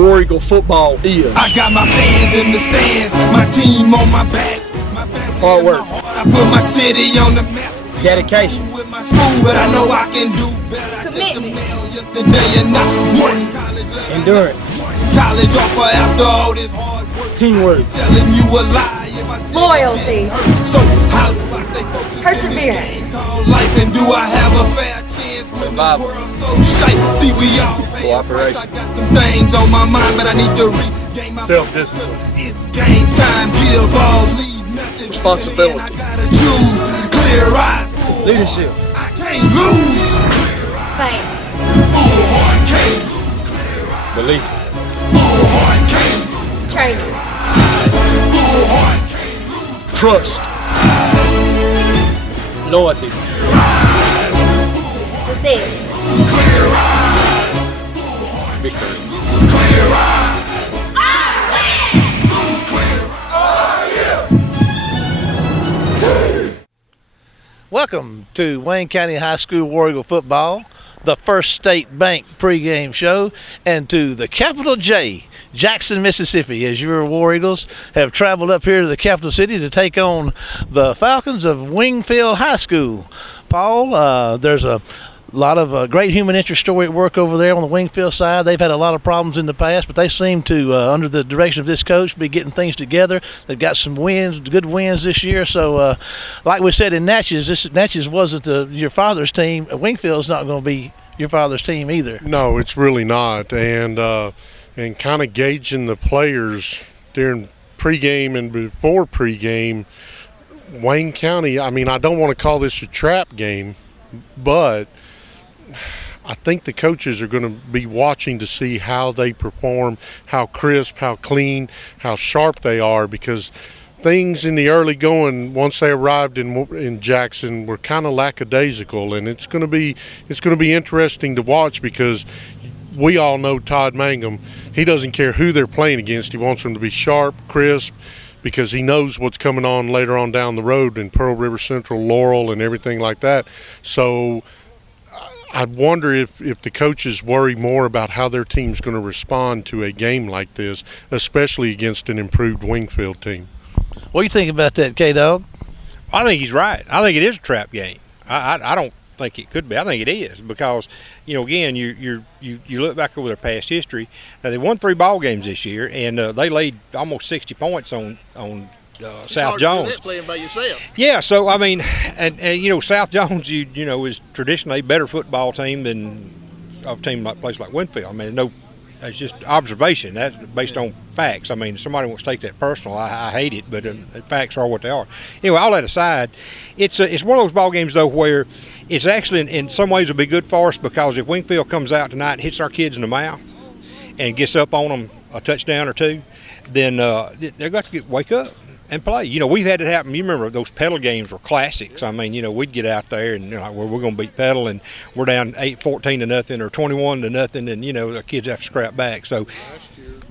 War Eagle football is. I got my fans in the stands, my team on my back, my family hard work. I put my city on the map. Dedication. With my school, but I know I can do better. Commitment. Yesterday and not one college. Endurance. College offer after all this hard work. Teamwork. Telling you a lie. Loyalty. So how do I stay focused? Perseverance. Life, and do I have a fair chance when the world's so shite? See, we all pay a price. I got some things on my mind, but I need to regain my self-discipline. It's game time. Give all, leave nothing. Responsibility. I gotta choose. Clear eyes. Leadership. I can't lose. Faith. Belief. Training. Trust. Loyalty. Success. Victory. Welcome to Wayne County High School War Eagle football, the First State Bank pregame show, and to the capital J, Jackson, Mississippi, as your War Eagles have traveled up here to the capital city to take on the Falcons of Wingfield High School. Paul, there's a lot of great human interest story at work over there on the Wingfield side. They've had a lot of problems in the past, but they seem to, under the direction of this coach, be getting things together. They've got some wins, good wins this year. So, like we said in Natchez, Natchez wasn't your father's team. Wingfield's not going to be your father's team either. No, it's really not. And kind of gauging the players during pregame and before pregame, Wayne County, I mean, I don't want to call this a trap game, but I think the coaches are going to be watching to see how they perform, how crisp, how clean, how sharp they are, because things in the early going, once they arrived in Jackson, were kind of lackadaisical, and it's going to be interesting to watch, because we all know Todd Mangum. He doesn't care who they're playing against. He wants them to be sharp, crisp, because he knows what's coming on later on down the road in Pearl River Central, Laurel, and everything like that. So I wonder if the coaches worry more about how their team's going to respond to a game like this, especially against an improved Wingfield team. What do you think about that, K-Dog? I think he's right. I think it is a trap game. I don't think it could be. I think it is, because, you know, again, you look back over their past history. Now, they won 3 ball games this year, and they laid almost 60 points on South Jones. Playing by yourself. Yeah, so I mean, and you know, South Jones, you know, is traditionally a better football team than a team like place like Wingfield. I mean, no, it's just observation. That's based on facts. I mean, if somebody wants to take that personal, I hate it, but the facts are what they are. Anyway, all that aside, it's one of those ball games though where it's actually in some ways will be good for us, because if Wingfield comes out tonight and hits our kids in the mouth and gets up on them a touchdown or two, then they're got to wake up and play. You know, we've had it happen. You remember those Pedal games were classics. I mean, you know, we'd get out there and like, well, we're going to beat Pedal, and we're down 14 to nothing or 21 to nothing, and you know the kids have to scrap back. So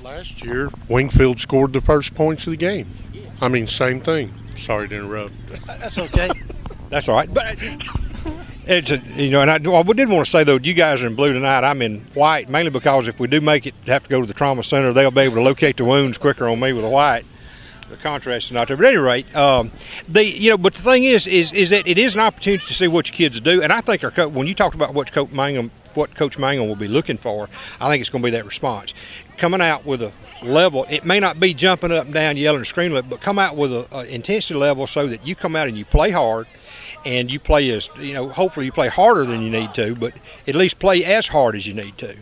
last year Wingfield scored the first points of the game. I mean, same thing. Sorry to interrupt. That's okay. That's all right. But it's you know, and I did want to say though, you guys are in blue tonight. I'm in white, mainly because if we do make it have to go to the trauma center, they'll be able to locate the wounds quicker on me with a white. The contrast is not there, but at any rate, but the thing is that it is an opportunity to see what your kids do, and I think when you talked about what Coach Mangum will be looking for, I think it's going to be that response, coming out with a level. It may not be jumping up and down, yelling and screaming, but come out with a intensity level so that you come out and you play hard, and you play as hopefully you play harder than you need to, but at least play as hard as you need to.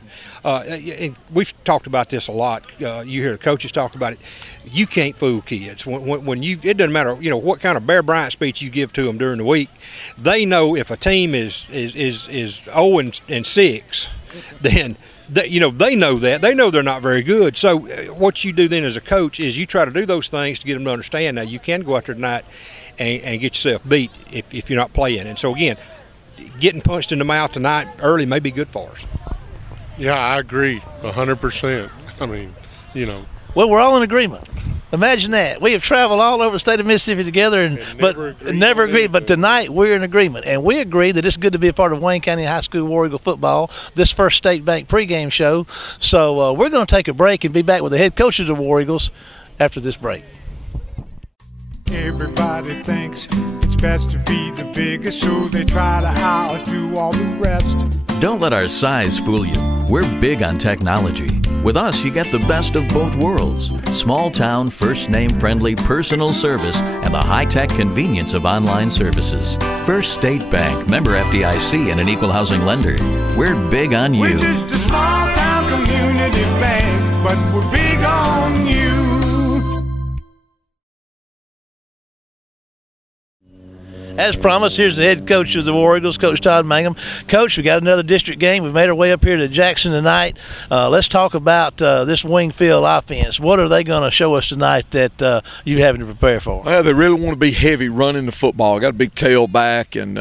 And we've talked about this a lot. You hear the coaches talk about it. You can't fool kids. When it doesn't matter, what kind of Bear Bryant speech you give to them during the week. They know if a team is 0-6, then they know that. They know they're not very good. So what you do then as a coach is you try to do those things to get them to understand. Now you can go out there tonight and get yourself beat if you're not playing. And so again, getting punched in the mouth tonight early may be good for us. Yeah, I agree 100%. I mean, Well, we're all in agreement. Imagine that. We have traveled all over the state of Mississippi together, but never agreed. But tonight we're in agreement, and we agree that it's good to be a part of Wayne County High School War Eagle football, this first State Bank pregame show. So we're going to take a break and be back with the head coaches of War Eagles after this break. Everybody thinks it's best to be the biggest, so they try to outdo all the rest. Don't let our size fool you. We're big on technology. With us, you get the best of both worlds. Small town, first name friendly personal service and the high-tech convenience of online services. First State Bank, member FDIC and an equal housing lender. We're big on you. We're just a small town community bank, but we're big on you. As promised, here's the head coach of the War Eagles, Coach Todd Mangum. Coach, we got another district game. We've made our way up here to Jackson tonight. Let's talk about this Wingfield offense. What are they going to show us tonight that you having to prepare for? Well, they really want to be heavy running the football. Got a big tailback, and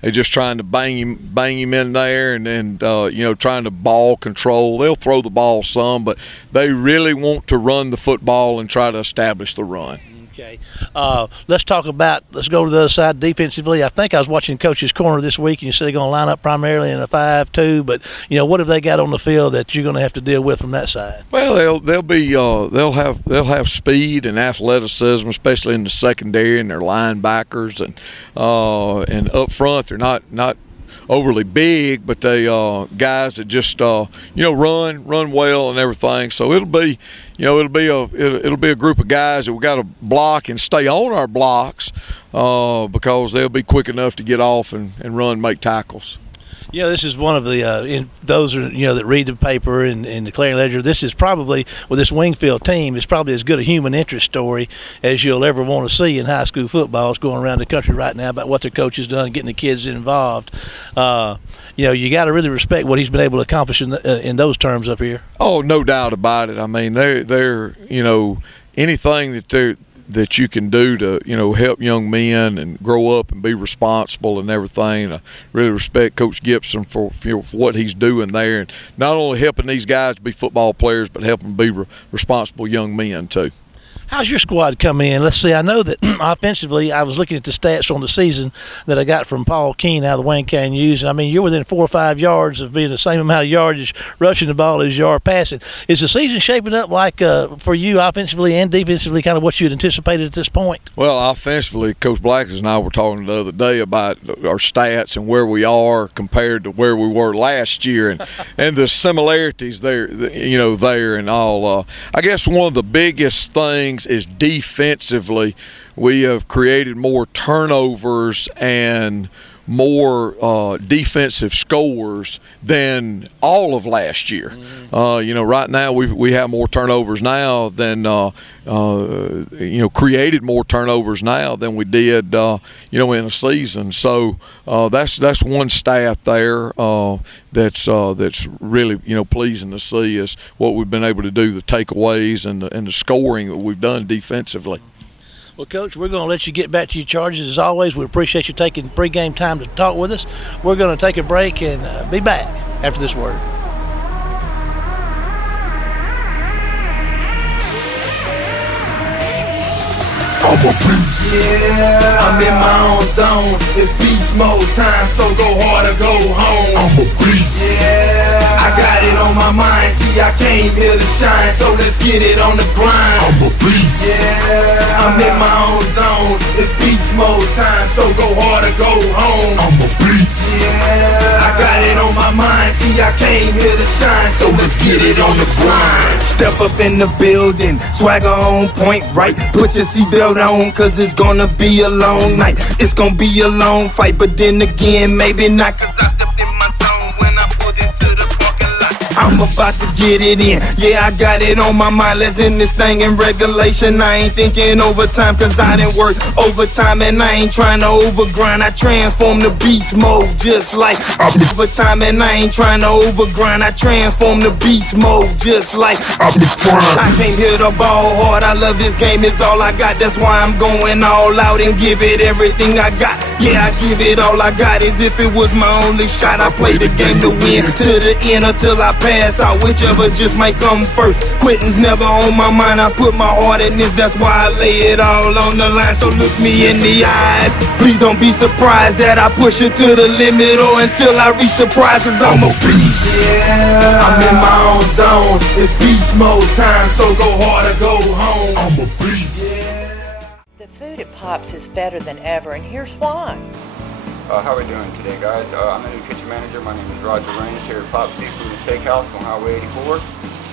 they're just trying to bang him in there, and you know, trying to ball control. They'll throw the ball some, but they really want to run the football and try to establish the run. Okay. Let's go to the other side defensively. I think I was watching Coach's Corner this week, and you said they're going to line up primarily in a 5-2. But you know, what have they got on the field that you're going to have to deal with from that side? Well, they'll have speed and athleticism, especially in the secondary and their linebackers, and up front they're not overly big, but they guys that just you know, run well and everything. So it'll be a group of guys that we got to block and stay on our blocks because they'll be quick enough to get off and run, make tackles. Yeah, this is one of the those are, you know, that read the paper and the Clarion Ledger. This is probably, with this Wingfield team, it's probably as good a human interest story as you'll ever want to see in high school football. It's going around the country right now about what their coach has done, getting the kids involved. You know, you got to really respect what he's been able to accomplish in those terms up here. Oh, no doubt about it. I mean, they're you know, anything that you can do to, you know, help young men and grow up and be responsible and everything. I really respect Coach Gibson for what he's doing there, and not only helping these guys be football players, but helping be responsible young men too. How's your squad come in? Let's see. I know that offensively, I was looking at the stats on the season that I got from Paul Keene out of the Wayne County News. I mean, you're within 4 or 5 yards of being the same amount of yardage rushing the ball as you are passing. Is the season shaping up like for you offensively and defensively, kind of what you had anticipated at this point? Well, offensively, Coach Blackers and I were talking the other day about our stats and where we are compared to where we were last year, and the similarities there, you know, there and all. I guess one of the biggest things is defensively. We have created more turnovers and more defensive scores than all of last year. You know, right now we have more turnovers now than you know, created more turnovers now than we did you know, in a season. So that's one stat there that's really, you know, pleasing to see is what we've been able to do, the takeaways and the scoring that we've done defensively. Well, Coach, we're going to let you get back to your charges. As always, we appreciate you taking pregame time to talk with us. We're going to take a break and be back after this word. I'm a beast. Yeah, I'm in my own zone. It's beast mode time, so go hard or go home. I'm a beast. Yeah, I got it on my mind. See, I came here to shine, so let's get it on the grind. I'm a beast. Yeah, I'm in my own zone. It's beast mode time, so go hard or go home. I'm a beast. Yeah, I got it on my mind. See, I came here to shine, so let's get it on the grind. Step up in the building, swagger on point, right? Put your seatbelt on, cause it's gonna be a long night. It's gonna be a long fight, but then again, maybe not, cause I stepped in my zone when I pulled into the parking lot. I'm about to get it in, yeah, I got it on my mind. Let's end this thing in regulation. I ain't thinking overtime, cause I didn't work overtime, and I ain't trying to overgrind. I transform the beast mode just like overtime, and I ain't trying to overgrind. I transform the beast mode just like I came here to ball hard. I love this game, it's all I got. That's why I'm going all out and give it everything I got. Yeah, I give it all I got, as if it was my only shot. I play the game to win to the end until I pass pass out, whichever just might come first. Quitting's never on my mind, I put my heart in this, that's why I lay it all on the line. So look me in the eyes, please don't be surprised that I push it to the limit or until I reach the prize, cause I'm a beast. Yeah, I'm in my own zone, it's beast mode time, so go hard or go home. I'm a beast. The food at Pops is better than ever, and here's why. How are we doing today, guys? I'm the new kitchen manager. My name is Roger Raines here at Pops Seafood and Steakhouse on Highway 84.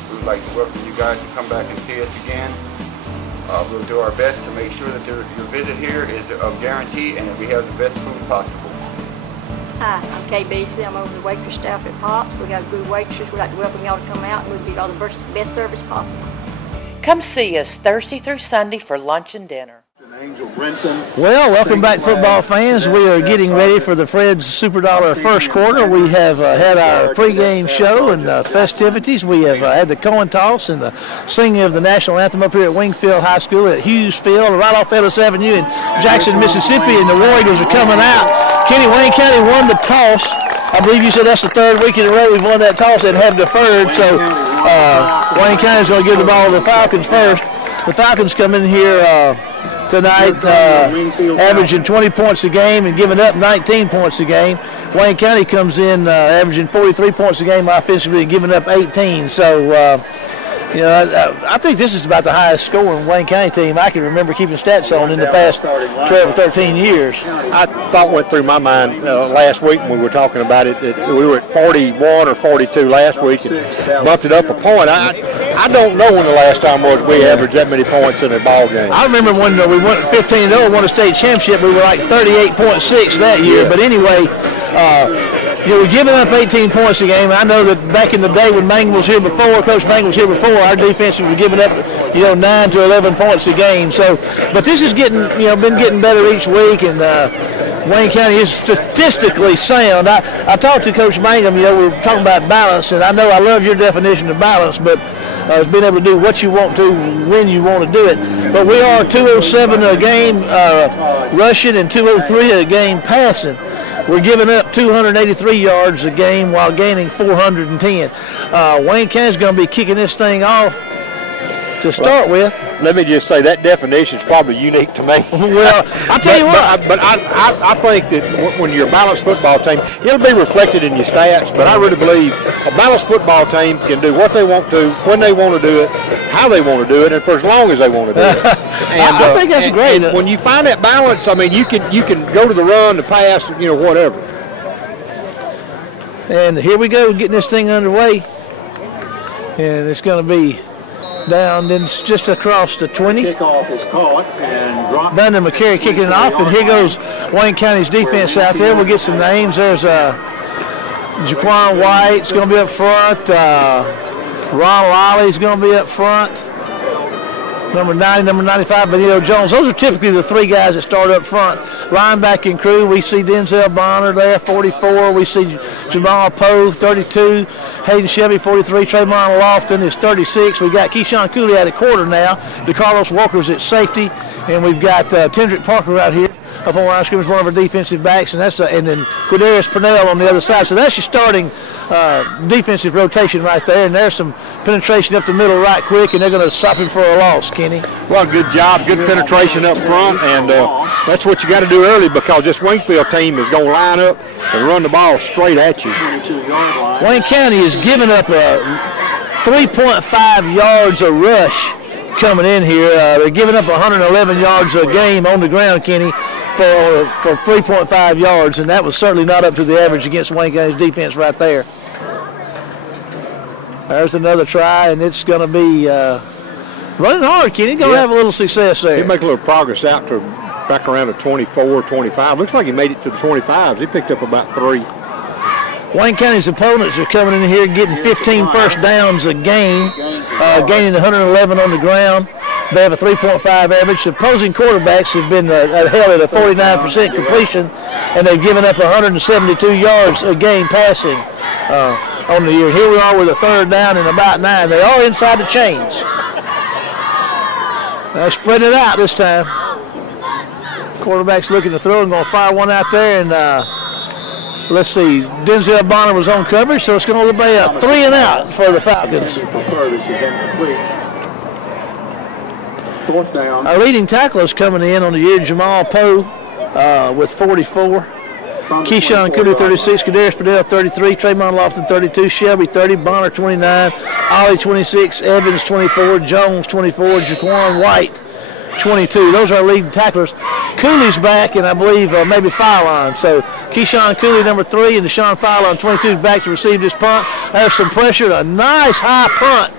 We would like to welcome you guys to come back and see us again. We'll do our best to make sure that your visit here is a guarantee and that we have the best food possible. Hi, I'm Kay Beasley. I'm over the waitress staff at Pops. We got a good waitress. We'd like to welcome y'all to come out and we'll give y'all the best service possible. Come see us Thursday through Sunday for lunch and dinner. Well, welcome back, football fans. We are getting ready for the Fred's Super Dollar first quarter. We have had our pregame show and festivities. We have had the coin toss and the singing of the national anthem up here at Wingfield High School at Hughes Field, right off Ellis Avenue in Jackson, Mississippi, and the War Eagles are coming out. Kenny, Wayne County won the toss. I believe you said that's the third week in a row we've won that toss and have deferred, so Wayne County's going to give the ball to the Falcons first. The Falcons come in here tonight, averaging 20 points a game and giving up 19 points a game. Wayne County comes in averaging 43 points a game offensively and giving up 18. So, I think this is about the highest scoring Wayne County team I can remember keeping stats on in the past 12 or 13 years. I thought went through my mind last week when we were talking about it that we were at 41 or 42 last week and bumped it up a point. I don't know when the last time was we averaged that many points in a ball game. I remember when we went 15-0 and won a state championship, we were like 38.6 that year. Yeah. But anyway, we're giving up 18 points a game. I know that back in the day when Mang was here before, Coach Mang was here before, our defense was giving up, 9 to 11 points a game. So, but this is getting, been getting better each week, and Wayne County is statistically sound. I talked to Coach Mangum, we were talking about balance, and I know I love your definition of balance, but it's being able to do what you want to when you want to do it. But we are 207 a game rushing and 203 a game passing. We're giving up 283 yards a game while gaining 410. Wayne County's going to be kicking this thing off to start with. Let me just say that definition is probably unique to me. Well, I'll tell you what. But I think that when you're a balanced football team, it'll be reflected in your stats, but I really believe a balanced football team can do what they want to, when they want to do it, how they want to do it, and for as long as they want to do it. And, I think that's great. And when you find that balance, you can go to the run, the pass, whatever. And here we go, getting this thing underway. And it's going to be down, then it's just across the 20. Kickoff is caught and dropped. Brandon McCary kicking it off, and here goes Wayne County's defense out there. We'll get some names. There's Jaquan White's going to be up front. Ron Lolly's going to be up front. Number 90, number 95, Benito Jones. Those are typically the three guys that start up front. Linebacking crew, we see Denzel Bonner there, 44. We see Jamal Poe, 32. Hayden Shelby, 43. Trayvon Lofton is 36. We've got Keyshawn Cooley at a quarter now. DeCarlos Walker's at safety. And we've got Tendrick Parker out here up on line of scrimmage, one of our defensive backs, and then Quidarius Purnell on the other side. So that's your starting defensive rotation right there, and there's some penetration up the middle right quick, and they're going to stop him for a loss, Kenny. Well, good job, good penetration up front, and that's what you got to do early because this Wingfield team is going to line up and run the ball straight at you. Wayne County is giving up 3.5 yards a rush coming in here. They're giving up 111 yards a game on the ground, Kenny, for 3.5 yards, and that was certainly not up to the average against Wayne County's defense right there. There's another try, and it's going to be running hard, Kenny. Going to have a little success there. He'll make a little progress out to back around the 24, 25. Looks like he made it to the 25s. He picked up about 3. Wayne County's opponents are coming in here getting 15 first downs a game, gaining 111 on the ground. They have a 3.5 average. The opposing quarterbacks have been held at a 49% completion, and they've given up 172 yards a game passing on the year. Here we are with a third down and about 9. They are inside the chains. They're spreading it out this time. Quarterback's looking to throw and going to fire one out there, and Let's see, Denzel Bonner was on coverage, so it's going to be a 3 and out for the Falcons. Fourth down. Our leading tackler is coming in on the year, Jamal Poe with 44. Keyshawn Cooley, 36, Kadarius Padell, 33, Trayvon Lofton, 32, Shelby, 30, Bonner, 29, Ollie, 26, Evans, 24, Jones, 24, Jaquan White, 22. Those are our leading tacklers. Cooley's back, and I believe maybe Phylon. So Keyshawn Cooley, number 3, and Deshaun Phylon, 22, is back to receive this punt. There's some pressure, a nice high punt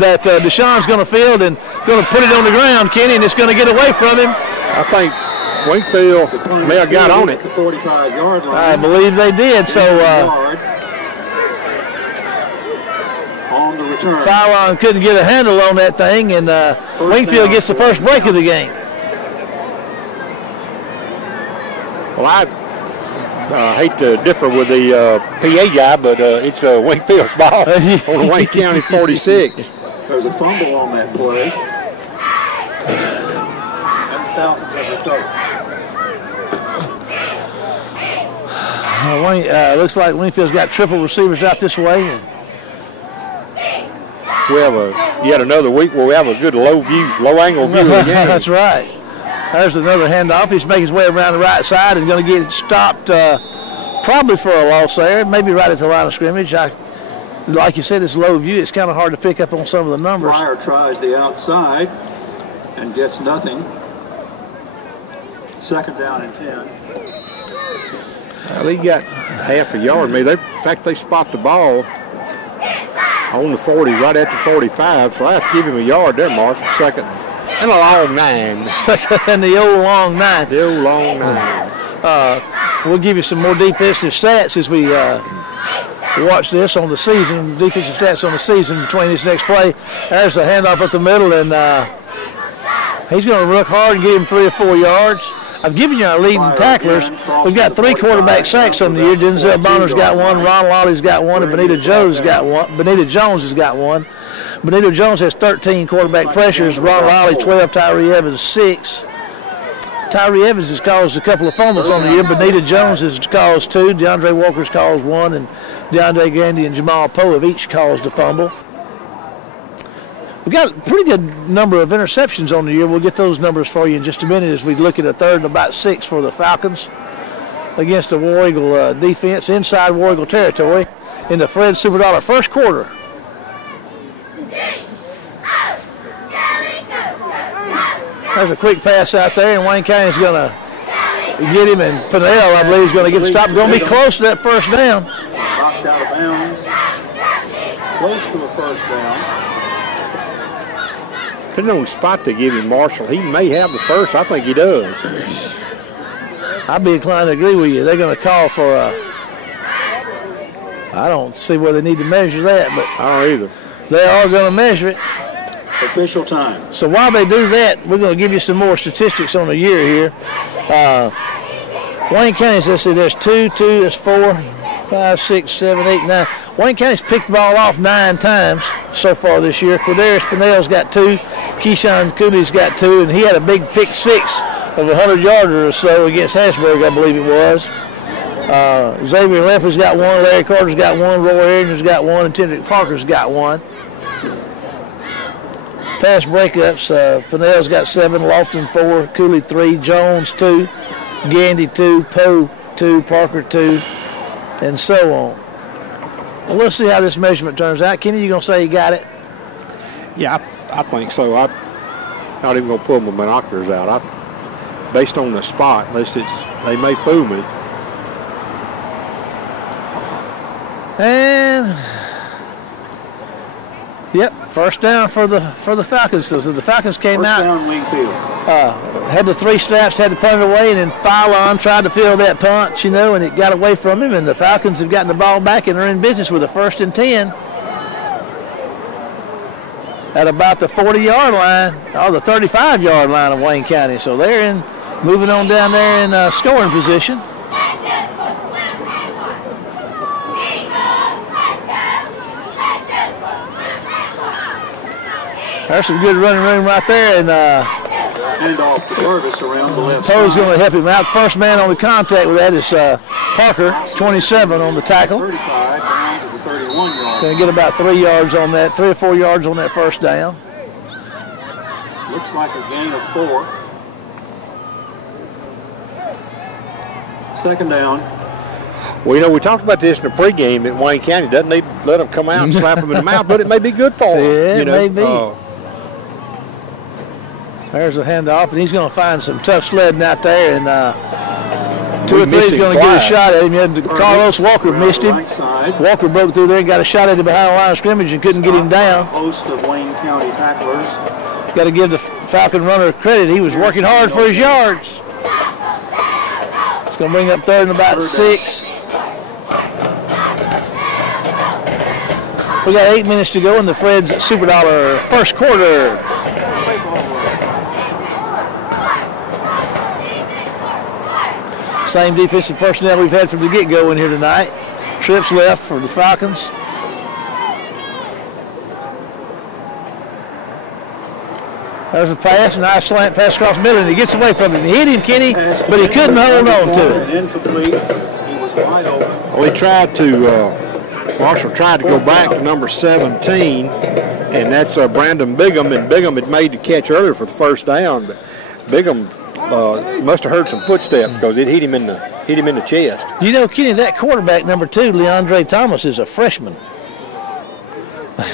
that Deshaun's going to field and going to put it on the ground, Kenny, and it's going to get away from him. I think Wingfield may have got on it. The 45-yard line. I believe they did. So on the return. Phylon couldn't get a handle on that thing, and Wingfield gets the first break of the game. Well, I hate to differ with the PA guy, but it's Wingfield's ball on the Wayne County 46. There's a fumble on that play. And the Falcons have recovered. Looks like Wingfield's got triple receivers out this way. And we have yet another week where we have a good low angle view of the game. That's right. There's another handoff. He's making his way around the right side and going to get stopped probably for a loss there, maybe right at the line of scrimmage. Like you said, it's low view. It's kind of hard to pick up on some of the numbers. Pryor tries the outside and gets nothing. Second down and 10. Well, he got half a yard. In fact, they spot the ball on the 40, right at the 45, so I have to give him a yard there, Marshall. Second and a long 9. Second and the old long 9. The old long 9. We'll give you some more defensive stats as we watch this on the season, defensive stats on the season between this next play. There's a handoff up the middle, and he's going to look hard and get him 3 or 4 yards. I've given you our leading tacklers. We've got 3 quarterback sacks on the year. Denzel Bonner's got 1, Ron Lawley's got 1, and Benito Jones has got 1. Benito Jones has 13 quarterback pressures. Ron Lawley 12, Tyree Evans 6. Tyree Evans has caused a couple of fumbles on the year. Benito Jones has caused 2. DeAndre Walker's caused 1, and DeAndre Gandy and Jamal Poe have each caused a fumble. We've got a pretty good number of interceptions on the year. We'll get those numbers for you in just a minute as we look at a 3rd and about 6 for the Falcons against the War Eagle defense inside War Eagle territory in the Fred Superdollar first quarter. There's a quick pass out there, and Wayne County's going to get him, and Pinnell, I believe, is going to get a stop. Going to be close to that first down. Knocked out of bounds. Close to a first down. Depending on the spot they give him, Marshall, he may have the first. I think he does. I'd be inclined to agree with you. They're going to call for I don't see where they need to measure that, but I don't either. They are going to measure it. Official time. So while they do that, we're going to give you some more statistics on the year here. Wayne County's, let's see, there's 2, that's 4, 5, 6, 7, 8, 9. Wayne County's picked the ball off 9 times so far this year. Quadarius Pinnell's got 2. Keyshawn Cooley's got 2, and he had a big pick 6 of 100-yarder or so against Hattiesburg, I believe it was. Xavier Lemper's got 1, Larry Carter's got 1, Roy Arian's got 1, and Kendrick Parker's got 1. Pass breakups, Pinnell's got 7, Lofton 4, Cooley 3, Jones 2, Gandy 2, Poe 2, Parker 2, and so on. Well, let's see how this measurement turns out. Kenny, you going to say you got it? Yeah, I think so. I'm not even going to pull my binoculars out. Based on the spot, unless they may fool me. And yep, first down for the Falcons. So the Falcons came out. First down, Wingfield. Had the 3 snaps, had to punt it away, and then Phylon tried to field that punt, and it got away from him. And the Falcons have gotten the ball back, and they're in business with a 1st and 10 at about the 40-yard line, or the 35-yard line of Wayne County. So they're moving on down there in scoring position. There's some good running room right there, and Hand off to Purvis around the left Poe's side. going to help him out. First man on the contact with that is Parker, 27 on the tackle. 35 down to the 31-yard. Going to get about 3 yards on that, 3 or 4 yards on that first down. Looks like a gain of 4. Second down. Well, you know, we talked about this in the pregame that Wayne County doesn't need to let them come out and slap them in the mouth, but it may be good for them. Yeah, you know? it may be. There's a handoff, and he's going to find some tough sledding out there, and 2 or 3 is going to get a shot at him. Carlos Walker missed him. Walker broke through there and got a shot at him behind the line of scrimmage and couldn't get him down. Host of Wayne County tacklers. Got to give the Falcon runner credit. He was working hard for his yards. It's going to bring up third and about 6. We got 8 minutes to go in the Fred's Super Dollar first quarter. Same defensive personnel we've had from the get-go in here tonight. Trips left for the Falcons. There's a pass, nice slant pass across the middle, and he gets away from him. He hit him, Kenny, but he couldn't hold on to it. Incomplete. He was wide open. Well, he tried to, Marshall tried to go back to number 17, and that's Brandon Bigham, and Bigham had made the catch earlier for the first down, but Bigham must have heard some footsteps because it hit him in the chest. You know, Kenny, that quarterback, number 2, Leandre Thomas, is a freshman.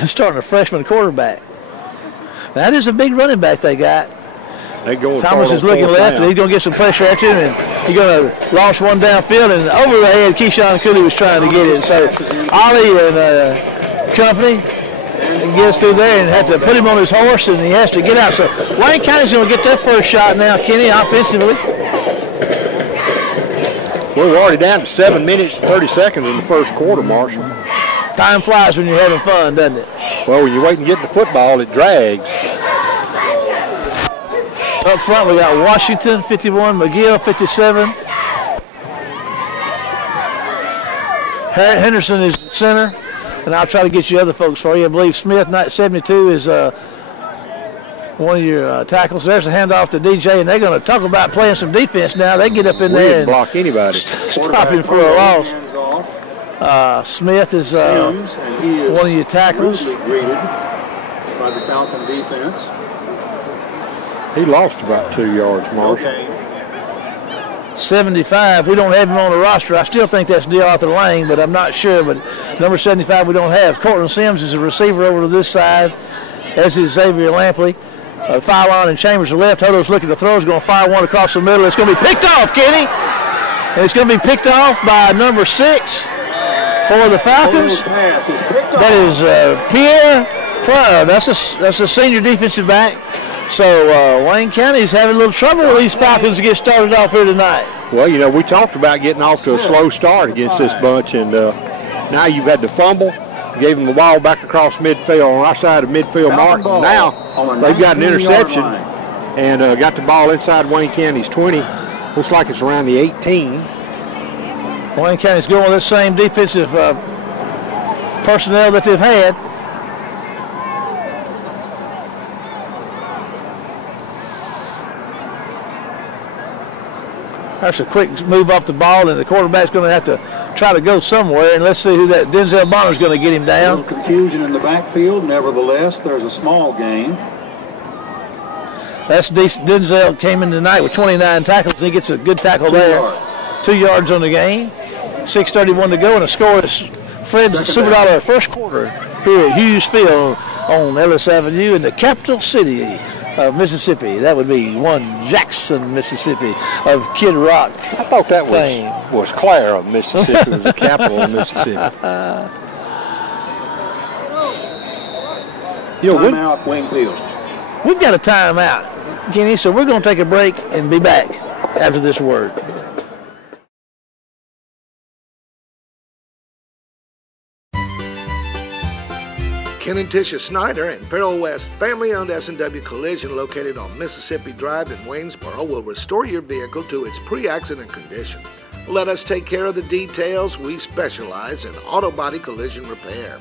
Starting a freshman quarterback. That is a big running back they got. Thomas is looking left, and he's going to get some pressure at him, and he's going to launch one downfield, and over the head, Keyshawn Cooley was trying to get it. So Ollie and company gets through there and had to put him on his horse, and he has to get out. So Wayne County's going to get that first shot now, Kenny, offensively. Well, we're already down to 7 minutes and 30 seconds in the first quarter, Marshall. Time flies when you're having fun, doesn't it? Well, when you're waiting to get the football, it drags. Up front, we got Washington, 51, McGill, 57. Harriet Henderson is center, and I'll try to get you other folks for you. I believe Smith, 72, is one of your tackles. There's a handoff to DJ, and they're going to talk about playing some defense now. They get up in there and block anybody. Stop him for a loss. Smith is one of your tackles. Greeted by the Falcon defense. He lost about 2 yards, Marshall. Okay. 75, we don't have him on the roster. I still think that's DeArthur Lang, but I'm not sure. But number 75 we don't have. Cortland Sims is a receiver over to this side, as is Xavier Lampley. Filon and Chambers are left. Hodo's looking to throw. He's going to fire one across the middle. It's going to be picked off, Kenny. And it's going to be picked off by number 6 for the Falcons. That is Pierre Pryor. That's a senior defensive back. So Wayne County is having a little trouble with these Falcons to get started off here tonight. Well, you know, we talked about getting off to a slow start against this bunch, and now you've had to fumble. Gave them the ball back across midfield on our side of midfield mark. Now they've got an interception and got the ball inside Wayne County's 20. Looks like it's around the 18. Wayne County's going with the same defensive personnel that they've had. That's a quick move off the ball, and the quarterback's going to have to try to go somewhere, and let's see who that Denzel Bonner's going to get him down. A little confusion in the backfield. Nevertheless, there's a small gain. That's Denzel came in tonight with 29 tackles, and he gets a good tackle there. 2 yards on the game. 6:31 to go, and the score is Fred's Super Dollar first quarter here at Hughes Field on Ellis Avenue in the capital city of Mississippi. That would be Jackson, Mississippi, of Kid Rock. I thought that was Clara, Mississippi, was the capital of Mississippi. Timeout, Wingfield. We've got a timeout, Kenny, so we're going to take a break and be back after this word. Ken and Tisha Snyder and Farrell West family-owned S&W Collision located on Mississippi Drive in Waynesboro will restore your vehicle to its pre-accident condition. Let us take care of the details. We specialize in auto body collision repair.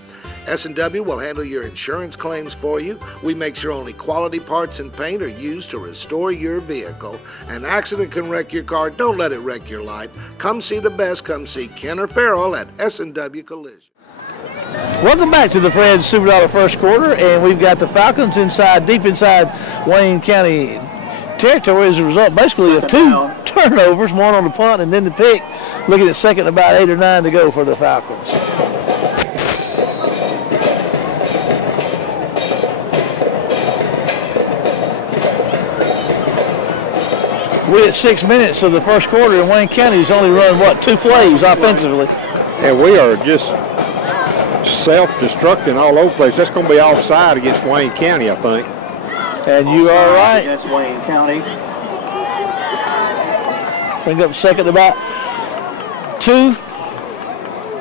S&W will handle your insurance claims for you. We make sure only quality parts and paint are used to restore your vehicle. An accident can wreck your car. Don't let it wreck your life. Come see the best. Come see Ken or Farrell at S&W Collision. Welcome back to the Fred's Super Dollar first quarter, and we've got the Falcons deep inside Wayne County territory as a result basically of 2 turnovers, one on the punt and then the pick. Looking at second, about 8 or 9 to go for the Falcons. We're at 6 minutes of the first quarter, and Wayne County's only run, 2 plays offensively. And we are just self-destructing all over the place. That's going to be offside against Wayne County, I think. And you are right. Against Wayne County. Bring up second about 2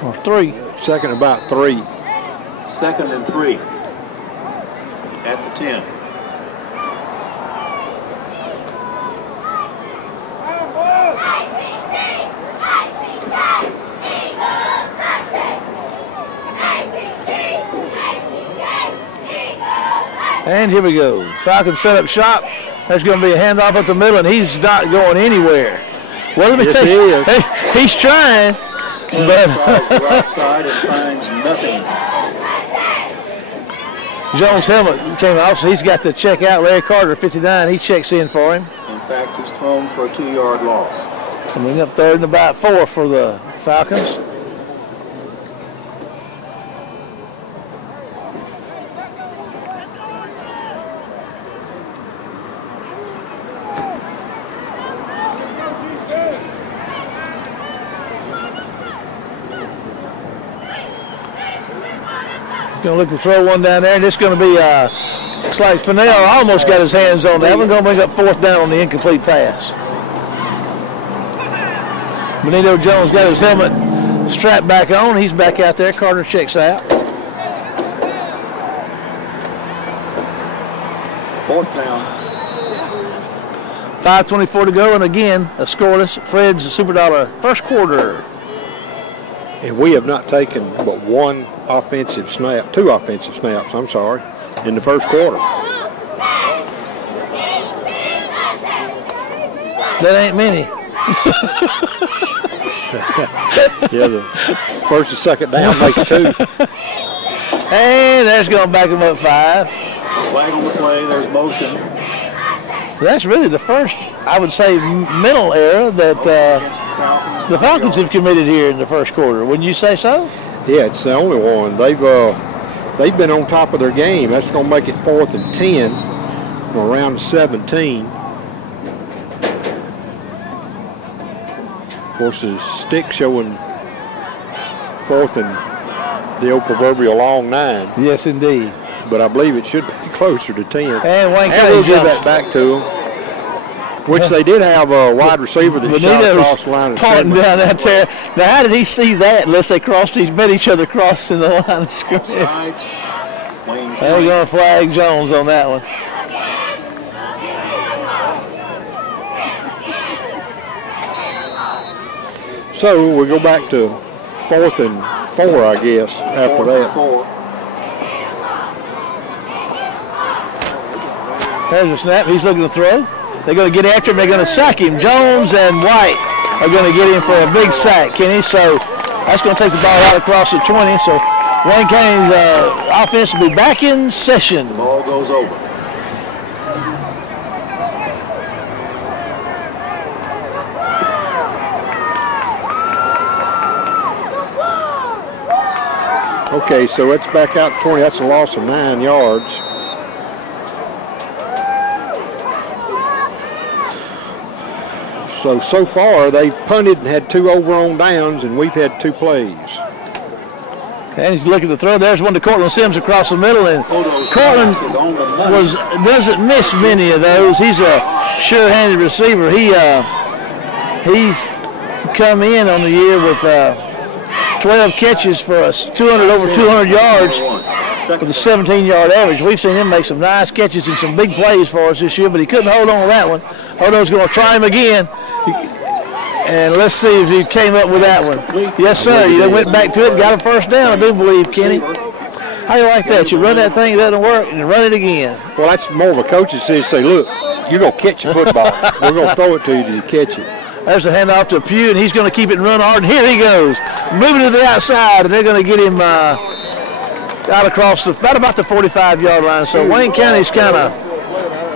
or 3. Second about 3. 2nd and 3 at the 10. And here we go. Falcons set up shop. There's going to be a handoff at the middle, and he's not going anywhere. Well, let me tell you, he's trying. But right side and finds nothing. Jones' helmet came off, so he's got to check out. Larry Carter, 59, he checks in for him. In fact, he's thrown for a 2-yard loss. Coming up 3rd and about 4 for the Falcons. Going to look to throw one down there, and it's going to be, looks like Fennell almost got his hands on that. We're going to bring up 4th down on the incomplete pass. Benito Jones got his helmet strapped back on. He's back out there. Carter checks out. 4th down. 5:24 to go, and again, a scoreless Fred's Super Dollar first quarter. And we have not taken but 2 offensive snaps, I'm sorry, in the first quarter. That ain't many. Yeah, the first and second down makes 2. And that's going to back him up 5. Flag on the play, there's motion. That's really the first, I would say, mental error that the Falcons have committed here in the first quarter. Wouldn't you say so? Yeah, it's the only one. They've been on top of their game. That's going to make it 4th and 10 from around 17. Of course, the stick showing 4th and the old proverbial long 9. Yes, indeed. But I believe it should be closer to 10. And Wayne County will give that back to them. Which they did have a wide receiver that shot across the line of scrimmage. down out there. Now, how did he see that unless they met each other crossing the line of scrimmage? They're going to flag Jones on that one. So we go back to 4th and 4, I guess, after that. There's a snap. He's looking to throw. They're going to get after him. They're going to sack him. Jones and White are going to get him for a big sack, Kenny. So that's going to take the ball out across the 20. So Wayne County's offense will be back in session. The ball goes over. Okay, so it's back out 20. That's a loss of 9 yards. So far, they've punted and had 2 over on downs, and we've had 2 plays. And he's looking to throw. There's one to Cortland Sims across the middle, and Cortland doesn't miss many of those. He's a sure-handed receiver. He's come in on the year with 12 catches for us, over 200 yards with a 17-yard average. We've seen him make some nice catches and some big plays for us this year, but he couldn't hold on to that one. Odo's going to try him again. And let's see if he came up with that one. Yes, sir. You went back to it and got a first down, I do believe, Kenny. How you like that? You run that thing, it doesn't work, and you run it again. Well, that's more of a coach's decision. Say, look, you're going to catch a football. We're going to throw it to you till you catch it. There's a handoff to Pugh, and he's going to keep it and run hard. And here he goes, moving to the outside, and they're going to get him out across about the 45-yard line. So Wayne County's kind of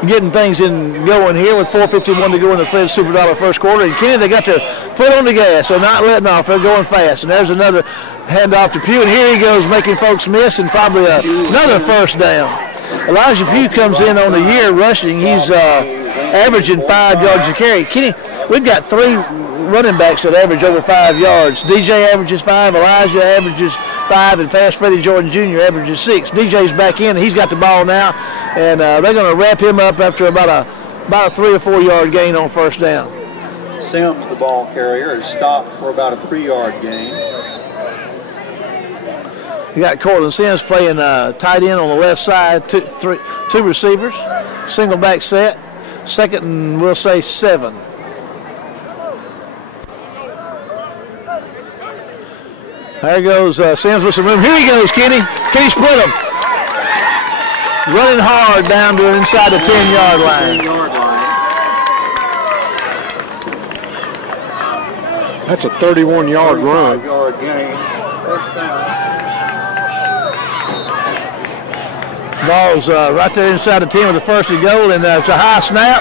getting things going here with 4:51 to go in the Fred Super Dollar first quarter. And Kenny, they got their foot on the gas. They're not letting off. They're going fast. And there's another handoff to Pugh, and here he goes, making folks miss, and probably another first down. Elijah Pugh comes in on the year rushing. He's averaging 5 yards a carry. Kenny, we've got 3 running backs that average over 5 yards. DJ averages 5, Elijah averages 5, and Fast Freddie Jordan Jr. averages 6. DJ's back in. He's got the ball now, and they're going to wrap him up after about a 3 or 4 yard gain on first down. Sims, the ball carrier, is stopped for about a 3-yard gain. You got Cortland Sims playing tight end on the left side, two receivers, single back set, second and we'll say 7. There goes Sims with some room. Here he goes, Kenny. Can he split him? Running hard down to inside the 10-yard line. That's a 31-yard run. 35-yard gain. First down. Ball's right there inside the 10 with the first and goal, and it's a high snap.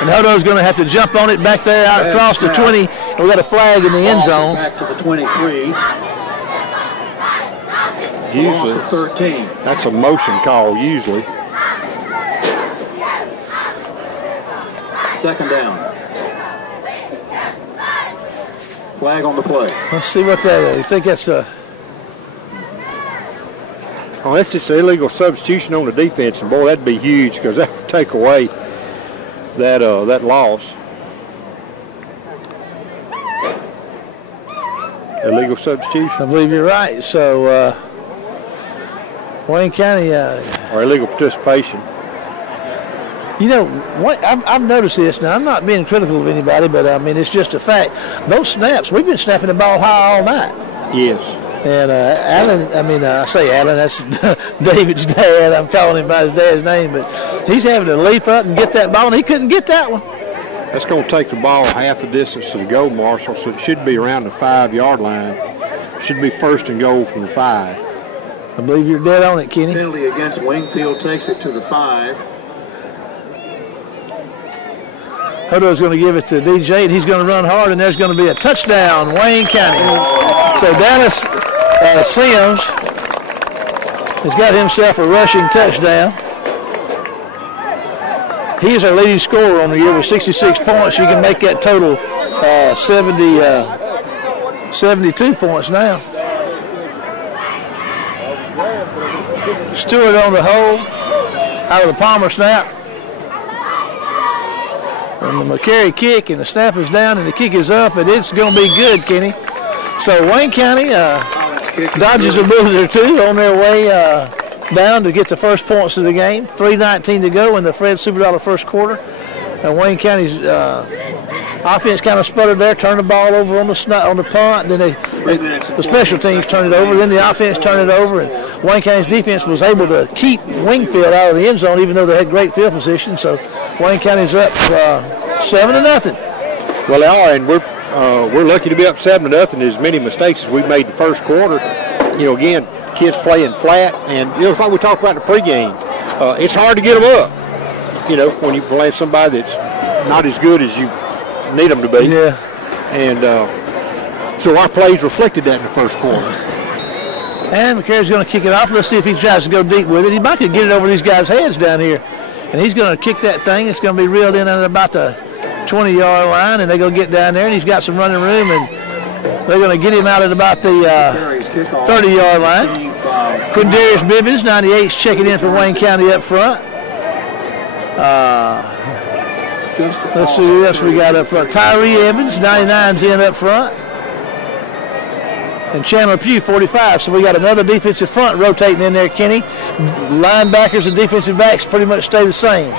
And Hodo's going to have to jump on it back there out across the 20. And we got a flag in the end zone. Back to the 23. Usually, 13. That's a motion call, usually. Second down. Flag on the play. Let's see what that is. You think that's a... Oh, that's just an illegal substitution on the defense, and boy, that'd be huge because that would take away that loss. Illegal substitution. I believe you're right. So Wayne County... or illegal participation. You know, I've noticed this. Now, I'm not being critical of anybody, but, I mean, it's just a fact. Those snaps, we've been snapping the ball high all night. Yes. And Alan, I say Alan, that's David's dad. I'm calling him by his dad's name, but he's having to leap up and get that ball, and he couldn't get that one. That's going to take the ball half the distance to the goal, Marshall, so it should be around the 5-yard line. Should be first and goal from the 5. I believe you're dead on it, Kenny. Penalty against Wingfield takes it to the 5. Hodo's going to give it to DJ, and he's going to run hard, and there's going to be a touchdown, Wayne County. So Dallas Sims has got himself a rushing touchdown. He is our leading scorer on the year with 66 points. You can make that total 72 points now. Stewart on the hold out of the Palmer snap. And the McCary kick, and the snap is down, and the kick is up, and it's going to be good, Kenny. So Wayne County dodges a bullet or two on their way down to get the first points of the game. 3:19 to go in the Fred Super Dollar first quarter. And Wayne County's offense kind of sputtered there, turned the ball over on the punt, then the special teams turned it over, then the offense turned it over, and Wayne County's defense was able to keep Wingfield out of the end zone, even though they had great field position. So Wayne County's up 7-0. Well, they are, and we're lucky to be up 7-0. As many mistakes as we made the first quarter. You know, again, kids playing flat, and it's like we talked about in the pregame. It's hard to get them up. You know, when you play somebody that's not as good as you need them to be. Yeah. And so our plays reflected that in the first quarter. And McCary's going to kick it off. Let's see if he tries to go deep with it. He might could get it over these guys' heads down here. And he's going to kick that thing. It's going to be reeled in at about the 20-yard line, and they're going to get down there, and he's got some running room, and they're going to get him out at about the 30-yard line. Quindarius Bibbins, 98, is checking in for Wayne County up front. Let's see who else we got up front. Tyree Evans, 99's in up front. And Chandler Pugh, 45. So we got another defensive front rotating in there, Kenny. Linebackers and defensive backs pretty much stay the same.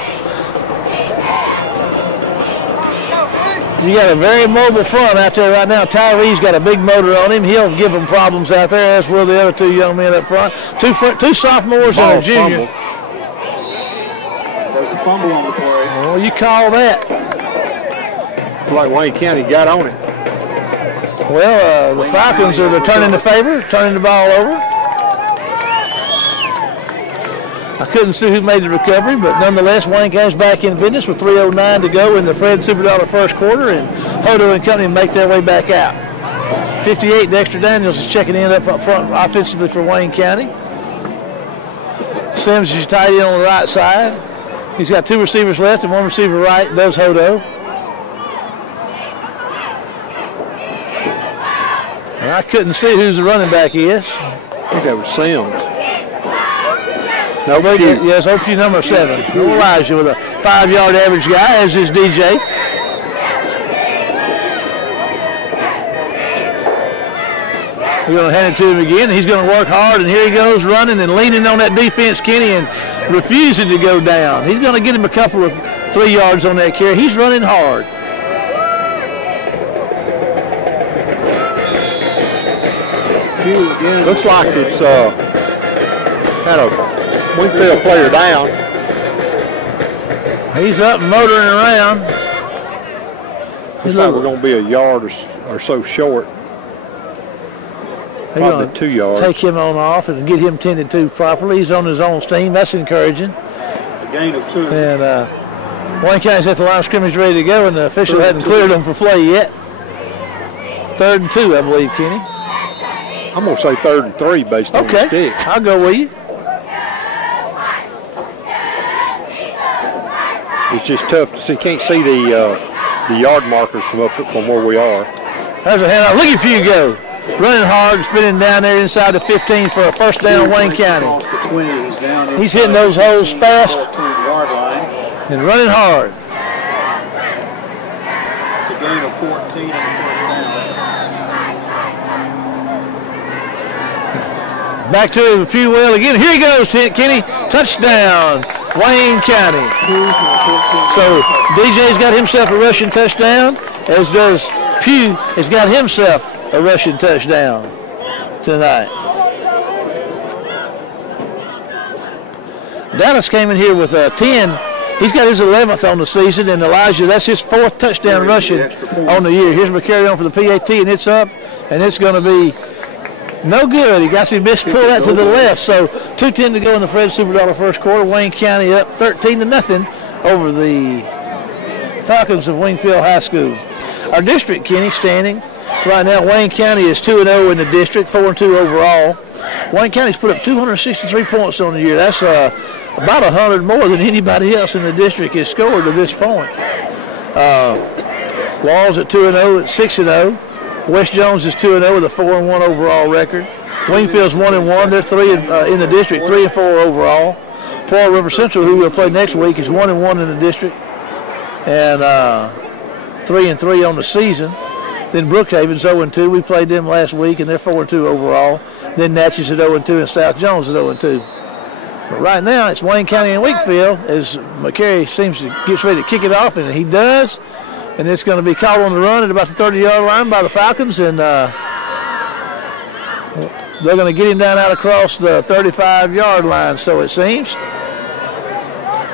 You got a very mobile front out there right now. Tyree's got a big motor on him. He'll give them problems out there, as will the other two young men up front. Two sophomores and a junior. There's a fumble on the play. Oh, you call that. Like Wayne County got on it. Well, the Falcons are turning the favor, turning the ball over. I couldn't see who made the recovery, but nonetheless, Wayne comes back in business with 3:09 to go in the Fred Superdollar first quarter, and Hodo and company make their way back out. 58, Dexter Daniels is checking in up front offensively for Wayne County. Sims is tight end on the right side. He's got 2 receivers left and 1 receiver right, does Hodo. And I couldn't see who the running back is. I think that was Sims. No, yes, OQ number 7. Elijah with a 5-yard average guy, as is DJ. We're going to hand it to him again. He's going to work hard, and here he goes running and leaning on that defense, Kenny, and refusing to go down. He's going to get him a couple of 3 yards on that carry. He's running hard. Looks like it's had a Wingfield player down. He's up motoring around. Looks like we're going to be a yard or so short. They're Probably 2 yards. Take him on off and get him tended to properly. He's on his own steam. That's encouraging. A gain of 2. And Wayne County's at the line of scrimmage ready to go, and the official hadn't cleared them for play yet. 3rd and 2, I believe, Kenny. I'm going to say 3rd and 3 based on the stick. I'll go with you. It's just tough to see. Can't see the yard markers from where we are. There's a handoff. Look at you go. Running hard, spinning down there inside the 15 for a first down, Wayne County. He's hitting those holes fast and running hard. It's a gain of 14 on the first down. Back to the Pew well again. Here he goes, Kenny. Touchdown, Wayne County. So DJ's got himself a rushing touchdown, as does Pew has got himself a rushing touchdown tonight. Dallas came in here with 10. He's got his 11th on the season, and Elijah, that's his 4th touchdown rushing on the year. Here's McCarry on for the PAT, and it's up, and it's going to be no good. He got some missed pull that to the left. So 2:10 to go in the Fred Superdollar first quarter. Wayne County up 13-0 over the Falcons of Wingfield High School. Our district, Kenny, standing right now. Wayne County is 2-0 in the district, 4-2 overall. Wayne County's put up 263 points on the year. That's about 100 more than anybody else in the district has scored to this point. Laws at 2-0 at 6-0. West Jones is 2-0 with a 4-1 overall record. Wingfield's 1-1. They're 3 in the district, 3-4 overall. Pearl River Central, who we'll play next week, is 1-1 in the district and 3-3 on the season. Then Brookhaven's 0-2. We played them last week, and they're 4-2 overall. Then Natchez at 0-2 and South Jones at 0-2. But right now, it's Wayne County and Wingfield as McCary seems to get ready to kick it off, and he does. And it's going to be caught on the run at about the 30-yard line by the Falcons, and they're going to get him down out across the 35-yard line, so it seems.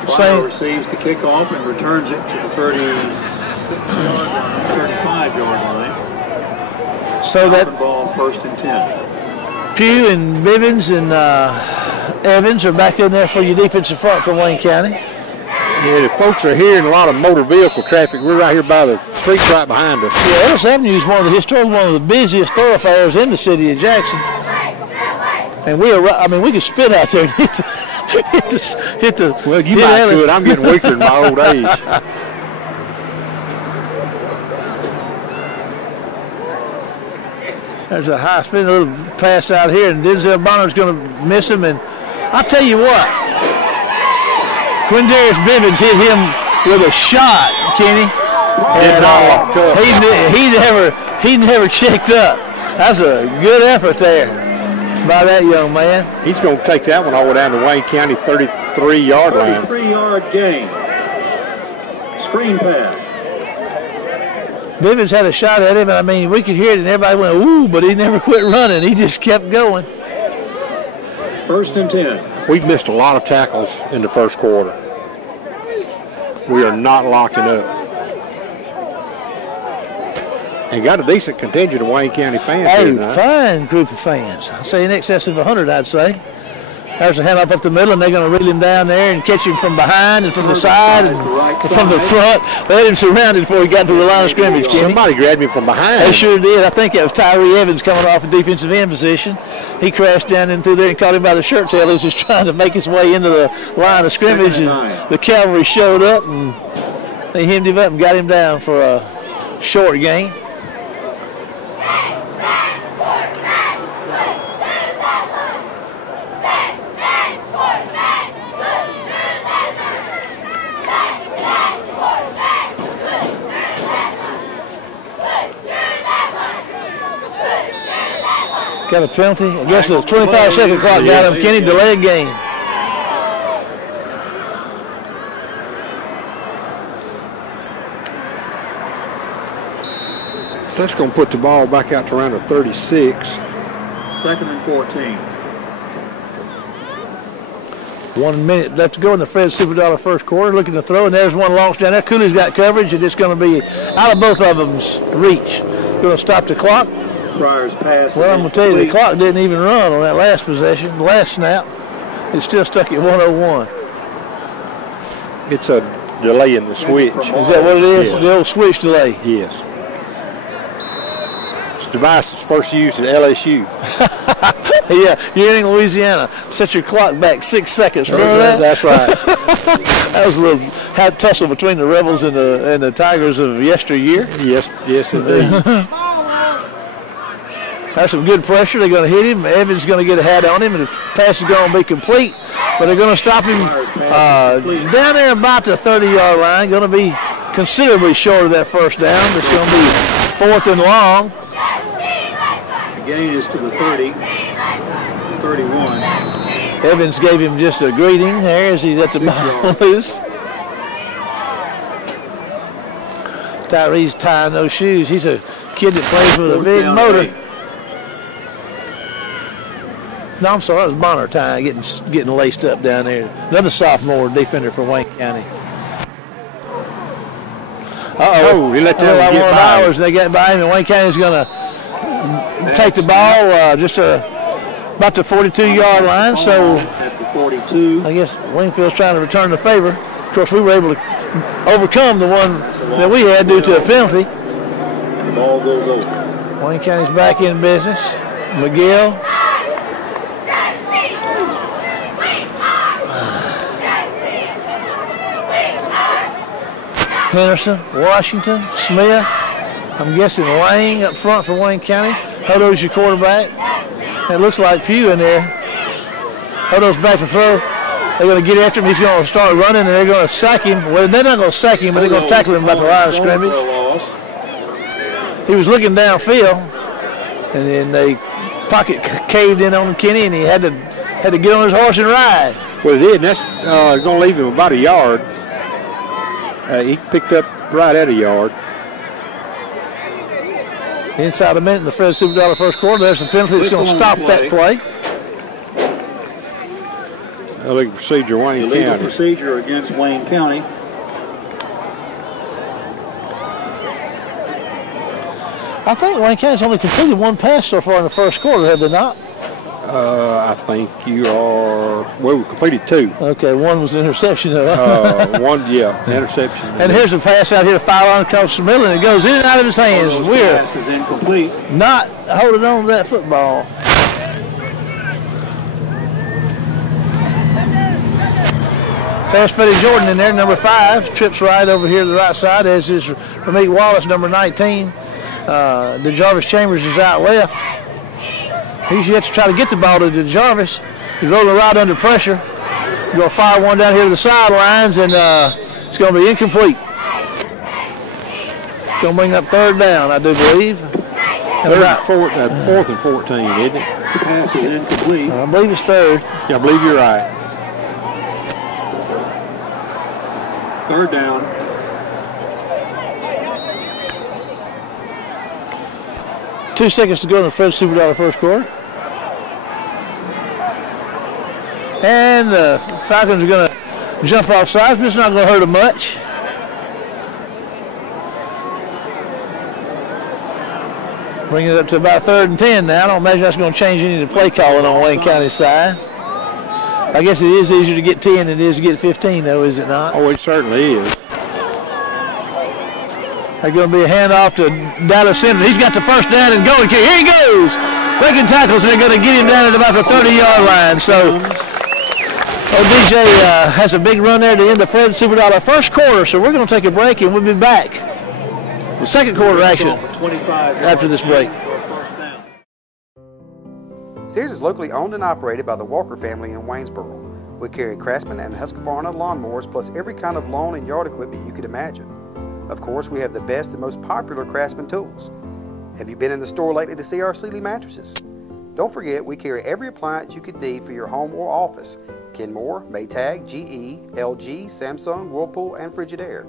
Bio receives the kickoff and returns it to the 35-yard line. So that ball 1st and 10. Pugh and Bivens and Evans are back in there for your defensive front for Wayne County. Yeah, the folks are hearing a lot of motor vehicle traffic. We're right here by the street right behind us. Yeah, Ellis Avenue is one of the busiest thoroughfares in the city of Jackson. And we could spit out there and hit the well, you might could. I'm getting weaker in my old age. There's a high spin, a little pass out here, and Denzel Bonner's going to miss him. And I'll tell you what, Quindarius Bivens hit him with a shot, Kenny, and he never checked up. That's a good effort there by that young man. He's going to take that one all the way down to Wayne County 33-yard line. 33-yard gain. Screen pass. Bivens had a shot at him, and I mean, we could hear it, and everybody went, ooh, but he never quit running. He just kept going. 1st and 10. We've missed a lot of tackles in the first quarter. We are not locking up. And got a decent contingent of Wayne County fans here tonight. Fine group of fans. I'd say in excess of 100, I'd say. There's a hand up the middle, and they're going to reel him down there and catch him from behind and from the side and from the front. They had him surrounded before he got to the line of scrimmage, Kenny. Somebody grabbed him from behind. They sure did. I think it was Tyree Evans coming off a defensive end position. He crashed down in through there and caught him by the shirt tail. He was just trying to make his way into the line of scrimmage, and the cavalry showed up, and they hemmed him up and got him down for a short gain. Got a penalty. I guess the 25-second clock got him. Kenny, delayed game. That's going to put the ball back out to around the 36. 2nd and 14. 1 minute left to go in the Fred Superdollar first quarter. Looking to throw, and there's one launched down there. Cooley's got coverage, and it's going to be out of both of them's reach. Going to stop the clock. Friars pass. Well, I'm going to tell you, the clock didn't even run on that last possession, the last snap. It's still stuck at 101. It's a delay in the switch. Is that what it is? Yes. The old switch delay? Yes. This device is first used at LSU. Yeah, you're in Louisiana. Set your clock back 6 seconds. Remember that? That's right. That was a little tussle between the Rebels and the Tigers of yesteryear. Yes, indeed. There's some good pressure. They're going to hit him. Evans going to get a hat on him, and the pass is going to be complete. But they're going to stop him down there about the 30-yard line. Going to be considerably short of that first down. It's going to be 4th and long. The gain is to the 30, 31. Evans gave him just a greeting there as he let the ball loose. Tyree's tying those shoes. He's a kid that plays with a big motor. No, I'm sorry, it was Bonner tying, getting laced up down there. Another sophomore defender for Wayne County. Oh, he let them get by him. And they got by him, and Wayne County's going to take the ball just about the 42-yard line. So I guess Wingfield's trying to return the favor. Of course, we were able to overcome the one that we had due to a penalty. And the ball goes over. Wayne County's back in business. McGill. Henderson, Washington, Smith. I'm guessing Lang up front for Wayne County. Hodo's your quarterback. It looks like Pugh in there. Hodo's back to throw. They're going to get after him. He's going to start running, and they're going to sack him. Well, they're not going to sack him, but they're going to tackle him about the line of scrimmage. He was looking downfield, and then they pocket caved in on Kenny, and he had to get on his horse and ride. Well, he did, and that's going to leave him about a yard. He picked up right at a yard. Inside a minute in the Fred Superdollar first quarter, there's a penalty that's going to stop that play. Illegal procedure, Wayne County. Illegal procedure against Wayne County. I think Wayne County's only completed one pass so far in the first quarter, have they not? I think you are. Well, we completed 2. Okay, one was an interception. Interception. And here's a pass out here to fire on across the middle, and it goes in and out of his hands. We're not holding on to that football. Fast Fetty Jordan in there, number 5, trips right over here to the right side, as is Ramit Wallace, number 19. DeJarvis Chambers is out left. He's yet to try to get the ball to DeJarvis. He's rolling right under pressure. He's going to fire one down here to the sidelines, and it's going to be incomplete. It's going to bring up 3rd down, I do believe. 4th and 14, isn't it? Pass is incomplete. I believe it's 3rd. Yeah, I believe you're right. 3rd down. 2 seconds to go in the Fred Superdollar first quarter. And the Falcons are going to jump off sides, but it's not going to hurt them much. Bring it up to about 3rd and 10 now. I don't imagine that's going to change any of the play calling on Wayne County's side. I guess it is easier to get 10 than it is to get 15, though, is it not? Oh, it certainly is. There's going to be a handoff to Dallas Simpson. He's got the first down and going. Here he goes. Breaking tackles, and they're going to get him down at about the 30-yard line. So DJ has a big run there to end the Fred Superdollar first quarter. So we're going to take a break, and we'll be back. The second quarter action after this break. Sears is locally owned and operated by the Walker family in Waynesboro. We carry Craftsman and Husqvarna lawnmowers plus every kind of lawn and yard equipment you could imagine. Of course, we have the best and most popular Craftsman tools. Have you been in the store lately to see our Sealy mattresses? Don't forget, we carry every appliance you could need for your home or office. Kenmore, Maytag, GE, LG, Samsung, Whirlpool, and Frigidaire.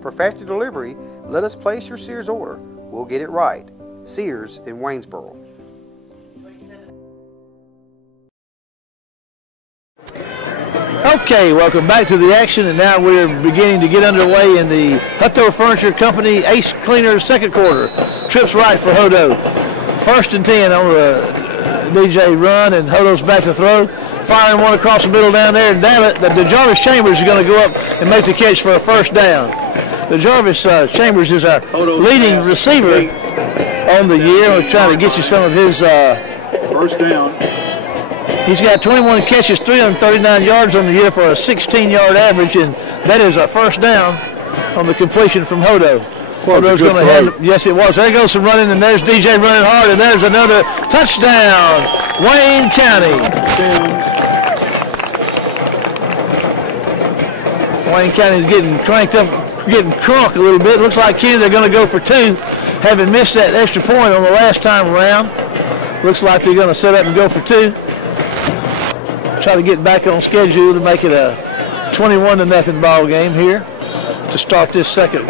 For faster delivery, let us place your Sears order. We'll get it right. Sears in Waynesboro. Okay, welcome back to the action, and now we're beginning to get underway in the Hutto Furniture Company Ace Cleaners second quarter. Trips right for Hodo. 1st and 10 on the DJ run, and Hodo's back to throw. Firing one across the middle down there, and the Jarvis Chambers is going to go up and make the catch for a first down. The Jarvis Chambers is our leading receiver on the year. We're trying to get you some of his first down. He's got 21 catches, 339 yards on the year for a 16-yard average, and that is a first down on the completion from Hodo. Hodo's going to have, yes, it was. There goes some running, and there's DJ running hard, and there's another touchdown, Wayne County. Wayne County is getting cranked up, getting crunk a little bit. Looks like Kenny, they're going to go for 2, having missed that extra point on the last time around. Looks like they're going to set up and go for 2. Try to get back on schedule to make it a 21-0 ball game here to start this second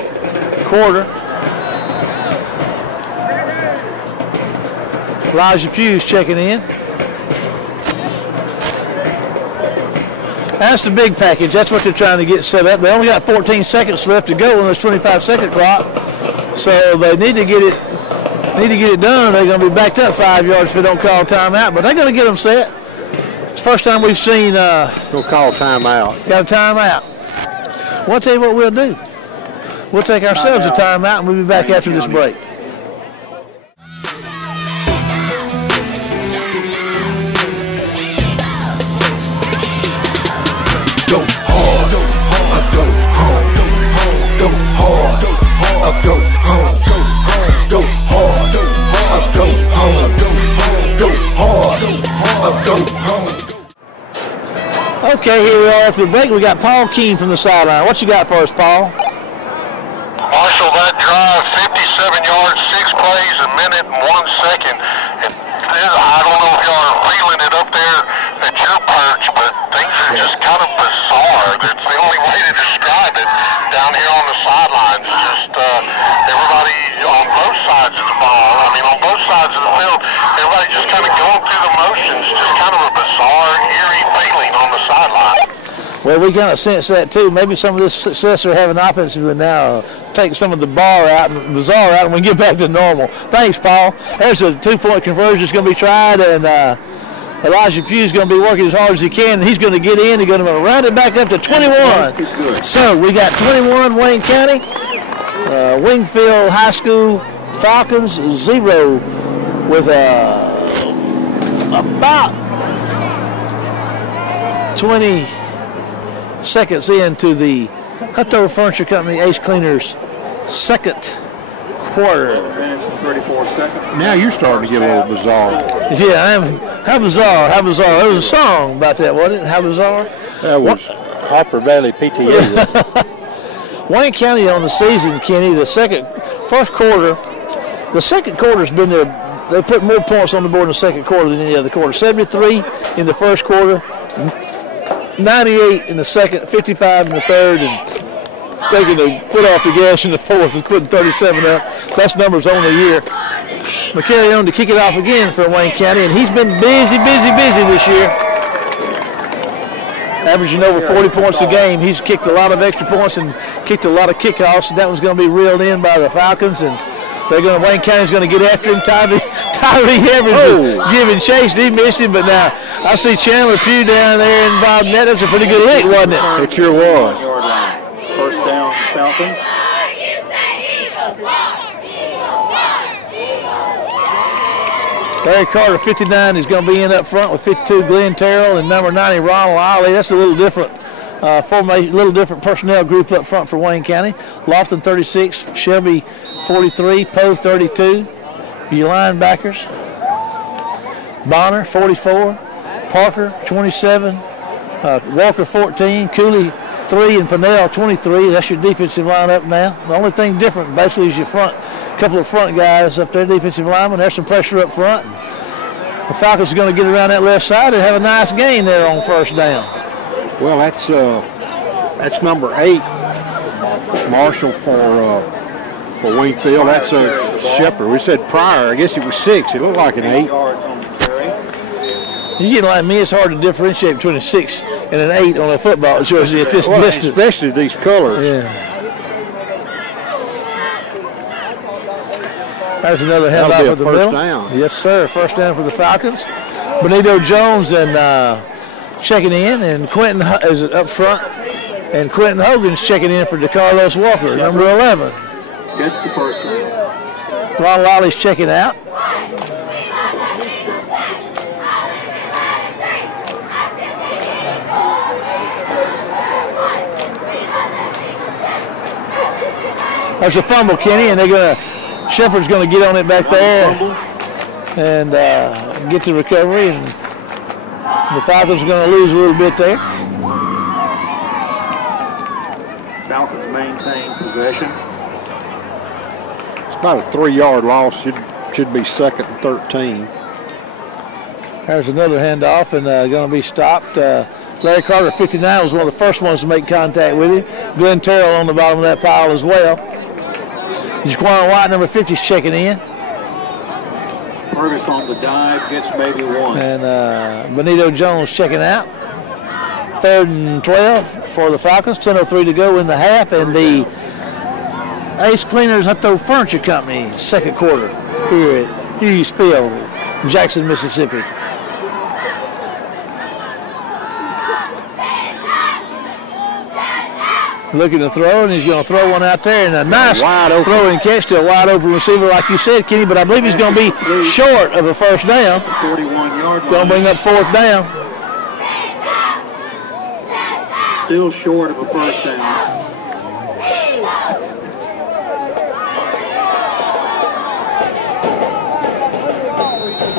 quarter. Elijah Pugh's checking in. That's the big package. That's what they're trying to get set up. They only got 14 seconds left to go on this 25-second clock, so they need to get it done. They're going to be backed up 5 yards if they don't call timeout, but they're going to get them set. It's the first time we've seen we'll call timeout. Got a timeout. Well, I'll tell you what we'll do. We'll take ourselves a timeout, and we'll be back after this break. Go hard, or go home. Go hard, or go home. Go hard, or go home. Go hard, or go home. Okay, here we are after the break. We got Paul Keene from the sideline. What you got for us, Paul? Marshall, that drive, 57 yards, 6 plays, a minute and 1 second. I don't know if y'all are feeling it up there at your perch, but things are just kind of bizarre. That's the only way to describe it down here on the sidelines. Just everybody on both sides of the ball, I mean on both sides of the field, everybody just kind of going through the motions, just kind of a bizarre, eerie feeling on the sideline. Well, we kind of sense that too. Maybe some of this success they're having offensively now take some of the bizarre out, and we get back to normal. Thanks, Paul. There's a 2-point conversion that's going to be tried, and Elijah Pugh's going to be working as hard as he can, and he's going to get in. He's going to round it back up to 21. So we got 21 Wayne County, Wingfield High School Falcons 0 with about 20 seconds into the Hutto Furniture Company Ace Cleaners second quarter. Now you're starting to get a little bizarre. Yeah, I am. How bizarre, how bizarre. There was a song about that, wasn't it? How bizarre? That was Harper Valley PTA. Wayne County on the season, Kenny, the second quarter's been there. They put more points on the board in the second quarter than any other quarter. 73 in the first quarter, 98 in the second, 55 in the third, and taking the foot off the gas in the fourth and putting 37 up. Best numbers on the year. McKelly on to kick it off again for Wayne County, and he's been busy this year. Averaging over 40 points a game. He's kicked a lot of extra points and kicked a lot of kickoffs, and that was going to be reeled in by the Falcons, and Wayne County's going to get after him. Tyree Evans was giving chase, and he missed him, but now I see Chandler Pugh down there involved in that. That's a pretty good lick, wasn't it? It sure was. First down, Falcons. Larry Carter, 59, is going to be in up front with 52, Glenn Terrell, and number 90, Ronald Ollie. That's a little different formation, little different personnel group up front for Wayne County. Lofton, 36, Shelby, 43, Poe, 32. Your linebackers, Bonner, 44, Parker, 27, Walker, 14, Cooley, 3, and Pinnell, 23. That's your defensive lineup now. The only thing different basically is your couple of front guys up there, defensive linemen. There's some pressure up front. The Falcons are going to get around that left side and have a nice gain there on first down. Well, that's number 8, Marshall for Wingfield. That's a Shepherd. We said prior, I guess it was 6. It looked like an 8. You get like me, it's hard to differentiate between a 6 and an 8 on a football jersey at this distance. Especially these colors. Yeah. There's another handoff for the middle. Down. Yes, sir. First down for the Falcons. Benito Jones and checking in, and Quentin is up front, and Quentin Hogan's checking in for DeCarlos Walker, number 11. Gets the first down. Ron Lawley's checking out. There's a fumble, Kenny, and they're going to. Shepard's going to get on it back there and get the recovery, and the Falcons are going to lose a little bit there. Falcons maintain possession. It's about a 3-yard loss. Should be 2nd and 13. There's another handoff, and going to be stopped. Larry Carter, 59, was one of the first ones to make contact with him. Glenn Terrell on the bottom of that pile as well. Jaquan White, number 50, is checking in. Fergus on the dive, gets maybe 1. And Benito Jones checking out. 3rd and 12 for the Falcons. 10:03 to go in the half. And the Ace Cleaners Hutto Furniture Company, second quarter here at Hughes Field, Jackson, Mississippi. Looking to throw, and he's going to throw one out there, and a nice throw and catch to a wide open receiver, like you said, Kenny, but I believe he's going to be short of a first down. 41-yard line. Going to bring up 4th down. Still short of a first down.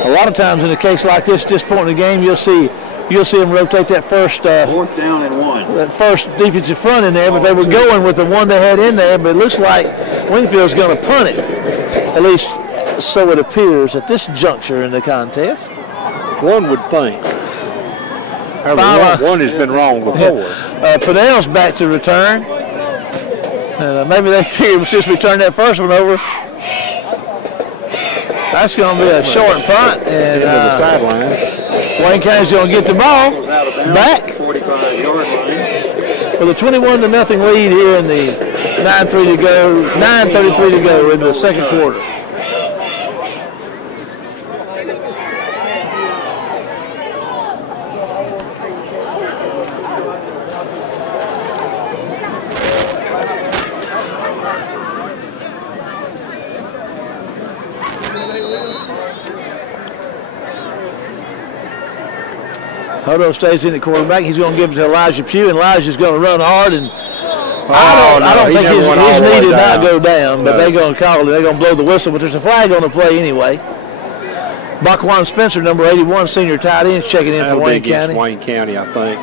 A lot of times in a case like this, at this point in the game, you'll see them rotate that first 4th down and 1. That first defensive front in there, but they were going with the one they had in there, but it looks like Wingfield's going to punt it. At least so it appears at this juncture in the contest. One would think. One has been wrong before. Pinnell's back to return. Maybe they figured since we turned that first one over, that's going to be a short punt. And the sideline. Wayne County's going to get the ball back. 45-yard line. With a 21-0 lead here in the 9:33 to go in the second quarter. Hodo stays in at quarterback. He's going to give it to Elijah Pugh, and Elijah's going to run hard. And I don't think his knee did not go down, but they're going to call it. They're going to blow the whistle, but there's a flag on the play anyway. Baquan Spencer, number 81, senior tight end, checking in for Wayne County. Wayne County, I think.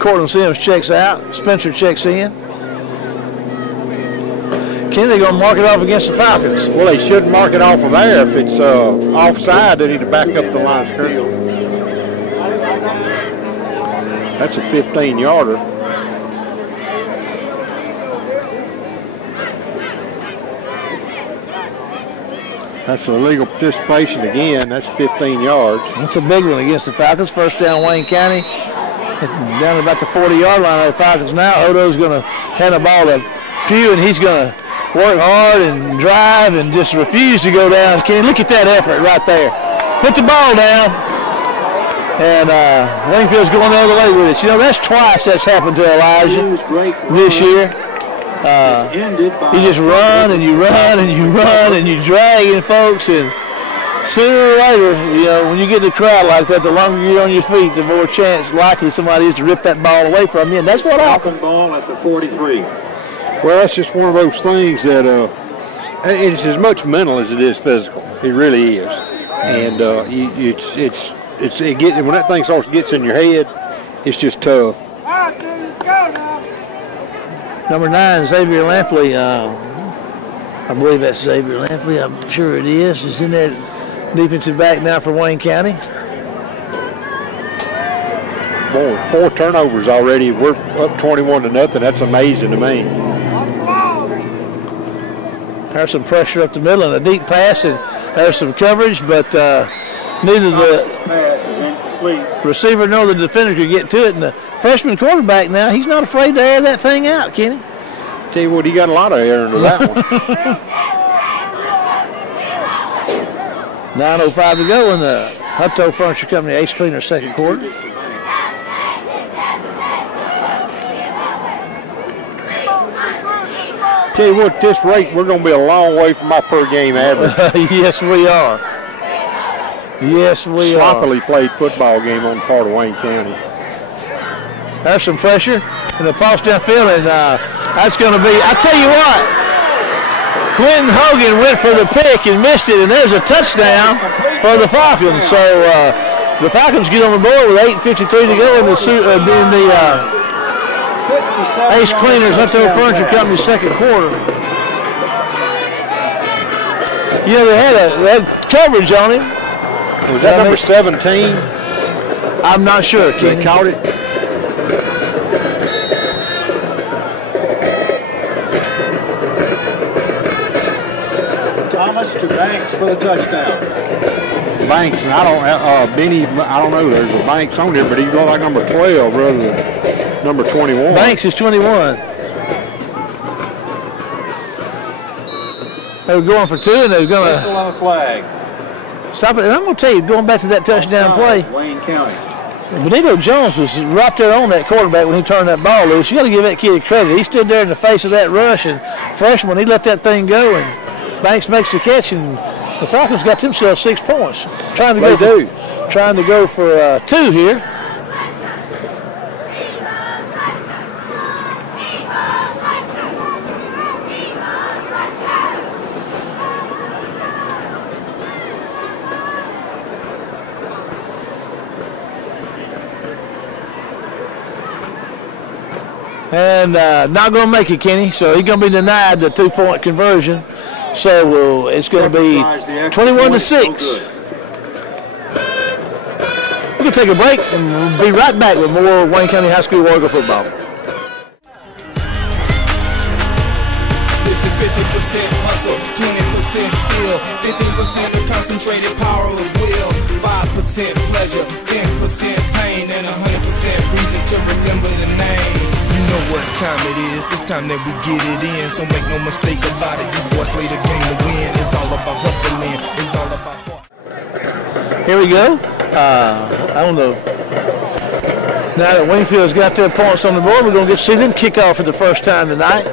Cortland Sims checks out. Spencer checks in. Kenny, they're going to mark it off against the Falcons. Well, they shouldn't mark it off of there. If it's offside, they need to back up the line of scrimmage. That's a 15-yarder. That's illegal participation again. That's 15 yards. That's a big one against the Falcons. First down, Wayne County. Down about the 40-yard line of the Falcons now. Odo's going to hand the ball to Pugh, and he's going to work hard and drive and just refuse to go down. Kenny, look at that effort right there. Put the ball down. And Wingfield's going the other way with it. You know, that's twice that's happened to Elijah this year. You just run and you run and you run and you dragging folks, and sooner or later, you know, when you get in the crowd like that, the longer you're on your feet, the more chance likely somebody is to rip that ball away from you, and that's what happened. Ball at the 43. Well, that's just one of those things that it's as much mental as it is physical. It really is, and when that thing starts gets in your head, it's just tough. Number 9, Xavier Lampley. I believe that's Xavier Lampley. I'm sure it is. Is in that defensive back now for Wayne County. Boy, 4 turnovers already. We're up 21-0. That's amazing to me. There's some pressure up the middle and a deep pass, and there's some coverage, but neither the receiver nor the defender could get to it. And the freshman quarterback now, he's not afraid to air that thing out, Kenny. Tell you what, he got a lot of air into that one. 9:05 to go in the Hutto Furniture Company Ace Cleaner second quarter. Tell you what, at this rate, we're going to be a long way from our per-game average. Yes, we are. Yes, we are. Sloppily played football game on the part of Wayne County. There's some pressure in the pass downfield, and that's going to be, I tell you what, Quentin Hogan went for the pick and missed it, and there's a touchdown for the Falcons. So the Falcons get on the board with 8:53 to go in the Ace Cleaners Hutto Furniture Company second quarter. You know, they had coverage on him. Was that number 17? I'm not sure. They caught it. Thomas to Banks for the touchdown. Banks, and I don't know. There's a Banks on there, but he's going like number 12 rather than number 21. Banks is 21. They were going for 2, and they were going to on a flag. Stop it. And I'm going to tell you, going back to that touchdown play, Wayne County. Benito Jones was right there on that quarterback when he turned that ball loose. You got to give that kid credit. He stood there in the face of that rush, and freshman, he let that thing go, and Banks makes the catch, and the Falcons got themselves 6 points. Trying to go for 2 here. And not going to make it, Kenny. So he's going to be denied the 2-point conversion. So it's going to be 21-6. We're going to take a break and we'll be right back with more Wayne County High School Warrior football. This is 50% hustle, 20% skill, 15% the concentrated power of will, 5% pleasure, 10% pain, and 100% reason to remember the name. You know what time it is, it's time that we get it in, so make no mistake about it, these boys play the game to win, it's all about hustling, it's all about heart. Here we go. I don't know. Now that Wingfield's got their points on the board, we're going to get to see them kick off for the first time tonight.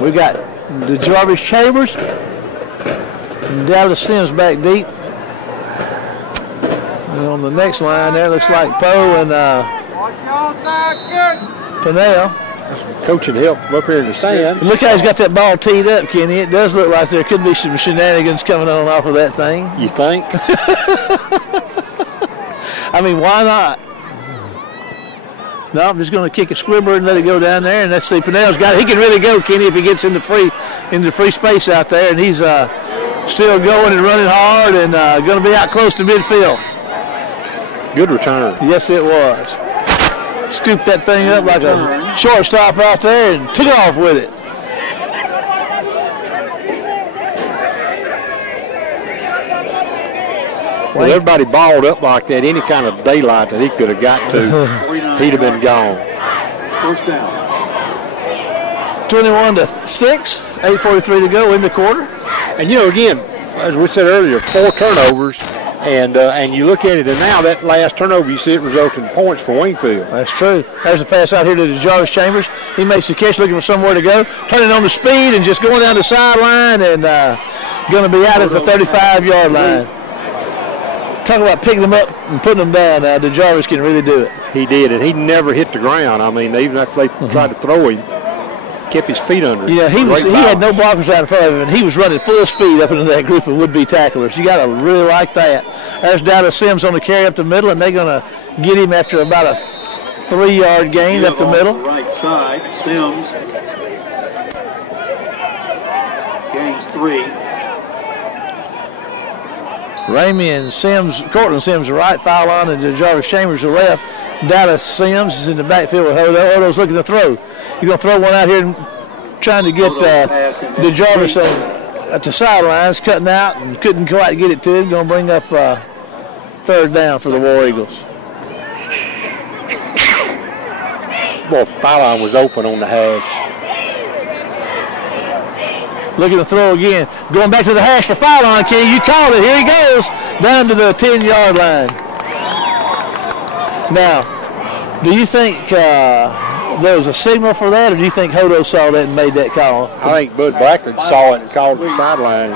We've got the Jarvis Chambers and Dallas Sims back deep. And on the next line there, looks like Poe and Pinnell. Coaching help from up here in the stand. Look how he's got that ball teed up, Kenny. It does look like there could be some shenanigans coming on off of that thing. You think? I mean, why not? No, I'm just going to kick a squibber and let it go down there. And let's see, Pinnell's got it. He can really go, Kenny, if he gets into free space out there. And he's still going and running hard and going to be out close to midfield. Good return. Yes, it was. Scooped that thing up like a shortstop out there and took off with it. Well, everybody balled up like that. Any kind of daylight that he could have got to, he'd have been gone. First down. 21-6, 8:43 to go in the quarter. And you know, again, as we said earlier, 4 turnovers, and you look at it, and now that last turnover, you see it results in points for Wingfield. That's true. There's a pass out here to Jarvis Chambers. He makes the catch, looking for somewhere to go, turning on the speed and just going down the sideline, and going to be out at the 35-yard line. Talk about picking them up and putting them down. Now, DeJarvis can really do it. He did, and he never hit the ground. I mean, even after they tried to throw him, kept his feet under him. Yeah, he had no blockers out in front of him, and he was running full speed up into that group of would-be tacklers. You got to really like that. There's Dallas Sims on the carry up the middle, and they're going to get him after about a 3-yard gain up the middle. Right side, Sims gains 3. Ramey and Sims, Cortland Sims the right, foul on, and Jarvis Chambers the left. Dallas Sims is in the backfield with Hodo. Hodo's looking to throw. You're going to throw one out here and trying to get DeJarvis at the sidelines, cutting out, and couldn't quite get it to him. Going to bring up 3rd down for the War Eagles. Well, Fallon was open on the hash. Looking to throw again. Going back to the hash for Fallon, Kenny. You called it. Here he goes. Down to the 10-yard line. Now, do you think there was a signal for that, or do you think Hodo saw that and made that call? I think Bud Blackledge saw it and called the sideline.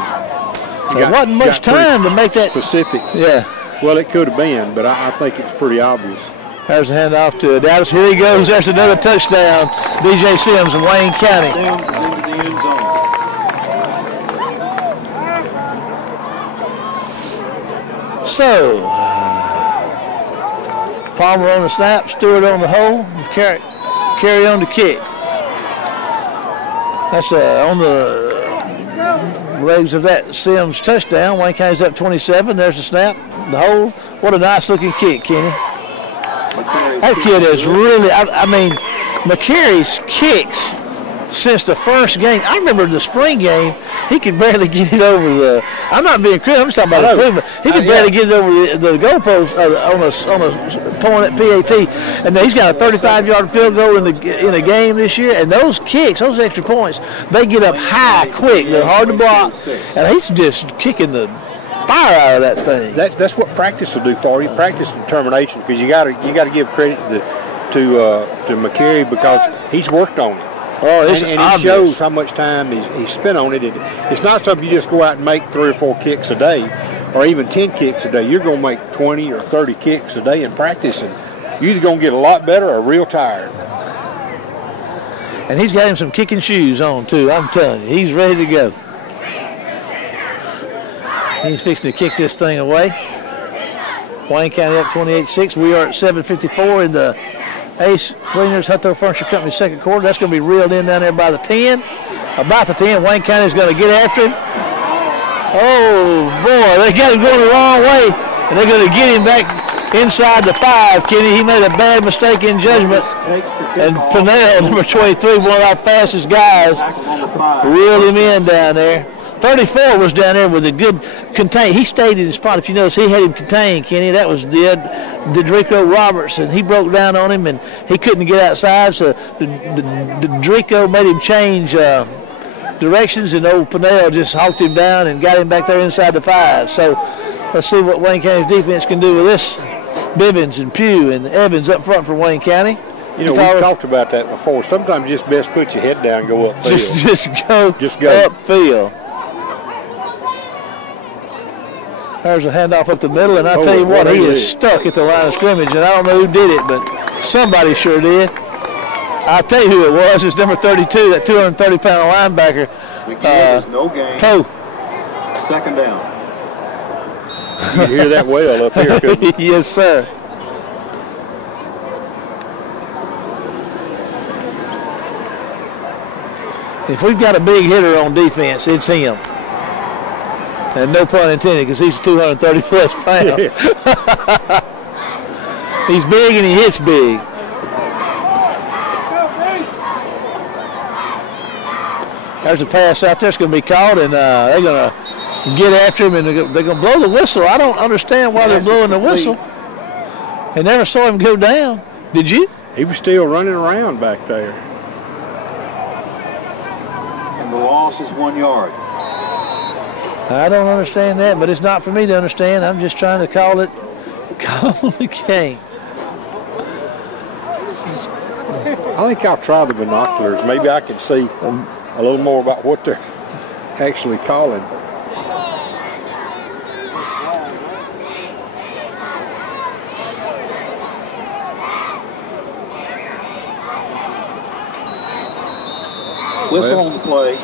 There wasn't much time to make that specific. Yeah. Well, it could have been, but I think it's pretty obvious. There's a handoff to Dallas. Here he goes. There's another touchdown. DJ Sims in Wayne County. Sims is into the end zone. So, Palmer on the snap, Stewart on the hole, carry on the kick. That's on the legs of that Sims touchdown. Wayne County's up 27. There's the snap, the hole. What a nice looking kick, Kenny. That kid is really, I mean, McCary's kicks since the first game. I remember the spring game, he could barely get it over the, I'm not being critical, I'm just talking about improvement. He could barely get it over the goalpost on a point at PAT. And he's got a 35-yard field goal in a game this year. And those kicks, those extra points, they get up high quick. They're hard to block. And he's just kicking the fire out of that thing. That's what practice will do for you. Practice and determination, because you got to give credit to McCary, because he's worked on it. Oh, and it shows how much time he's spent on it. It's not something you just go out and make 3 or 4 kicks a day, or even 10 kicks a day. You're going to make 20 or 30 kicks a day in practice, and you're either going to get a lot better or real tired. And he's got him some kicking shoes on, too. I'm telling you, he's ready to go. He's fixing to kick this thing away. Wayne County up 28-6. We are at 7:54 in the Ace Cleaners Hutto Furniture Company second quarter. That's going to be reeled in down there by the 10. About the 10. Wayne County's going to get after him. Oh, boy, they got him going the wrong way. And they're going to get him back inside the 5, Kenny. He made a bad mistake in judgment. And Pinnell, number 23, one of our fastest guys, reeled him in down there. 34 was down there with a good contain. He stayed in his spot. If you notice, he had him contained, Kenny. That was Dedrico Roberts, and he broke down on him, and he couldn't get outside. So Dedrico made him change directions, and old Pinnell just hawked him down and got him back there inside the 5. So let's see what Wayne County's defense can do with this. Bivens and Pugh and Evans up front for Wayne County. You know, we've talked about that before. Sometimes it's just best put your head down and go upfield. Just go upfield. There's a handoff up the middle, and I'll tell you what, he is stuck at the line of scrimmage, and I don't know who did it, but somebody sure did. I'll tell you who it was. It's number 32, that 230-pound linebacker. The game is no gain. Poe. Second down. You hear that well up here, couldn't you? Yes, sir. If we've got a big hitter on defense, it's him. And no pun intended, because he's 230-plus pounds. Yeah. He's big and he hits big. There's a pass out there. It's going to be called, and they're going to get after him, and they're going to blow the whistle. I don't understand why they're blowing the whistle. I never saw him go down. Did you? He was still running around back there. And the loss is 1 yard. I don't understand that, but it's not for me to understand. I'm just trying to call the game. I think I'll try the binoculars. Maybe I can see a little more about what they're actually calling. Whistle on the play.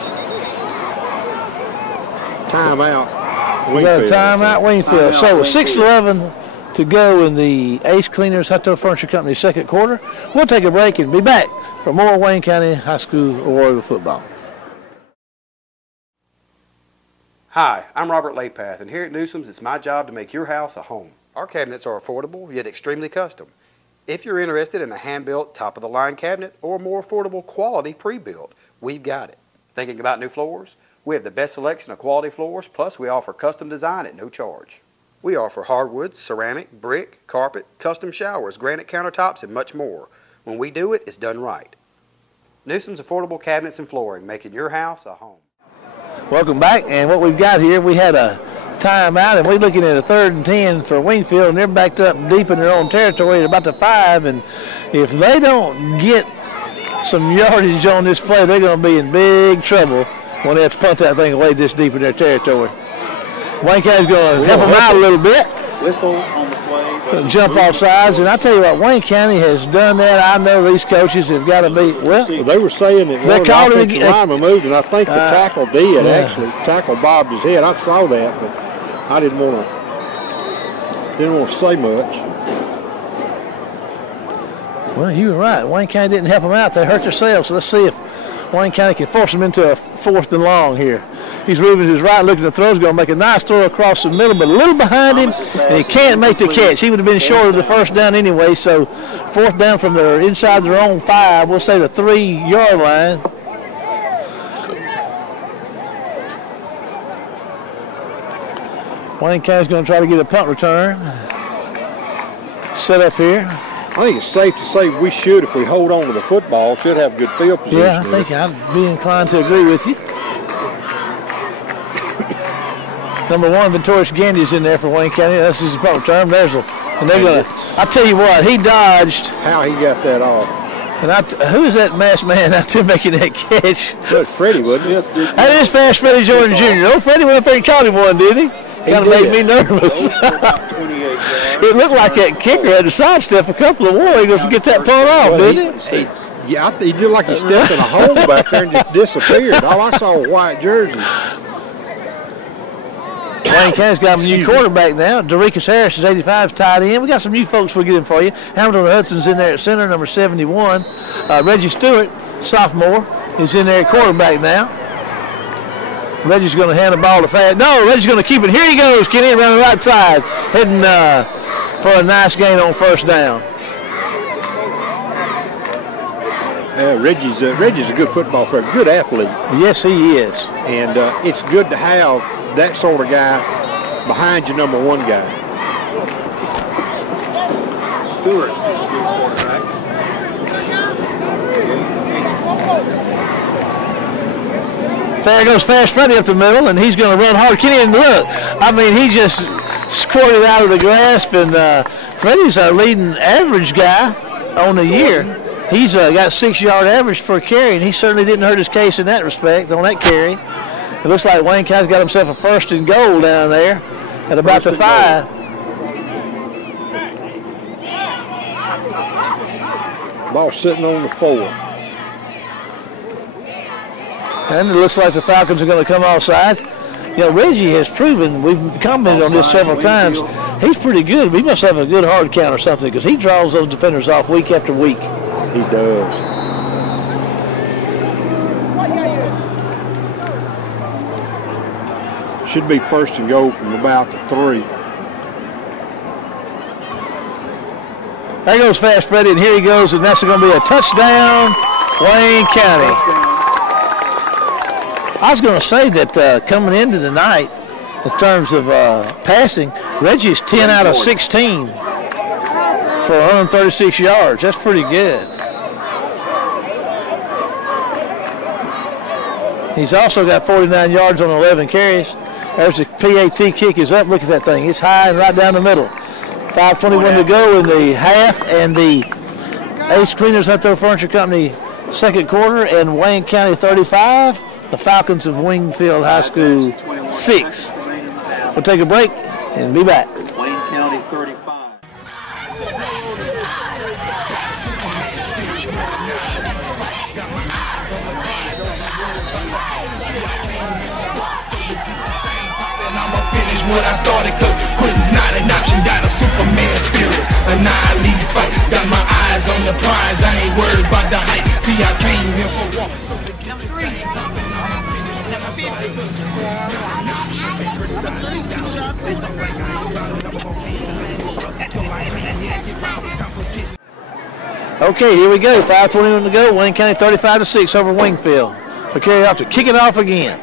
Timeout. We got a timeout, Wingfield. So with 6:11 to go in the Ace Cleaners Hutto Furniture Company second quarter, we'll take a break and be back for more Wayne County High School War Eagle football. Hi, I'm Robert Lapath, and here at Newsome's, it's my job to make your house a home. Our cabinets are affordable, yet extremely custom. If you're interested in a hand-built, top-of-the-line cabinet or a more affordable quality pre-built, we've got it. Thinking about new floors? We have the best selection of quality floors, plus we offer custom design at no charge. We offer hardwood, ceramic, brick, carpet, custom showers, granite countertops, and much more. When we do it, it's done right. Newsome's Affordable Cabinets and Flooring, making your house a home. Welcome back, and what we've got here, we had a timeout, and we're looking at a 3rd and 10 for Wingfield, and they're backed up deep in their own territory at about the 5, and if they don't get some yardage on this play, they're going to be in big trouble when they have to punt that thing away this deep in their territory. Wayne County's going to help them out a little bit. Whistle on the play. Jump off sides, and I tell you what, Wayne County has done that. I know these coaches have got to be, well, they were saying that one of the offensive linemen moved, and I think the tackle did, actually. Tackle bobbed his head. I saw that, but I didn't want to say much. Well, you were right. Wayne County didn't help them out. They hurt themselves. So let's see if Wayne County can force them into a 4th and long here. He's moving to his right, looking at the throw. He's going to make a nice throw across the middle, but a little behind him, and he can't make the catch. He would have been short of the first down anyway, so 4th down from their inside their own 5. We'll say the 3-yard line. Wayne County's going to try to get a punt return. Set up here. I think it's safe to say we should, if we hold on to the football, should have good field position. Yeah, I think I'd be inclined to agree with you. Number 1, Ventorius Gandy's in there for Wayne County. That's his punt return. And they're going to, I tell you what, he dodged. How he got that off. And who is that masked man out there making that catch? That's Freddie, wasn't it? That is Fast Freddie Jordan Jr. Oh, Freddie went up there and caught him one, did he? Kind of made me nervous. It looked like that kicker had to sidestep a couple of War Eagles to get that punt off, didn't he? He did like he stepped in a hole back there and just disappeared. All I saw was white jerseys. Wayne County's got a new quarterback now. Dorikus Harris is 85, tight end. We got some new folks we'll get in for you. Hamilton Hudson's in there at center, number 71. Reggie Stewart, sophomore, is in there at quarterback now. Reggie's going to hand the ball to Fast. No, Reggie's going to keep it. Here he goes, Kenny, around the right side, heading for a nice gain on 1st down. Reggie's a good football player, good athlete. Yes, he is. And it's good to have that sort of guy behind your number 1 guy. Stewart, good quarterback. There goes Fast Freddie up the middle, and he's going to run hard. Kenny, and look, I mean, he just squirted out of the grasp, and Freddie's our leading average guy on the year. He's got 6-yard average per carry, and he certainly didn't hurt his case in that respect on that carry. It looks like Wayne County's got himself a 1st and goal down there at about the 5. Ball sitting on the 4. And it looks like the Falcons are going to come off sides. You know, Reggie has proven, we've commented on this several times, he's pretty good. We must have a good hard count or something because he draws those defenders off week after week. He does. Should be 1st and goal from about the 3. There goes Fast Freddie, and here he goes, and that's going to be a touchdown, Wayne County. I was going to say that coming into the night, In terms of passing, Reggie's 10 out of 16 for 136 yards. That's pretty good. He's also got 49 yards on 11 carries. There's the PAT kick is up. Look at that thing. It's high and right down the middle. 5:21 to go in the half, and the Ace Cleaners Hutto Furniture Company second quarter, and Wayne County 35, the Falcons of Wingfield High School 6. We'll take a break and be back. Wayne County 35. What I started, cause quitting's not an option. Got a Superman spirit, annihilate fight. Got my eyes on the prize, I ain't worried about the hype. See, I came here for walk. Number 3. Okay, here we go. 5:21 to go. Wayne County 35-6 over Wingfield. Okay, off to kick it off again.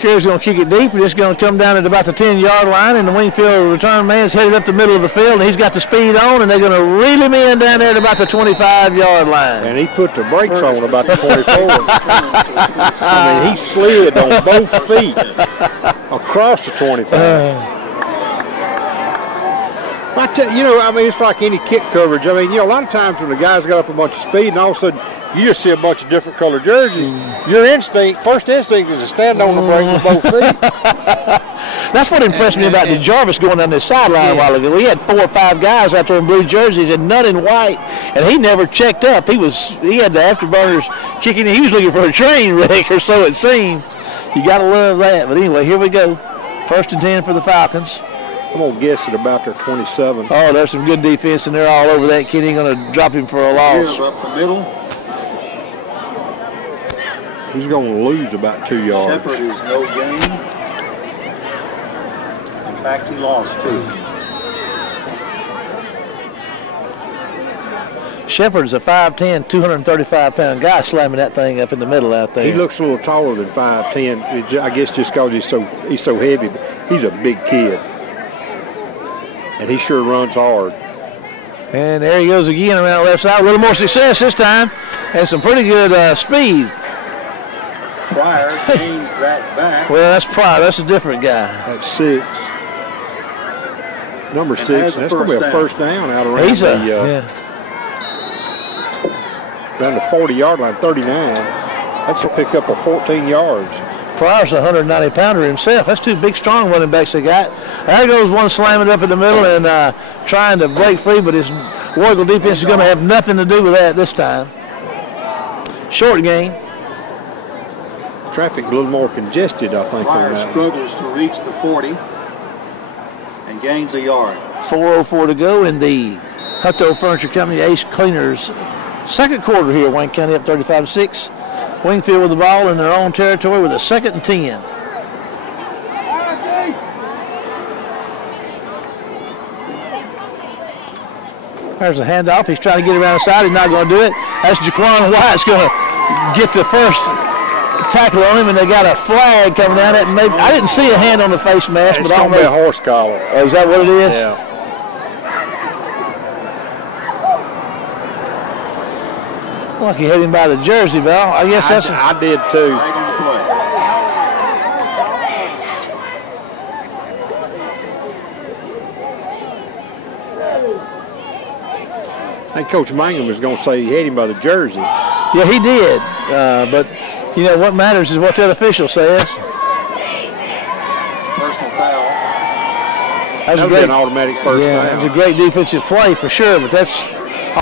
Carey's going to kick it deep. It's going to come down at about the 10-yard line, and the Wingfield return man's headed up the middle of the field, and he's got the speed on, and they're going to reel him in down there at about the 25-yard line. And he put the brakes on about the 24. I mean, he slid on both feet across the 25. You know, I mean, it's like any kick coverage. I mean, you know, a lot of times when the guys got up a bunch of speed, and all of a sudden you just see a bunch of different colored jerseys. Your first instinct is to stand on the brake with both feet. That's what impressed me about the Jarvis going down this sideline a while ago. We had 4 or 5 guys out there in blue jerseys and none in white, and he never checked up. He had the afterburners kicking. He was looking for a train wreck, or so it seemed. You got to love that. But anyway, here we go. 1st and 10 for the Falcons. I'm going to guess at about their 27. Oh, there's some good defense, and they're all over that kid. Ain't going to drop him for a loss. Here's up the middle. He's going to lose about 2 yards. Shepard is no gain. In fact, he lost 2. Shepard's a 5'10", 235-pound guy slamming that thing up in the middle out there. He looks a little taller than 5'10". I guess just because he's so heavy. But he's a big kid. And he sure runs hard. And there he goes again around the left side. A little more success this time. And some pretty good speed. Pryor gains that back. Well, that's Pryor. That's a different guy. That's 6. Number 6. That's going to be a first down out around around the 40-yard line, 39. That's a pickup of 14 yards. Pryor's a 190-pounder himself. That's 2 big, strong running backs they got. There goes one slamming up in the middle and trying to break free, but his War Eagle defense is going to have nothing to do with that this time. Short gain. Traffic a little more congested, I think. Pryor struggles to reach the 40 and gains a yard. 4:04 to go in the Hutto Furniture Company Ace Cleaners second quarter here. Wayne County up 35-6. Wingfield with the ball in their own territory with a 2nd and 10. There's a handoff. He's trying to get around the side. He's not going to do it. That's Jaquan White's going to get the first tackle on him, and they got a flag coming down. I didn't see a hand on the face mask, but I don't know. It's going to be a horse collar. Oh, is that what it is? Yeah. Like he hit him by the jersey, Val. I guess that's. I did too. I think Coach Mangum was going to say he hit him by the jersey. Yeah, he did. But, you know, what matters is what that official says. Personal foul. That would be an automatic first down. That was a great defensive play for sure, but that's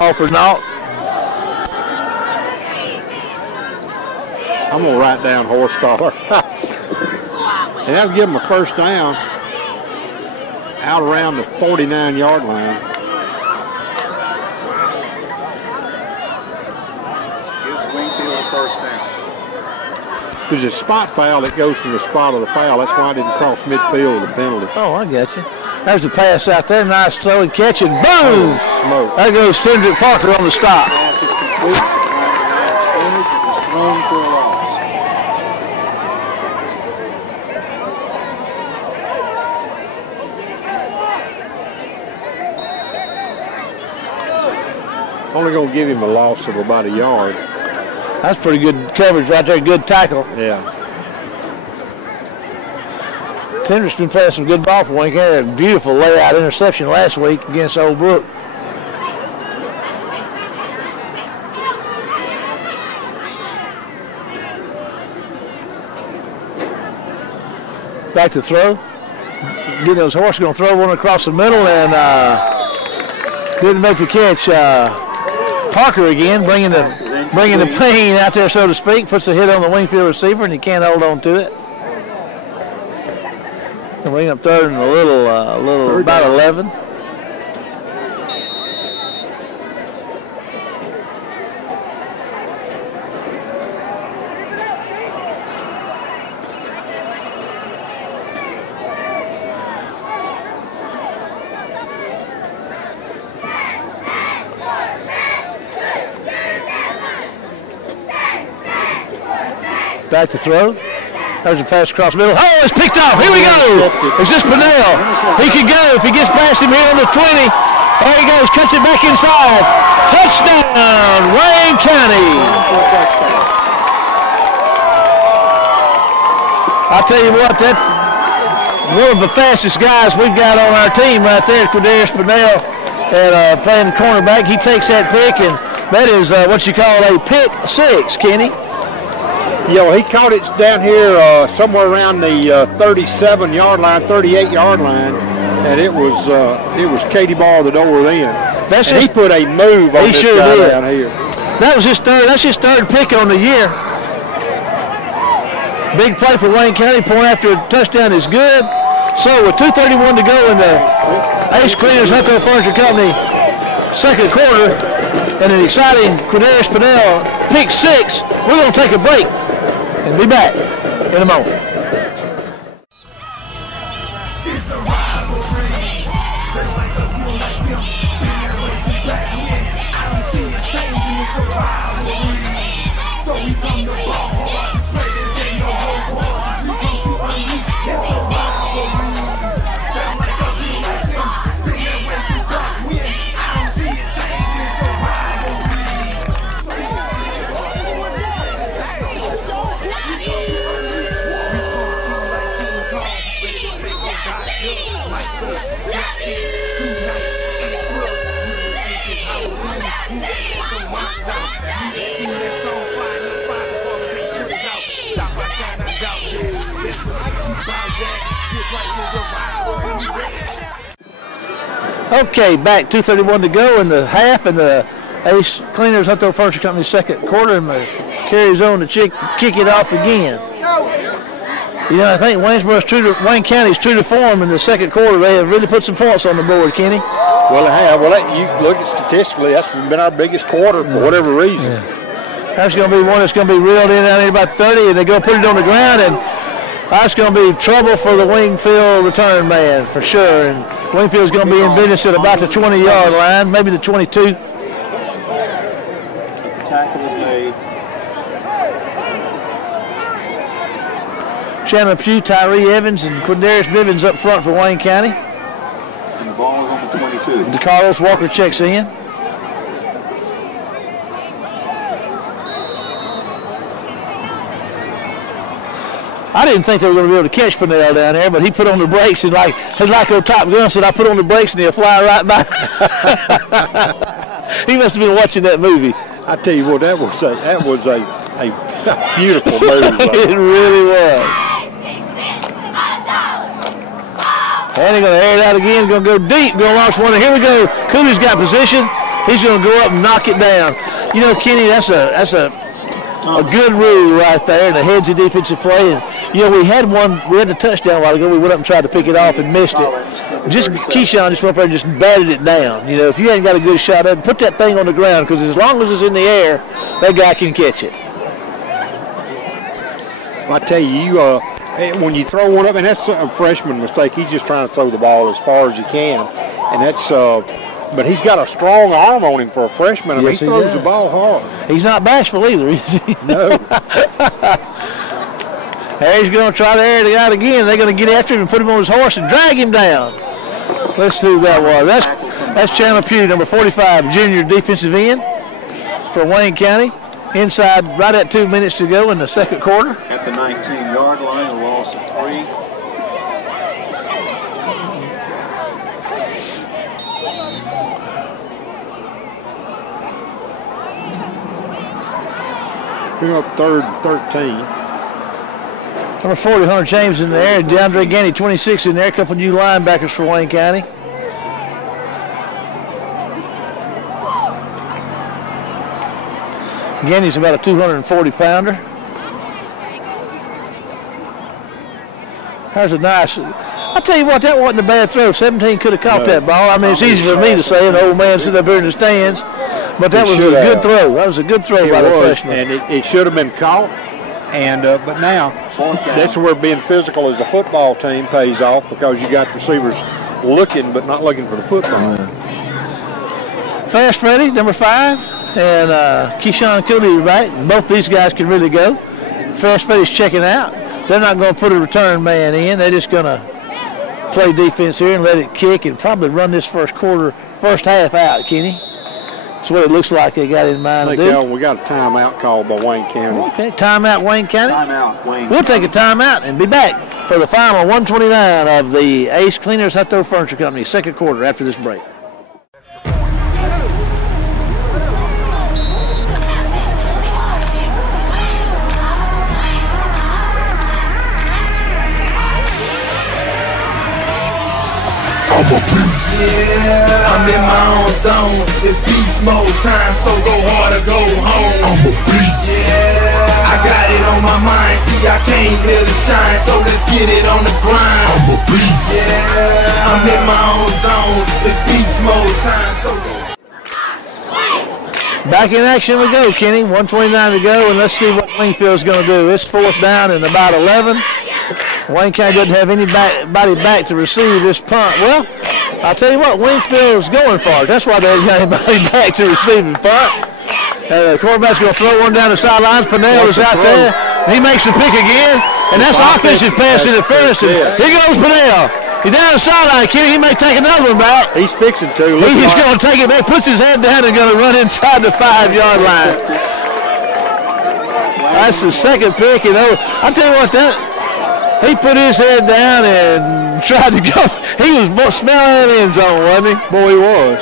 all for naught. I'm going to write down horse collar. And that'll give them a first down out around the 49-yard line. Gives Wingfield a first down. There's a spot foul that goes from the spot of the foul. That's why I didn't cross midfield with the penalty. Oh, I got you. There's the pass out there. Nice throwing catch and boom! Smoke. There goes Kendrick Parker on the stop. Pass is complete. It's thrown for a loss. Only going to give him a loss of about a yard. That's pretty good coverage right there. Good tackle. Yeah. Kendrick's been playing some good ball for Wayne County. A beautiful layout interception last week against Old Brook. Back to throw. Getting those horses, going to throw one across the middle and didn't make the catch. Parker again, bringing the pain out there, so to speak. Puts a hit on the Wingfield receiver, and he can't hold on to it. And bring up third and a little about 11. Back to throw. There's a pass across the middle. Oh, it's picked off. Here we go. It's just Pennell. He can go if he gets past him here on the 20. There he goes. Cuts it back inside. Touchdown, Wayne County. I'll tell you what, that's one of the fastest guys we've got on our team right there, Quadarius Pennell, and playing cornerback. He takes that pick, and that is what you call a pick six, Kenny. He caught it down here somewhere around the 37-yard line, 38-yard line, and it was Katie Ball the door then. He put a move on this guy down here. That was his third. That's his third pick on the year. Big play for Wayne County. Point after a touchdown is good. So with 2:31 to go in the Ace Cleaners Hunter Furniture Company second quarter, and an exciting Quadarius Pennell pick six, we're going to take a break and be back in a moment. Okay, back 2:31 to go in the half, and the Ace Cleaners Hunter Furniture Company second quarter, and carries on to kick it off again. You know, I think Wayne County's true to form in the second quarter. They have really put some points on the board, Kenny. Well, they have. Well, you look at statistically, that's been our biggest quarter for whatever reason. Yeah. That's going to be one that's going to be reeled in down here about 30, and they go put it on the ground, and that's going to be trouble for the Wingfield return man for sure. And Wingfield's going to be in business at about the 20-yard line, maybe the 22. Tackle is made. Chandler Pugh, Tyree Evans, and Quindarius Bivens up front for Wayne County. And the ball is on the 22. DeCarlos Walker checks in. I didn't think they were going to be able to catch Pennell down there, but he put on the brakes, and like old Top Gun said, I put on the brakes and he'll fly right by. He must have been watching that movie. I tell you what, that was a beautiful movie. It really was. And they're going to air it out again. Going to go deep. Going to launch one. And here we go. Cooley's got position. He's going to go up and knock it down. You know, Kenny, that's a good rule right there, and a heads of defensive play. And, you know, we had the touchdown a while ago. We went up and tried to pick it off and missed it. Just Keyshawn just went up there and just batted it down. You know, if you hadn't got a good shot at it, put that thing on the ground, because as long as it's in the air, that guy can catch it. I tell you, when you throw one up, and that's a freshman mistake. He's just trying to throw the ball as far as he can, and that's. But he's got a strong arm on him for a freshman. I mean, he throws the ball hard. He's not bashful either, is he? No. Harry's going to try to air it out again. They're going to get after him and put him on his horse and drag him down. Let's see who that was. That's Chandler Pugh, number 45, junior defensive end for Wayne County. Inside, right at 2 minutes to go in the second quarter. At the 19-yard line, a loss of 3. We're up third, 13. Number 40, Hunter James in there. DeAndre Gandy, 26 in there. A couple new linebackers for Wayne County. Gandy's about a 240-pounder. There's a nice. I'll tell you what, that wasn't a bad throw. 17 could have caught that ball. I mean, it's easy for me to say, an old man sitting up here in the stands, but that was a good throw. That was a good throw by the freshman. And it should have been caught. And but now, that's where being physical as a football team pays off, because you got receivers looking but not looking for the football. Fast Freddy, number 5, and Keyshawn Cooley right. Both these guys can really go. Fast Freddy's checking out. They're not going to put a return man in. They're just going to play defense here and let it kick and probably run this first half out, Kenny. That's what it looks like they got in mind to do. We got a timeout called by Wayne County. Okay, timeout Wayne County. Timeout Wayne We'll take a timeout and be back for the final 129 of the Ace Cleaners Hutto Furniture Company, second quarter after this break. I'm a beast. Yeah, I'm in my own zone. It's beast mode time, so go hard or go home. I'm a beast. Yeah, I got it on my mind. See, I came here to shine, so let's get it on the grind. I'm a beast. Yeah, I'm in my own zone. It's beast mode time, so go. Back in action we go, Kenny. 129 to go, and let's see what Wingfield's going to do. It's fourth down and about 11. Wayne County doesn't have anybody back to receive this punt. Well, I'll tell you what, Wingfield's going for it. That's why they haven't got anybody back to receive the punt. The quarterback's going to throw one down the sidelines. Pennell is out there. He makes the pick again, and that's offensive pass interference. Here goes Pennell. He's down the sideline, Kenny. He may take another one back. He's fixing to. He's going to take it back, puts his head down, and going to run inside the 5-yard line. That's the second pick, I'll tell you what, he put his head down and tried to go. He was smelling the end zone, wasn't he? Boy, he was.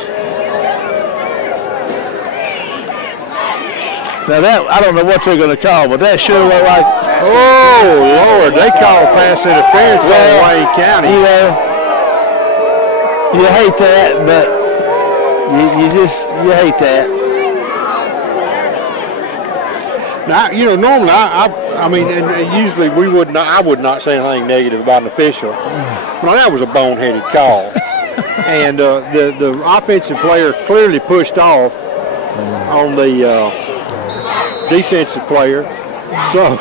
Now that, I don't know what they're going to call, but that sure looked like. Oh, Lord, they call pass interference on Wayne County. You hate that, but you hate that. Now, normally I mean, and usually I would not say anything negative about an official. But that was a boneheaded call. And the offensive player clearly pushed off on the defensive player. So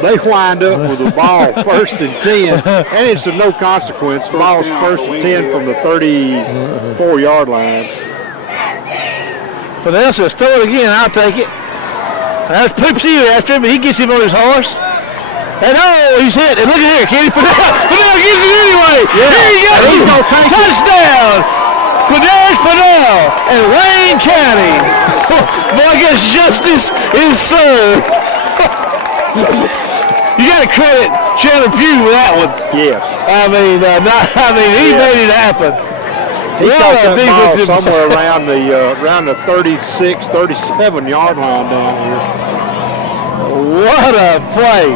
they wind up with the ball 1st and 10, and it's of no consequence. The ball's 1st and 10 from the 34-yard line. Fidel says, throw it again, I'll take it. There's Pipsy after him, but he gets him on his horse. And he's hit. And look at here, Kenny. Fidel gets it anyway. Yeah. Here he goes. He's going to take touchdown. Fidel and Wayne County. Boy, I guess justice is served. You got to credit Chandler Pugh with that one. Yes. I mean, he made it happen. He caught that ball somewhere around the 36, 37-yard line down here. What a play.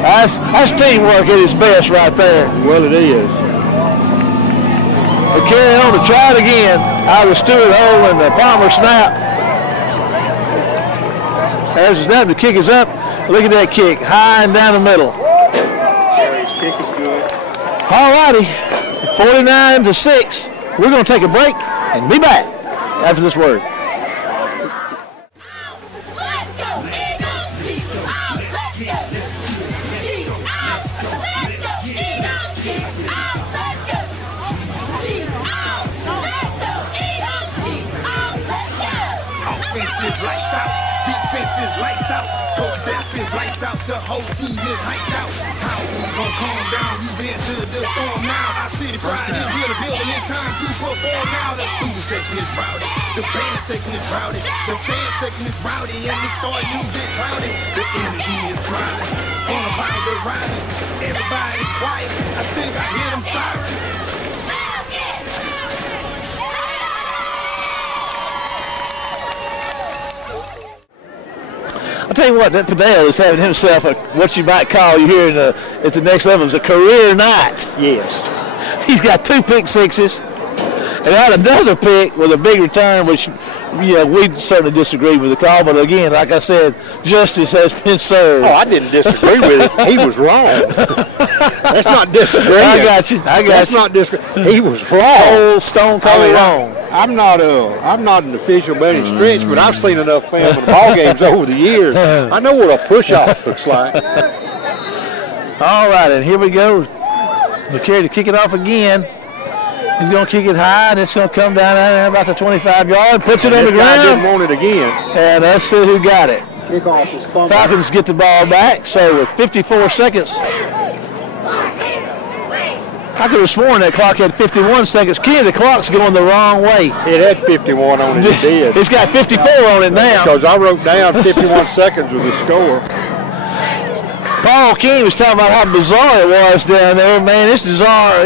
That's teamwork at its best right there. Well, it is. They carry on to try it again. Out of the Stewart hole and the Palmer snap. There's his snap. The kick is up. Look at that kick. High and down the middle. His kick is good. All righty. 49-6. We're going to take a break and be back after this word. Offense is lights out, defense is lights out. Coach staff is lights out, the whole team is hyped out. How we gon' calm down? You've been to the storm now. Our city pride is here to build, and it's time to perform now. The student section is rowdy, the band section is rowdy, the fan section is rowdy, and it's starting to get cloudy. The energy is thriving, bonfires are riding. Everybody quiet, I think I hear them sirens. I'll tell you what, that Padale is having himself what you might call, you hear at the next level, is a career night. Yes. He's got 2 pick sixes and had another pick with a big return, which, we certainly disagree with the call. But again, like I said, justice has been served. Oh, I didn't disagree with it. He was wrong. That's not disagreeing. I got you. That's not disagreeing. He was wrong. Cold, stone cold wrong. I'm not an official by any stretch, but I've seen enough film of the ball games over the years. I know what a push-off looks like. All right, and here we go. McCary to kick it off again. He's going to kick it high, and it's going to come down there about the 25-yard. Puts it on the ground. Didn't want it again. And let's see who got it. Kickoff is fumbled. Falcons get the ball back. So with 54 seconds, I could have sworn that clock had 51 seconds. Kenny, the clock's going the wrong way. It had 51 on it. It did. It's got 54 on it now. Because I wrote down 51 seconds with the score. Paul King was talking about how bizarre it was down there. Man, it's bizarre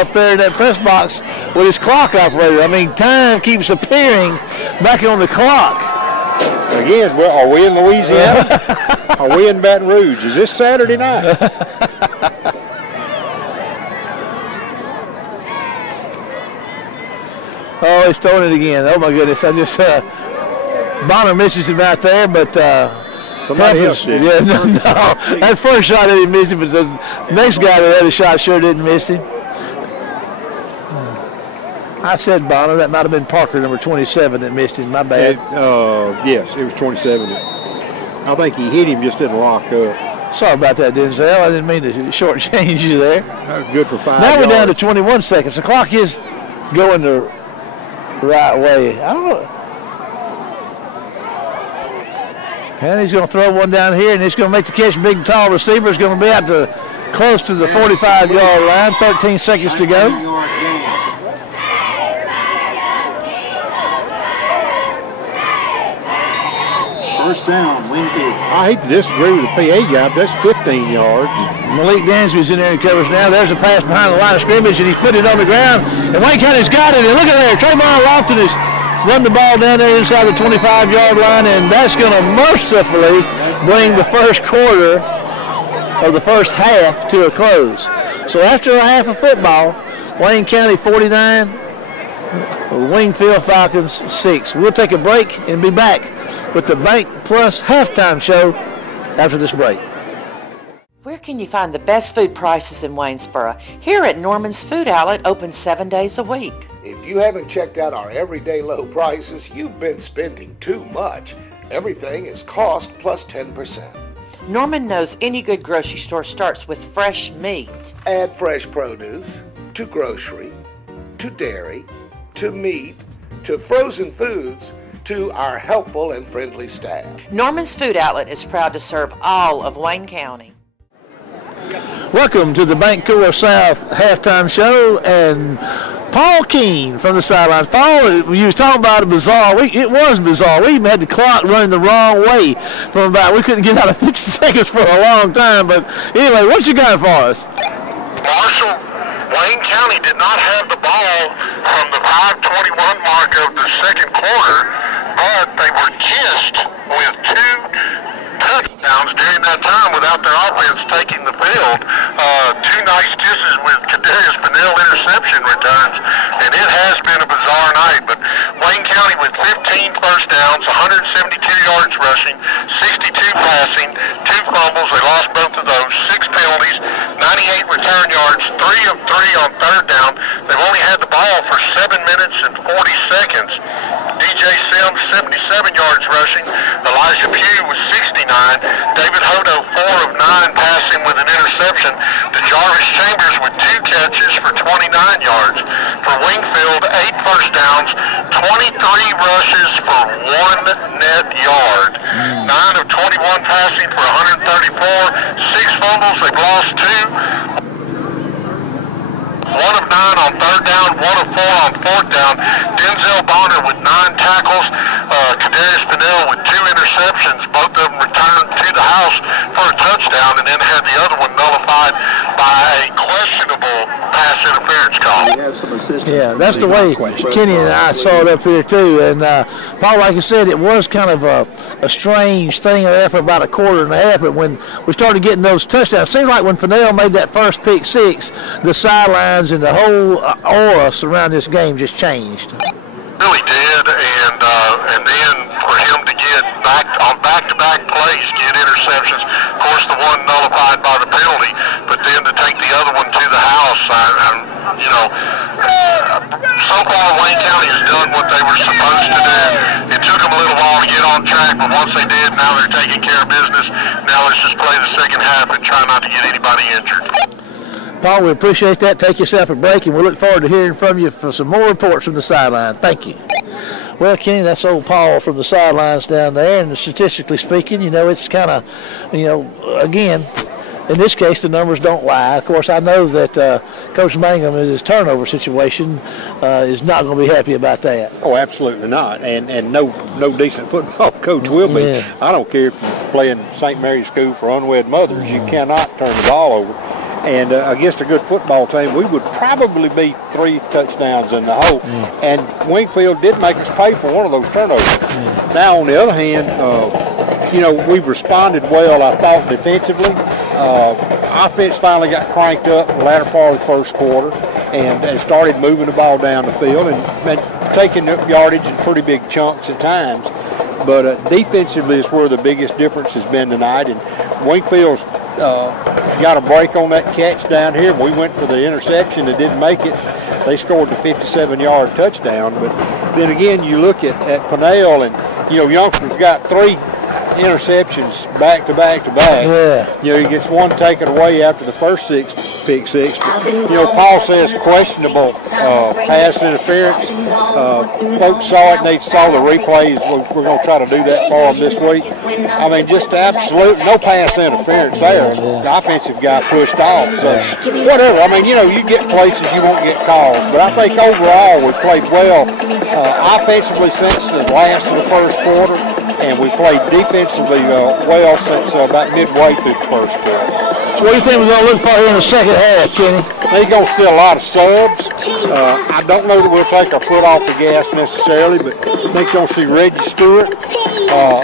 up there in that press box with his clock operator. I mean, time keeps appearing back on the clock. Again, are we in Louisiana? Are we in Baton Rouge? Is this Saturday night? Oh, he's throwing it again. Oh, my goodness. I just, Bonner misses him out there, but somebody else did. Yeah, no, that first shot didn't miss him, but the next guy that had a shot sure didn't miss him. I said Bonner. That might have been Parker, number 27, that missed him. My bad. Yes, it was 27. I think he hit him, just didn't lock up. Sorry about that, Denzel. I didn't mean to shortchange you there. That was good for 5 Now yards. we're down to 21 seconds. The clock is going the right way. I don't know. And he's going to throw one down here, and he's going to make the catch. Big, tall receiver is going to be out to close to the 45-yard line. 13 seconds to go. First down, Wingfield. I hate to disagree with the PA guy, but that's 15 yards. Malik Dansby's in there and covers now. There's a pass behind the line of scrimmage, and he's put it on the ground. And Wayne County's got it. And look at there. Trayvon Lofton has run the ball down there inside the 25-yard line, and that's going to mercifully bring the first quarter of the first half to a close. So after a half of football, Wayne County 49, Wingfield Falcons 6. We'll take a break and be back with the Bank Plus halftime show after this break. Where can you find the best food prices in Waynesboro? Here at Norman's Food Outlet, open 7 days a week. If you haven't checked out our everyday low prices, you've been spending too much. Everything is cost plus 10%. Norman knows any good grocery store starts with fresh meat. Add fresh produce to grocery, to dairy, to meat, to frozen foods, to our helpful and friendly staff. Norman's Food Outlet is proud to serve all of Wayne County. Welcome to the Bancorp South halftime show, and Paul Keene from the sidelines. Paul, you was talking about it bizarre. It was bizarre. We even had the clock running the wrong way from about. We couldn't get out of 50 seconds for a long time. But anyway, what you got for us? Marshall, Wayne County did not have the ball from the 5:21 mark of the second quarter, but they were kissed with 2 touchdowns during that time without their offense taking the field. 2 nice kisses with Kadarius Pennell interception returns, and it has been a bizarre night. But Wayne County with 15 first downs, 172 yards rushing, 62 passing, 2 fumbles. They lost both of those, 6 penalties, 98 return yards, 3 of 3 on third down. They've only had the ball for 7 minutes and 40 seconds. DJ Sims, 77 yards rushing. Elijah Pugh was 69. David Hodo, 4 of 9 passing with an interception. To Jarvis Chambers with 2 catches for 29 yards. For Wingfield, 8 first downs, 23 rushes for 1 net yard. 9 of 21 passing for 134. 6 fumbles, they've lost 2. 1 of 9 on 3rd down, 1 of 4 on 4th down. Denzel Bonner with 9 tackles. Kadarius Fennell with 2 interceptions. Both of them returned to the house for a touchdown, and then had the other one nullified by a questionable pass interference call. Yeah, that's the way Kenny and I saw it up here too. And Paul, like you said, it was kind of a strange thing there for about a quarter and a half. But when we started getting those touchdowns, it seems like when Fennell made that first pick six, the sidelines and the whole aura surrounding this game just changed. Really did, and then for him to get back-to-back plays, get interceptions. Of course, the one nullified by the penalty, but then to take the other one to the house. So far Wayne County has done what they were supposed to do. It took them a little while to get on track, but once they did, now they're taking care of business. Now let's just play the second half and try not to get anybody injured. Paul, we appreciate that. Take yourself a break, and we look forward to hearing from you for some more reports from the sideline. Thank you. Well, Kenny, that's old Paul from the sidelines down there, and statistically speaking, it's kind of, again, in this case, the numbers don't lie. Of course, I know that Coach Mangum in his turnover situation is not going to be happy about that. Oh, absolutely not. And no decent football coach will be. Yeah. I don't care if you're playing St. Mary's School for unwed mothers. You cannot turn the ball over. And against a good football team, we would probably be 3 touchdowns in the hole. And Wingfield did make us pay for one of those turnovers. Now, on the other hand, we've responded well, I thought, defensively. Offense finally got cranked up in the latter part of the first quarter and started moving the ball down the field and taking up yardage in pretty big chunks at times. But defensively is where the biggest difference has been tonight. And Wingfield's got a break on that catch down here. We went for the interception that didn't make it. They scored the 57-yard touchdown. But then again, you look at Pennell, and youngsters got 3 interceptions back to back. Yeah. He gets 1 taken away after the first pick six. But, Paul says questionable pass interference. Folks saw it and they saw the replays. We're going to try to do that for them this week. I mean, just absolute no pass interference there. The offensive guy pushed off. So whatever. I mean, you get places you won't get calls. But I think overall we played well offensively since the last of the first quarter. And we played defensively well since about midway through the first quarter. What do you think we're going to look for here in the second half, Kenny? They're going to see a lot of subs. I don't know that we'll take our foot off the gas necessarily, but I think you're going to see Reggie Stewart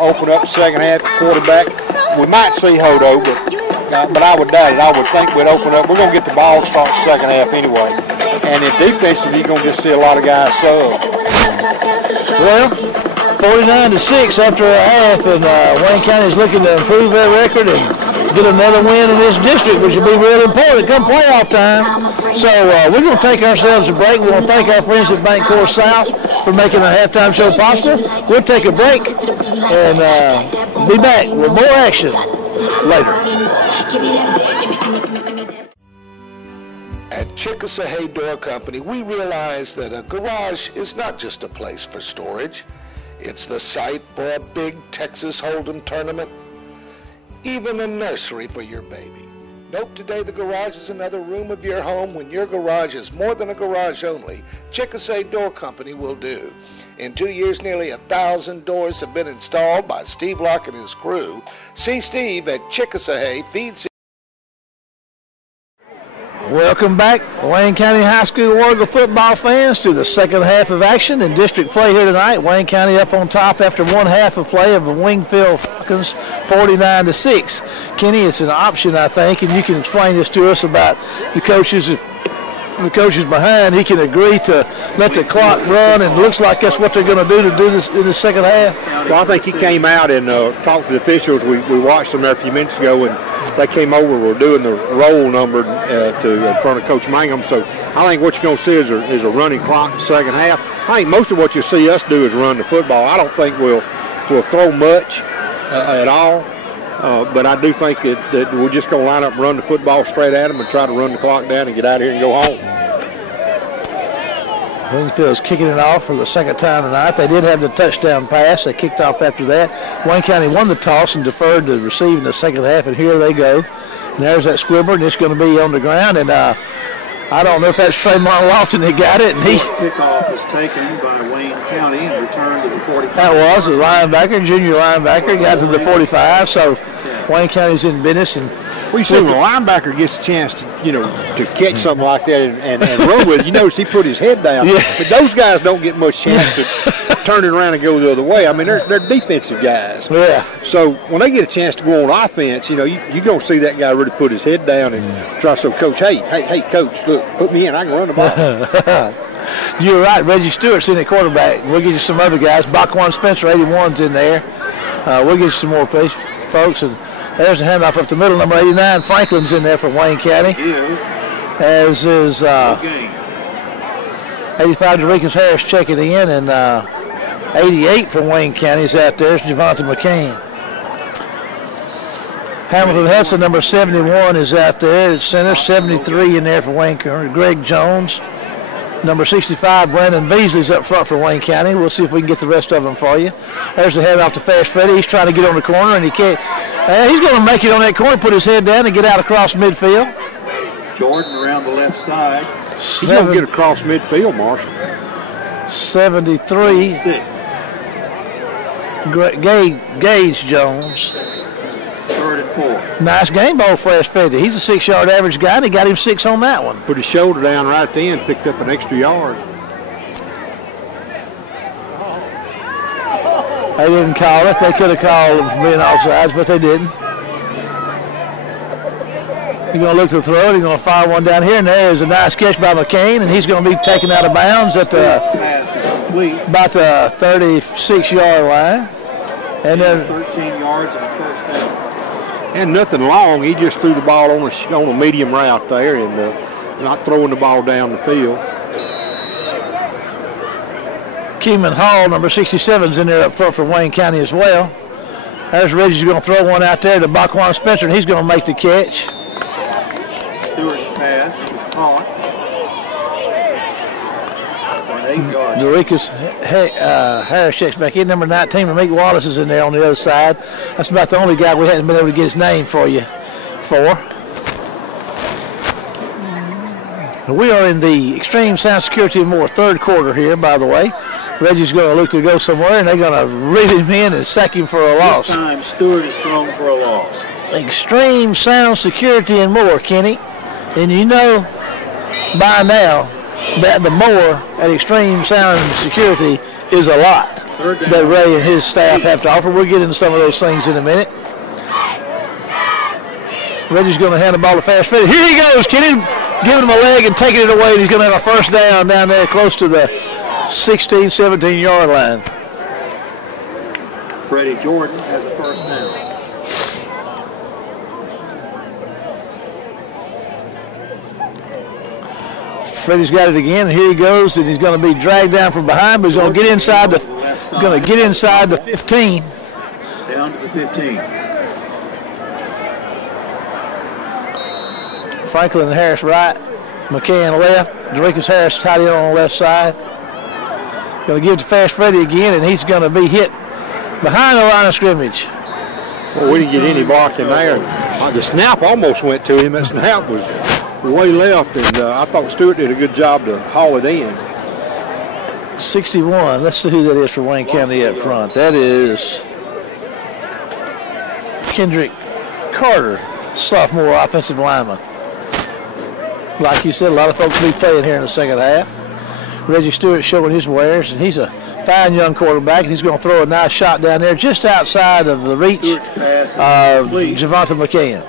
open up the second half quarterback. We might see Hodo, but I would doubt it. I would think we'd open up. We're going to get the ball start the second half anyway. And in defensively, you're going to just see a lot of guys sub. Well, 49-6 after a half, and Wayne County is looking to improve their record and get another win in this district, which will be really important come playoff time. So we're going to take ourselves a break. We want to thank our friends at Bank Core South for making our halftime show possible. We'll take a break and be back with more action later. At Chickasawhay Door Company, we realize that a garage is not just a place for storage. It's the site for a big Texas Hold'em tournament, even a nursery for your baby. Nope, today the garage is another room of your home. When your garage is more than a garage only, Chickasawhay Door Company will do. In 2 years, nearly 1,000 doors have been installed by Steve Locke and his crew. See Steve at Chickasawhay Feed. Welcome back, Wayne County High School Warrigal football fans, to the second half of action in district play here tonight. Wayne County up on top after 1 half of play of the Wingfield Falcons, 49-6. Kenny, it's an option, I think, and you can explain this to us about the coaches. If the coach is behind, he can agree to let the clock run, and it looks like that's what they're going to do this in the second half. Well, I think he came out and talked to the officials. We watched them there a few minutes ago, and they came over. We're doing the roll number in front of Coach Mangum. So I think what you're going to see is a running clock in the second half. I think most of what you see us do is run the football. I don't think we'll throw much at all, but I do think that we're just going to line up and run the football straight at them and try to run the clock down and get out of here and go home. Wingfield's kicking it off for the second time tonight. They did have the touchdown pass. They kicked off after that. Wayne County won the toss and deferred to receive in the second half, and here they go. And there's that squibber, and it's going to be on the ground. And I don't know if that's Tremont Lofton that got it. And Kickoff was taken by Wayne County and returned to the 45. That was the linebacker, junior linebacker, got to the 45. So Wayne County's in business. And we see when a linebacker gets a chance to catch something like that and run with it, you notice he put his head down. Yeah. But those guys don't get much chance to turn it around and go the other way. I mean, they're defensive guys. Yeah. So when they get a chance to go on offense, you're going to see that guy really put his head down and try to say, Coach, hey, Coach, look, put me in. I can run the ball. You're right. Reggie Stewart's in at quarterback. We'll get you some other guys. Bachwan Spencer, 81's in there. We'll get you some more folks. And there's a handoff up the middle. Number 89, Franklin's in there for Wayne County. As is 85, Dorikas Harris checking in. And 88 from Wayne County is out there. It's Javonte McCain. Hamilton Hudson, number 71, is out there at center. 73 in there for Wayne County. Greg Jones. Number 65, Brandon Beasley's up front for Wayne County. We'll see if we can get the rest of them for you. There's the head off to Fast Freddy. He's trying to get on the corner, and he can't. He's going to make it on that corner, put his head down, and get out across midfield. Jordan around the left side. He's going to get across midfield, Marshall. 73. Gage Jones. 3rd and 4. Nice game ball for Fast Freddy. He's a 6-yard average guy, and he got him 6 on that one. Put his shoulder down right then, picked up an extra yard. They didn't call it. They could have called him for being offsides, but they didn't. He's going to look to throw it. He's going to fire one down here, and there is a nice catch by McCain, and he's going to be taken out of bounds at about the 36-yard line. And then 13 yards and a first down. And nothing long. He just threw the ball on a medium route there and not throwing the ball down the field. Keenan Hall, number 67, is in there up front for Wayne County as well. There's Reggie's going to throw one out there to Bachwan Spencer, and he's going to make the catch. Stewart's pass was caught. Dorikas Harris checks back in. Number 19, Ramik Wallace is in there on the other side. That's about the only guy we hadn't been able to get his name for you for. We are in the Extreme Sound Security and More third quarter here, by the way. Reggie's going to look to go somewhere, and they're going to reel him in and sack him for a loss. This time, Stewart is thrown for a loss. Extreme Sound Security and More, Kenny. And you know by now that the more at Extreme Sound Security is a lot that Ray and his staff have to offer. We'll get into some of those things in a minute. Reggie's going to hand the ball to Fast Freddy. Here he goes, Kenny, giving him a leg and taking it away. And he's going to have a first down down there close to the 16, 17-yard line. Freddie Jordan has a first down. Freddie's got it again, and here he goes, and he's going to be dragged down from behind, but he's going to get inside the 15. Down to the 15. Franklin and Harris right, McCann left, Dorikas Harris tight end on the left side. Going to give it to Fast Freddy again, and he's going to be hit behind the line of scrimmage. Well, we didn't get any blocking there. The snap almost went to him. That snap was way left, and I thought Stewart did a good job to haul it in. 61. Let's see who that is for Wayne County up front. That is Kendrick Carter, sophomore offensive lineman. Like you said, a lot of folks will be playing here in the second half. Reggie Stewart showing his wares, and he's a fine young quarterback, and he's going to throw a nice shot down there just outside of the reach of Javonte McCann.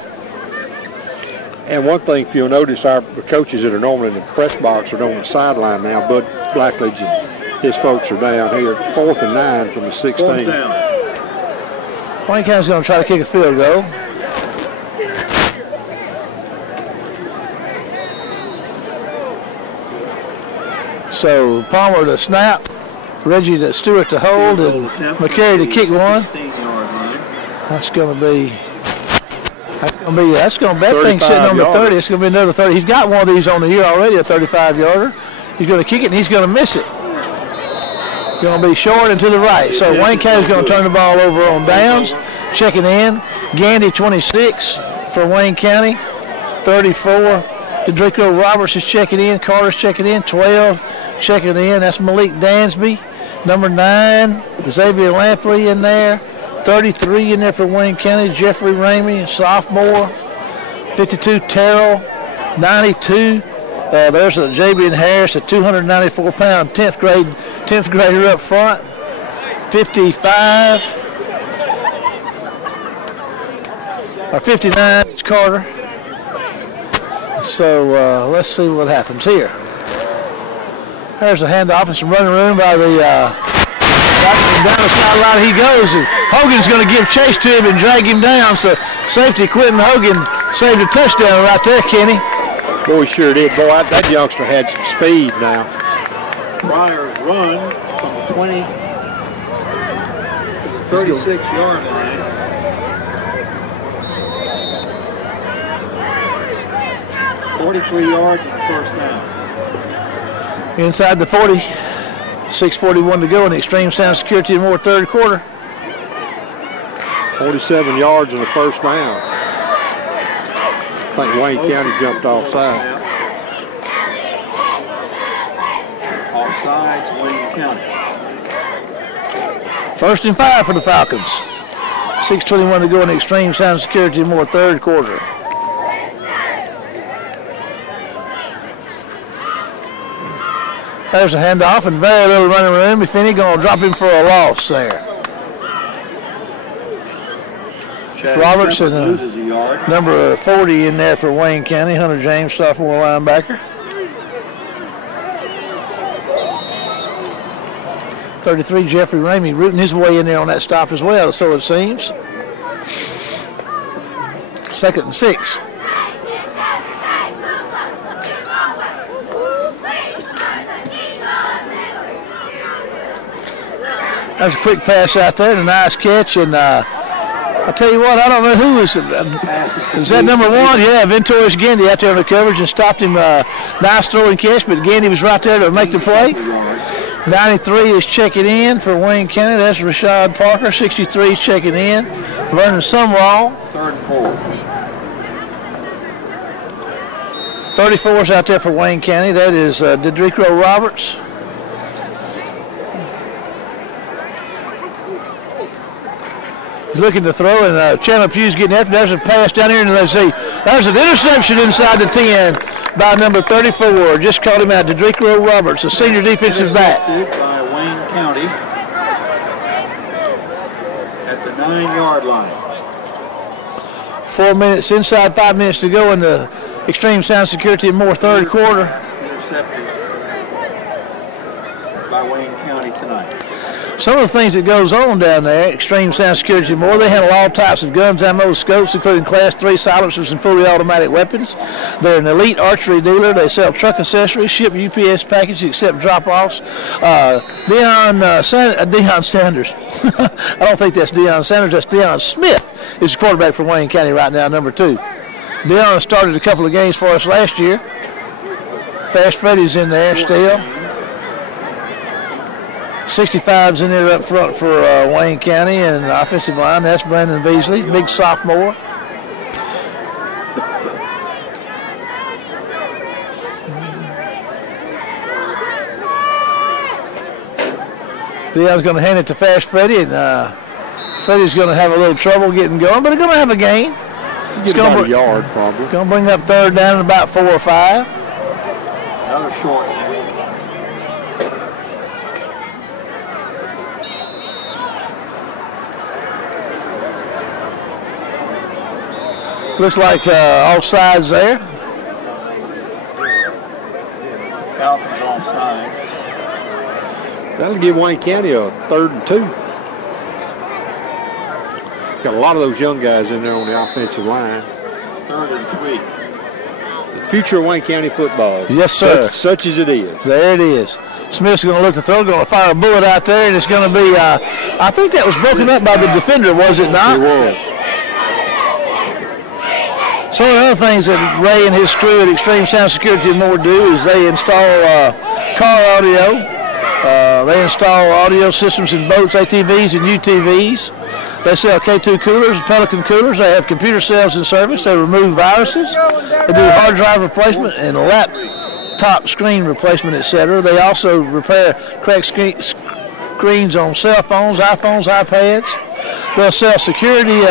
And one thing, if you'll notice, our coaches that are normally in the press box are on the sideline now. Bud Blackledge and his folks are down here. 4th and 9 from the 16. Wayne County's going to try to kick a field goal. So Palmer to snap, Reggie to Stewart to hold, and McCary to kick one. That's going to be. That thing sitting on the 30. It's going to be another 30. He's got one of these on the year already, a 35-yarder. He's going to kick it, and he's going to miss it. Going to be short and to the right. So Wayne County's going to turn the ball over on downs. Checking in, Gandy 26 for Wayne County. 34, Dedrico Roberts is checking in. Carter's checking in. 12 checking in. That's Malik Dansby. Number 9, Xavier Lampley in there. 33 in there for Wayne County. Jeffrey Ramey, sophomore. 52, Terrell. 92. There's a Jabian Harris, a 294-pound 10th grader up front. 55. Or 59 is Carter. So let's see what happens here. There's a handoff and some running room by the down the sideline he goes. And Hogan's going to give chase to him and drag him down. So safety Quentin Hogan saved a touchdown right there, Kenny. Boy, he sure did. Boy, that youngster had some speed now. Friars run from the 20 to the 36-yard line. $43 yards in the first down. Inside the 40, 6:41 to go in the Extreme Sound Security and More third quarter. 47 yards in the first round. I think Wayne County jumped offside. Offsides, Wayne County. 1st and 5 for the Falcons. 6:21 to go in the Extreme Sound Security and More third quarter. There's a handoff and very little running room. If any, going to drop him for a loss there. Roberts and number 40 in there for Wayne County. Hunter James, sophomore linebacker. 33, Jeffrey Ramey rooting his way in there on that stop as well, so it seems. 2nd and 6. There's a quick pass out there and a nice catch. And I'll tell you what, I don't know who was that number 1? Yeah, Ventorius Gandy out there on the coverage and stopped him. Nice throwing catch, but Gandy was right there to make the play. 93 is checking in for Wayne County. That's Rashad Parker. 63 is checking in. Vernon Sumrall. 3rd and 4. 34 is out there for Wayne County. That is Dedrico Roberts. He's looking to throw, and Chandler Pugh's getting after. There's a pass down here, and let's see. There's an interception inside the 10 by number 34. Just called him out, Dedrico Roberts, a senior defensive back. By Wayne County at the 9-yard line. 4 minutes, inside 5 minutes to go in the Extreme Sound Security and More third quarter. Intercepted by Wayne County tonight. Some of the things that goes on down there, Extreme Sound Security and More, they handle all types of guns, ammo, scopes, including Class 3 silencers and fully automatic weapons. They're an elite archery dealer. They sell truck accessories, ship UPS packages, accept drop-offs. Deion Sanders. I don't think that's Deion Sanders. That's Deion Smith is the quarterback for Wayne County right now, number 2. Deion started a couple of games for us last year. Fast Freddy's in there still. 65's in there up front for Wayne County, and the offensive line, that's Brandon Beasley, big sophomore. Deion's going to hand it to Fast Freddy, and Freddy's going to have a little trouble getting going, but he's going to have a gain. Get about a yard, probably. Going to bring up 3rd down and about 4 or 5. Another short. Looks like all sides there. Falcons onside. That'll give Wayne County a 3rd and 2. Got a lot of those young guys in there on the offensive line. 3rd and 3. the future of Wayne County football. Yes, sir. Such as it is. There it is. Smith's going to look to throw, going to fire a bullet out there, and it's going to be, I think that was broken up by the defender, was it not? It was. Some of the other things that Ray and his crew at Extreme Sound Security and more do is they install car audio. They install audio systems in boats, ATVs, and UTVs. They sell K2 coolers, Pelican coolers. They have computer sales in service. They remove viruses. They do hard drive replacement and laptop screen replacement, etc. They also repair cracked screens on cell phones, iPhones, iPads. They'll sell security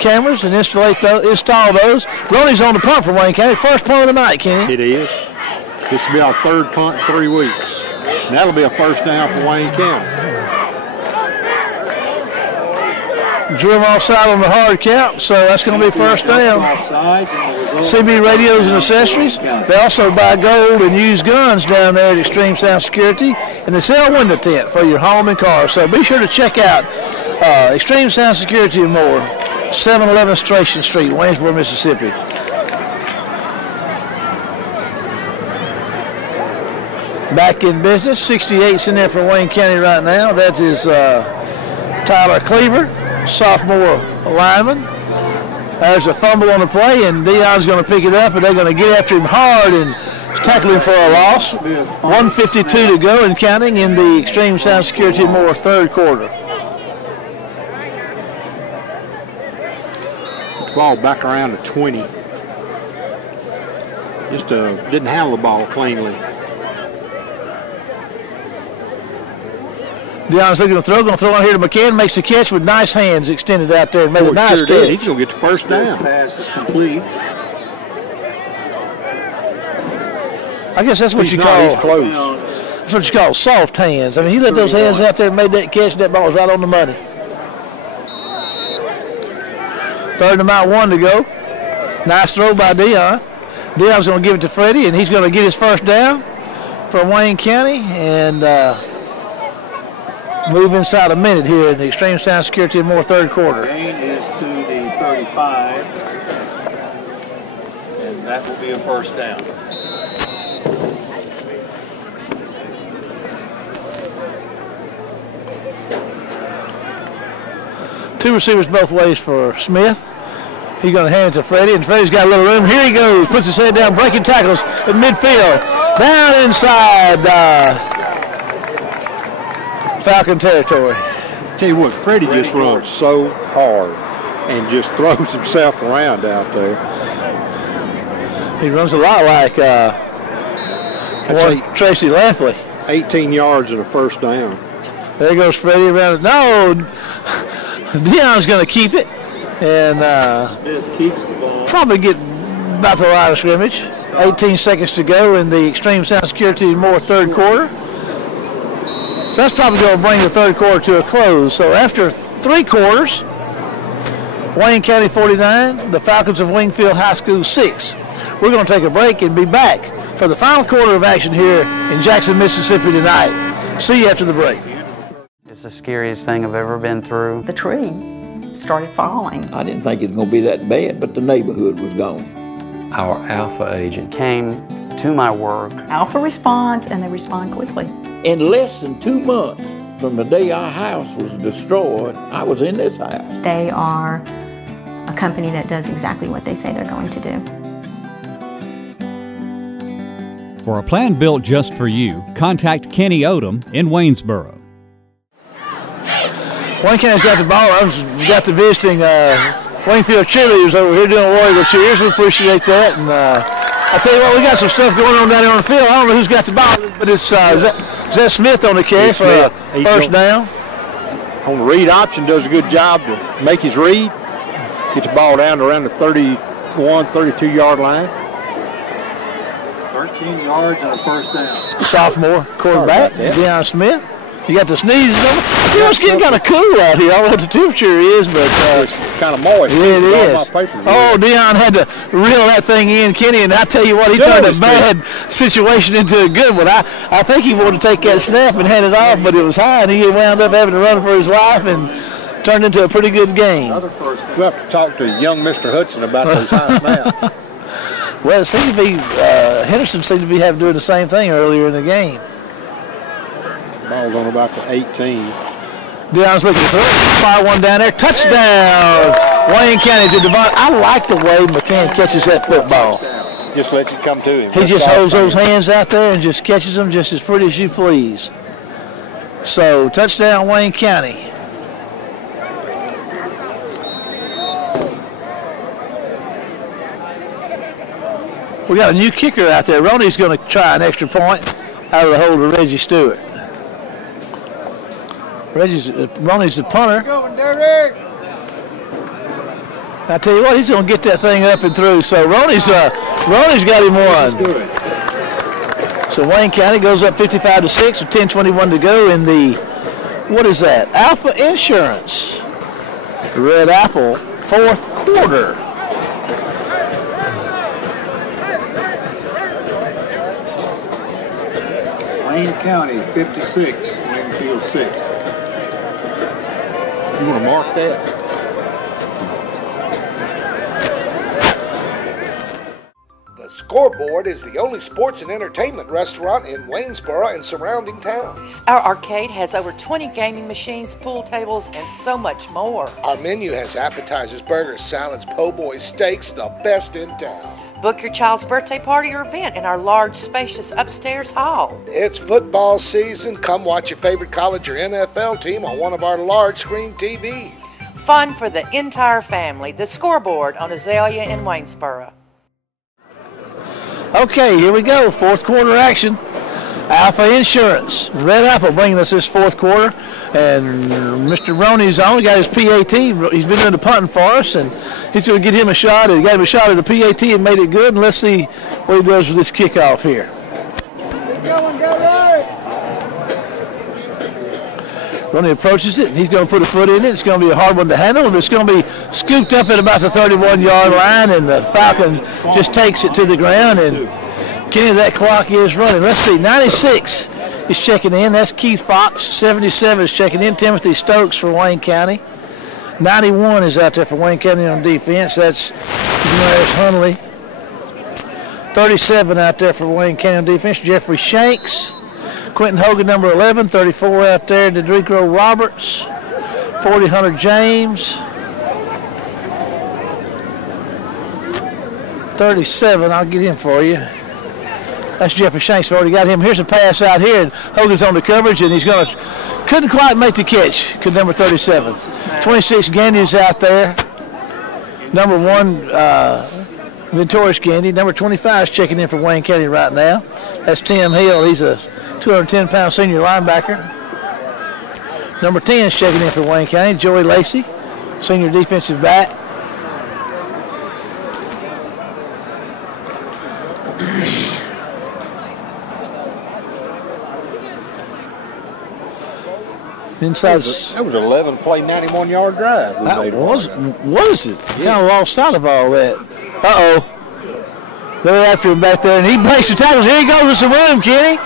cameras and install those. Ronnie's on the punt for Wayne County. First punt of the night, Kenny. It is. This will be our third punt in 3 weeks. And that'll be a first down for Wayne County. Drew them offside on the hard count, so that's going to be first down. CB radios and accessories. They also buy gold and used guns down there at Extreme Sound Security, and they sell window tint for your home and car. So be sure to check out Extreme Sound Security and more, 711 Station Street, Waynesboro, Mississippi. Back in business, 68's in there for Wayne County right now. That is Tyler Cleaver, sophomore lineman. There's a fumble on the play, and Dion's going to pick it up, and they're going to get after him hard and tackle him for a loss. 1:52 to go and counting in the Extreme Sound Security and more third quarter. Ball back around to 20. Just didn't handle the ball cleanly. Dion's looking to throw on here to McCann, makes the catch with nice hands extended out there and made a nice catch. He's going to get the first down. Pass is complete. I guess that's what He's you not, call. he's close. That's what you call soft hands. I mean, he let those hands out there and made that catch, and that ball was right on the money. Third and about 1 to go. Nice throw by Dion. Dion's going to give it to Freddie, and he's going to get his first down from Wayne County and move inside a minute here in the Extreme Sound Security and more third quarter. Gain is to the 35, and that will be a first down. Two receivers both ways for Smith. He's going to hand it to Freddie, and Freddie's got a little room. Here he goes, puts his head down, breaking tackles in midfield. Down inside Falcon territory. Tell you what, Freddie just runs so hard and just throws himself around out there. He runs a lot like Tracy Lampley. 18 yards and a first down. There goes Freddie around. No, Dion's going to keep it and Smith keeps the ball. probably get about the line of scrimmage. 18 seconds to go in the Extreme Sound Security and more third quarter. So that's probably going to bring the third quarter to a close. So after 3 quarters, Wayne County 49, the Falcons of Wingfield High School 6. We're going to take a break and be back for the final quarter of action here in Jackson, Mississippi tonight. See you after the break. It's the scariest thing I've ever been through. The tree started falling. I didn't think it was going to be that bad, but the neighborhood was gone. Our Alpha agent came to my work. Alpha responds, and they respond quickly. In less than 2 months from the day our house was destroyed, I was in this house. They are a company that does exactly what they say they're going to do. For a plan built just for you, contact Kenny Odom in Waynesboro. Wayne County's got the ball. I've got the visiting Wingfield cheerleaders over here doing War Eagle cheers. We appreciate that. And I'll tell you what, we got some stuff going on down there on the field. I don't know who's got the ball, but it's is that Smith on the carry for first down. On the read option, does a good job to make his read. Get the ball down to around the 31, 32-yard line. 13 yards and a first down. Sophomore quarterback, Deion Smith. You got the sneezes on it. You know, it's getting kind of cool out here. I don't know what the temperature is, but it's kind of moist. Yeah, it is. Oh, Deion had to reel that thing in, Kenny, and I tell you what, he turned a bad situation into a good one. I think he wanted to take that snap and hand it off, but it was high, and he wound up having to run for his life and turned into a pretty good game. We'll have to talk to young Mr. Hudson about those high snaps. Well, it seemed to be Henderson seemed to be doing the same thing earlier in the game. Ball's on about the 18. Dion's looking through it. Fire one down there. Touchdown! Wayne County to Devon. I like the way McCann catches that football. Just lets it come to him. He just holds those hands out there and just catches them just as pretty as you please. So, touchdown Wayne County. We got a new kicker out there. Roney's going to try an extra point out of the hold of Reggie Stewart. Roney's the punter. I tell you what, he's going to get that thing up and through. So Roney's got him one. So Wayne County goes up 55-6 with 10:21 to go in the, what is that? Alpha Insurance. Red Apple, fourth quarter. Wayne County 56, Wingfield 6. You want to mark that? The Scoreboard is the only sports and entertainment restaurant in Waynesboro and surrounding towns. Our arcade has over 20 gaming machines, pool tables, and so much more. Our menu has appetizers, burgers, salads, po' boys, steaks, the best in town. Book your child's birthday party or event in our large, spacious upstairs hall. It's football season. Come watch your favorite college or NFL team on one of our large screen TVs. Fun for the entire family. The Scoreboard on Azalea in Waynesboro. Okay, here we go. Fourth quarter action. Alpha Insurance. Red Apple bringing us this fourth quarter. And Mr. Roney's on. Got his PAT. He's been doing the punting for us. And he's going to get him a shot. He got him a shot at the PAT and made it good. And let's see what he does with this kickoff here. Roney approaches it. And he's going to put a foot in it. It's going to be a hard one to handle. And it's going to be scooped up at about the 31-yard line. And the Falcon just takes it to the ground. And Kenny, that clock is running. Let's see. 96 is checking in. That's Keith Fox. 77 is checking in. Timothy Stokes for Wayne County. 91 is out there for Wayne County on defense. That's Damaris Hunley. 37 out there for Wayne County on defense. Jeffrey Shanks. Quentin Hogan, number 11. 34 out there. Dedrico Roberts. 40 Hunter James. 37, I'll get him for you. That's Jeffrey Shanks. Already got him. Here's a pass out here, and Hogan's on the coverage, and he's going to, couldn't quite make the catch. Number 37. 26, Gandy's out there. Number 1, Ventorius Gandy. Number 25 is checking in for Wayne County right now. That's Tim Hill. He's a 210-pound senior linebacker. Number 10 is checking in for Wayne County. Joey Lacey, senior defensive back. Inside. That was an 11-play, 91-yard drive. That was it? Yeah. Kind of lost sight of all that. Uh-oh. They're after him back there, and he breaks the tackles. Here he goes with some room, Kenny.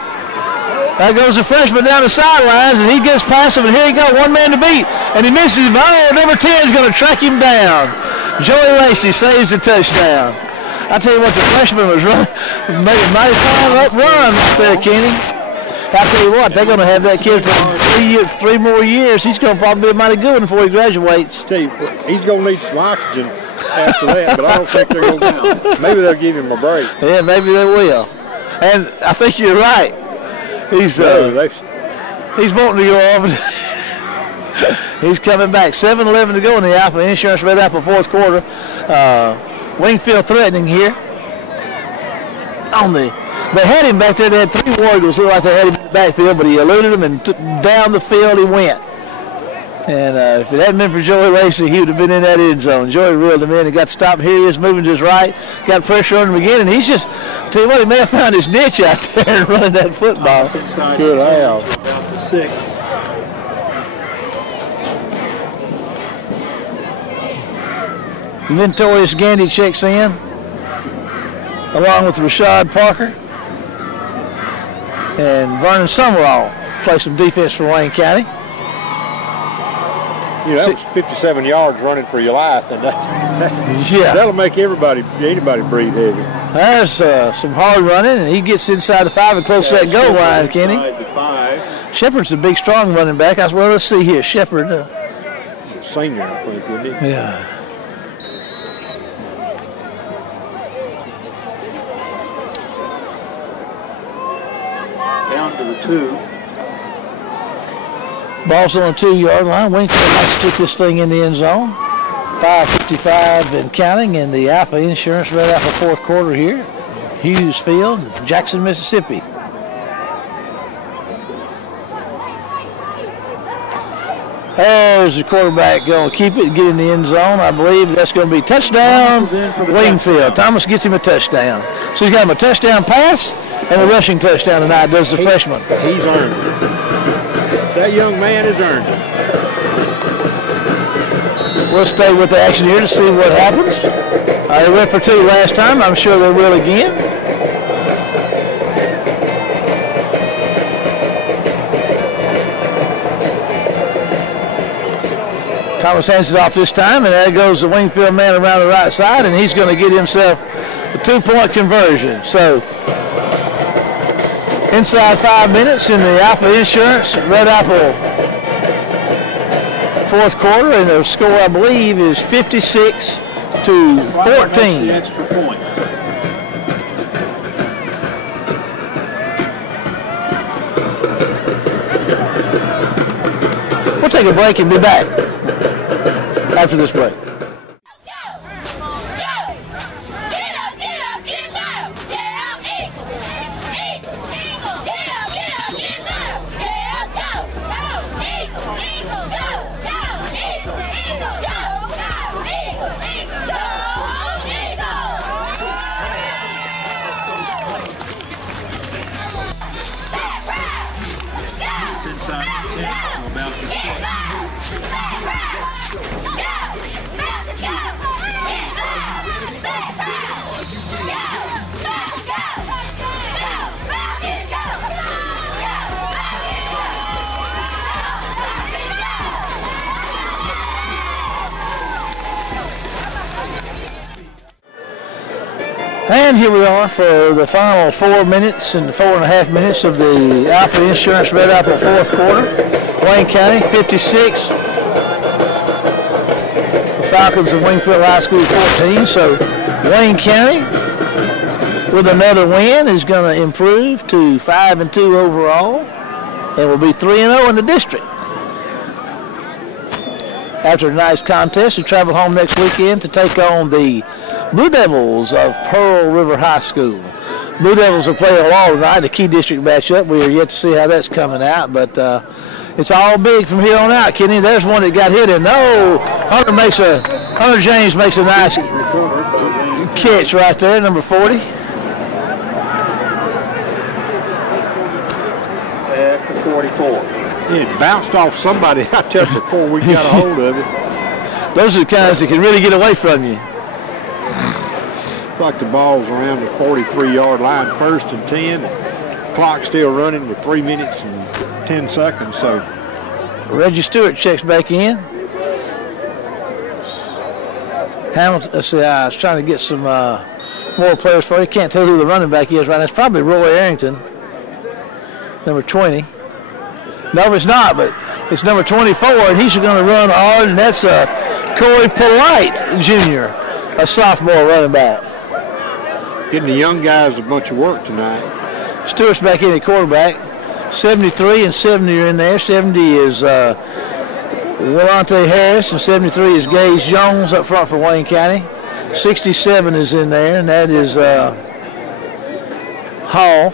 There goes the freshman down the sidelines, and he gets past him, and here he goes, one man to beat, and he misses him. Oh, number 10 is going to track him down. Joey Lacey saves the touchdown. I tell you what, the freshman was running, made a mighty fine up run right there, Kenny. I tell you what, they're going to have that kid for 3 more years. He's going to probably be a mighty good one before he graduates. Tell you, he's going to need some oxygen after that, but I don't think they're going to. Maybe they'll give him a break. Yeah, maybe they will. And I think you're right. He's wanting to go off. He's coming back. 7:11 to go in the Alpha Insurance Red Apple fourth quarter. Wingfield threatening here. They had him back there. They had 3 War Eagles. Looked like they had him in the backfield, but he eluded them and down the field he went. And if it hadn't been for Joey Lacey, he would have been in that end zone. Joey reeled him in and got stopped. Here he is moving to his right. Got pressure on him again, and he's just, tell you what, he may have found his niche out there and running that football. Good have. Down to 6. Ventorius Gandy checks in, along with Rashad Parker. And Vernon Summerall plays some defense for Wayne County. Yeah, that was 57 yards running for your life, and that'll make anybody breathe heavy. There's some hard running, and he gets inside the 5 and close to that goal line, Kenny. Shepard's a big, strong running back. Well, let's see here. Shepard. Senior, I think, isn't he? Yeah. Down to the 2. Ball's on the 2-yard line. Wingfield likes to kick this thing in the end zone. 5:55 and counting in the Alpha Insurance Red Apple fourth quarter here. Hughes Field, Jackson, Mississippi. There's the quarterback going to keep it and get in the end zone. I believe that's going to be touchdown Wingfield. Thomas gets him a touchdown. So he's got him a touchdown pass and a rushing touchdown tonight, does the freshman. He's earned it. That young man has earned it. We'll stay with the action here to see what happens. They went for 2 last time. I'm sure they will again. Thomas hands it off this time, and there goes the Wingfield man around the right side, and he's going to get himself a 2-point conversion. So inside 5 minutes in the Alpha Insurance Red Apple fourth quarter, and the score, I believe, is 56-14. Extra point. We'll take a break and be back after this break. And here we are for the final 4 minutes and 4.5 minutes of the Alpha Insurance Red Apple fourth quarter. Wayne County 56. The Falcons of Wingfield High School 14. So Wayne County with another win is going to improve to 5-2 overall and will be 3-0 in the district. After tonight's contest, they travel home next weekend to take on the Blue Devils of Pearl River High School. Blue Devils will play a law tonight, the key district matchup. We are yet to see how that's coming out, but it's all big from here on out, Kenny. There's one that got hit, and Hunter James makes a nice catch right there, number 40. At the 44. It bounced off somebody out there before we got a hold of it. Those are the kinds that can really get away from you. Looks like the ball's around the 43-yard line, 1st and 10. Clock still running with 3 minutes and 10 seconds. So Reggie Stewart checks back in. Hamilton, let's see, I was trying to get some more players for you. Can't tell who the running back is right now. It's probably Roy Arrington, number 20. No, it's not, but it's number 24, and he's going to run hard, and that's Corey Polite, Jr., a sophomore running back. Getting the young guys a bunch of work tonight. Stewart's back in at quarterback. 73 and 70 are in there. 70 is Willante Harris, and 73 is Gage Jones up front for Wayne County. 67 is in there, and that is Hall.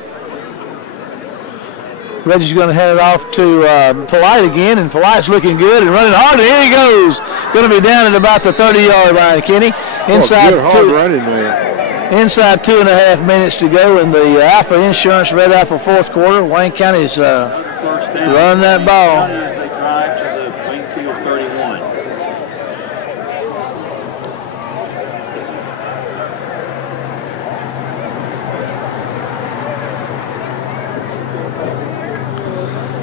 Reggie's going to hand it off to Polite again, and Polite's looking good and running hard, and here he goes. Going to be down at about the 30-yard line, Kenny. Inside inside 2.5 minutes to go in the Alpha Insurance Red Apple fourth quarter. Wayne County's running that ball. As they drive to the Wingfield 31.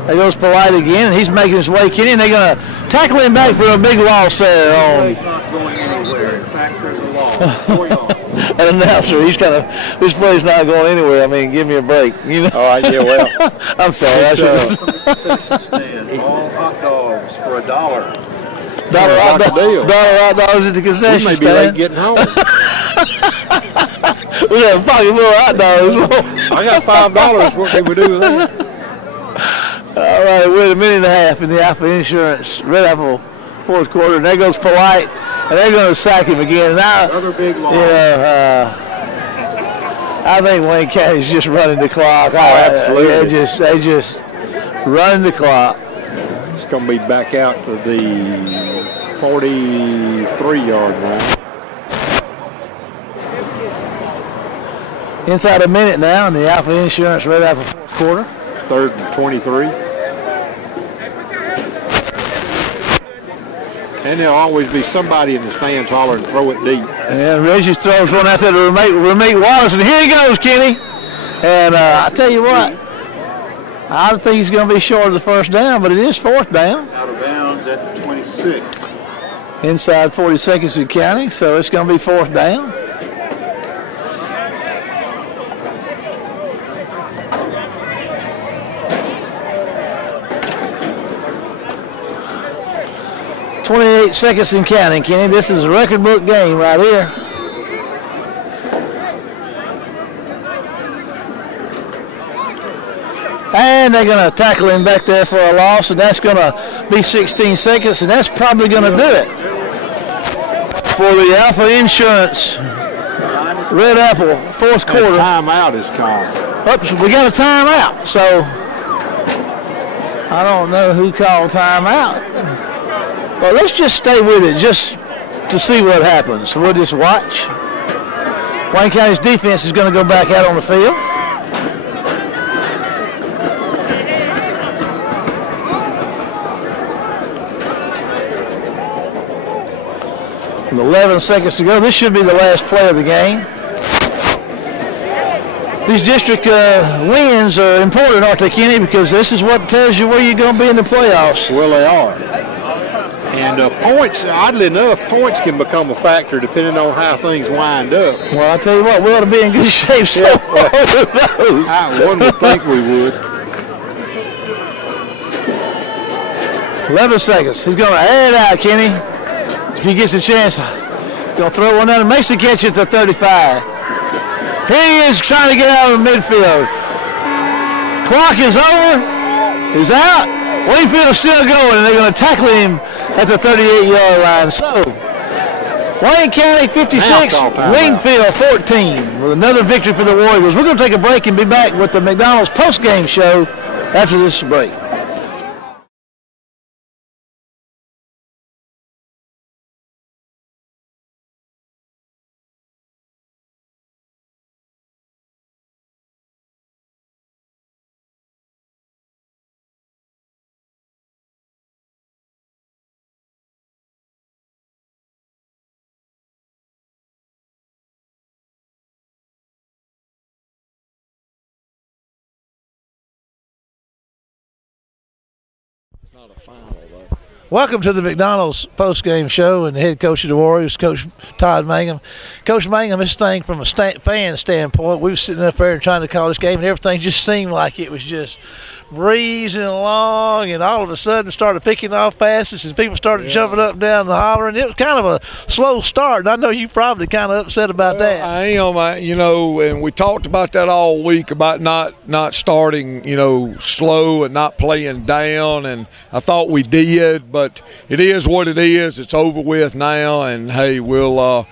There goes Polite again, and he's making his way, Kenny, and they're going to tackle him back for a big loss there. He's not going anywhere. In fact, there's a loss. 4 yards. A that announcer. He's kind of, this play's not going anywhere. I mean, give me a break. You know? All right, yeah, well. I'm sorry. I should all hot dogs for $1. $1 hot dogs at the concession stand. We may be late getting home. We got a pocket full of hot dogs. I got $5. What can we do with that? All right, with a minute and a half in the Alpha Insurance Red Apple fourth quarter, and there goes Polite, and they're going to sack him again. Now, another big loss. I think Wayne County's just running the clock. Oh, absolutely. They just running the clock. It's going to be back out to the 43-yard line. Inside a minute now in the Alpha Insurance Red Apple fourth quarter. 3rd and 23. And there'll always be somebody in the stands hollering, throw it deep. And Reggie throws one out there to Ramit Wallace, and here he goes, Kenny. And I tell you what, I don't think he's going to be short of the first down, but it is fourth down. Out of bounds at the 26. Inside 40 seconds in counting, so it's going to be fourth down. .28 seconds in counting, Kenny. This is a record book game right here. And they're going to tackle him back there for a loss, and that's going to be 16 seconds, and that's probably going to do it for the Alpha Insurance Red Apple fourth quarter. Timeout is called. Oops, we got a timeout, so I don't know who called timeout. Well, let's just stay with it just to see what happens. We'll just watch. Wayne County's defense is going to go back out on the field. With 11 seconds to go. This should be the last play of the game. These district wins are important, aren't they, Kenny? Because this is what tells you where you're going to be in the playoffs. Well, they are. And points, oddly enough, points can become a factor depending on how things wind up. Well, I'll tell you what, we ought to be in good shape so far. One would think we would. 11 seconds. He's going to air it out, Kenny. If he gets a chance, he's going to throw one down and makes the catch at the 35. Here he is trying to get out of the midfield. Clock is over. He's out. Wingfield's still going, and they're going to tackle him at the 38-yard line. So, Wayne County 56, Wingfield 14, with another victory for the Warriors. We're going to take a break and be back with the McDonald's post-game show after this break. Not a final, though. Welcome to the McDonald's post-game show, and the head coach of the Warriors, Coach Todd Mangum. Coach Mangum, this thing from a fan standpoint, we were sitting up there and trying to call this game, and everything just seemed like it was just breezing along, and all of a sudden started picking off passes, and people started jumping up and down and hollering. It was kind of a slow start, and I know you probably kind of upset about that. I am, and we talked about that all week about not starting, slow and not playing down, and I thought we did, but it is what it is. It's over with now, and hey, we'll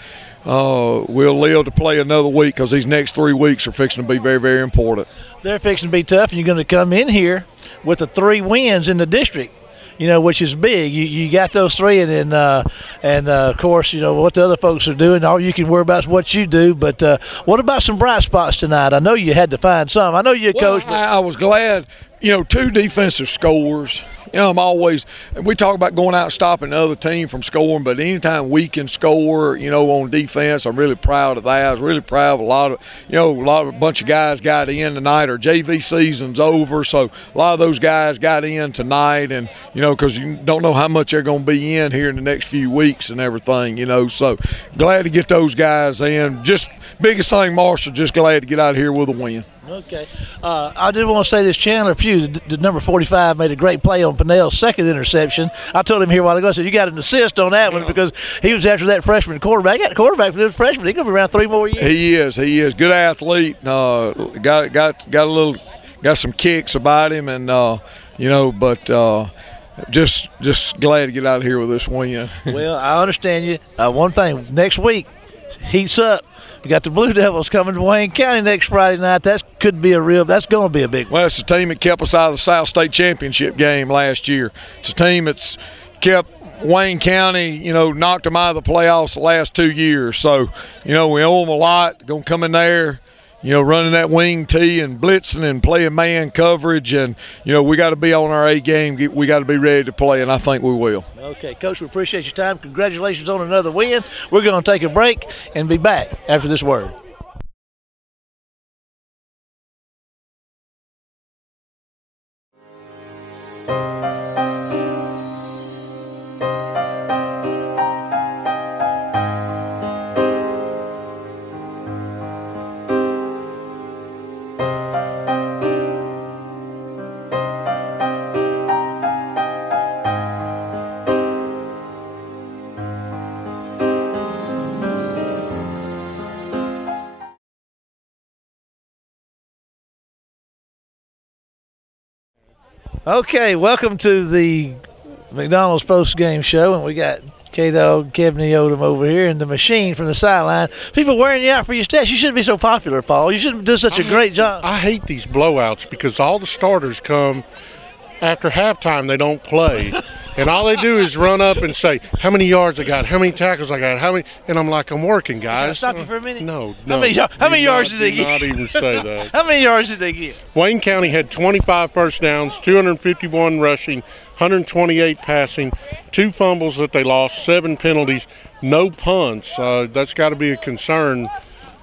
live to play another week because these next 3 weeks are fixing to be very, very important. They're fixing to be tough, and you're going to come in here with the 3 wins in the district, which is big. You got those 3, and of course, what the other folks are doing. All you can worry about is what you do. But what about some bright spots tonight? I know you had to find some. I know you're a coach. But I was glad two defensive scores. I'm always, we talk about going out and stopping the other team from scoring, but anytime we can score, on defense, I'm really proud of that. I was really proud of a bunch of guys got in tonight. Our JV season's over, so a lot of those guys got in tonight, and, because you don't know how much they're going to be in here in the next few weeks and everything, so glad to get those guys in. Just biggest thing, Marshall, just glad to get out of here with a win. Okay. I did want to say this. Chandler Pugh, the number 45, made a great play on Pinnell's second interception. I told him here a while ago, I said, you got an assist on that one because he was after that freshman quarterback. He got a quarterback for this freshman. He's going to be around 3 more years. He is. Good athlete. Got some kicks about him, and, but just glad to get out of here with this win. Well, I understand you. One thing, next week, heats up. We got the Blue Devils coming to Wayne County next Friday night. That's going to be a big one. Well, it's the team that kept us out of the South State Championship game last year. It's a team that's kept Wayne County, knocked them out of the playoffs the last 2 years. So, we owe them a lot. Going to come in there, running that wing tee and blitzing and playing man coverage. And, we got to be on our A game. We got to be ready to play, and I think we will. Okay, Coach, we appreciate your time. Congratulations on another win. We're going to take a break and be back after this word. Okay, welcome to the McDonald's post-game show, and we got K-Dog, Kevney Odom over here, and the machine from the sideline. People wearing you out for your stats. You shouldn't be so popular, Paul. You shouldn't do such a great job. I hate these blowouts because all the starters come after halftime. They don't play. And all they do is run up and say, how many yards I got, how many tackles I got, how many, and I'm like, I'm working, guys. Can I stop you for a minute? No. How many yards did they get? Not even say that. How many yards did they get? Wayne County had 25 first downs, 251 rushing, 128 passing, 2 fumbles that they lost, 7 penalties, no punts. That's got to be a concern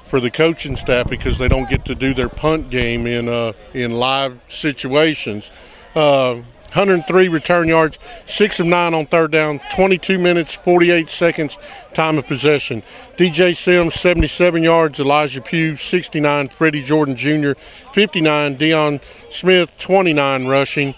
for the coaching staff because they don't get to do their punt game in live situations. 103 return yards, 6 of 9 on third down, 22 minutes, 48 seconds, time of possession. DJ Sims, 77 yards, Elijah Pugh, 69, Freddie Jordan Jr., 59, Deion Smith, 29 rushing.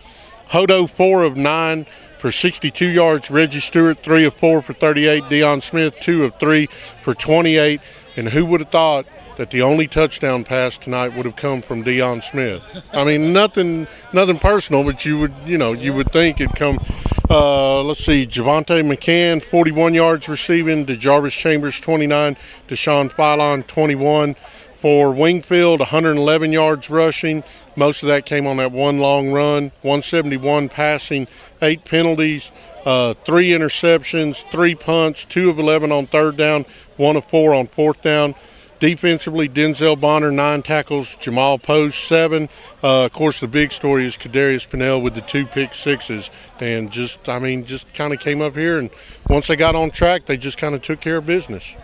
Hodo, 4 of 9 for 62 yards, Reggie Stewart, 3 of 4 for 38, Deion Smith, 2 of 3 for 28. And who would have thought that the only touchdown pass tonight would have come from Deion Smith? I mean, nothing personal, but you would think it'd come. Let's see, Javante McCann, 41 yards receiving, DeJarvis Chambers, 29, Deshaun Philon, 21. For Wingfield, 111 yards rushing. Most of that came on that one long run, 171 passing, 8 penalties, 3 interceptions, 3 punts, 2 of 11 on third down, 1 of 4 on fourth down. Defensively, Denzel Bonner, 9 tackles, Jamal Post, 7. Of course, the big story is Kadarius Pinnell with the 2 pick sixes. And just kind of came up here, and once they got on track, they just kind of took care of business.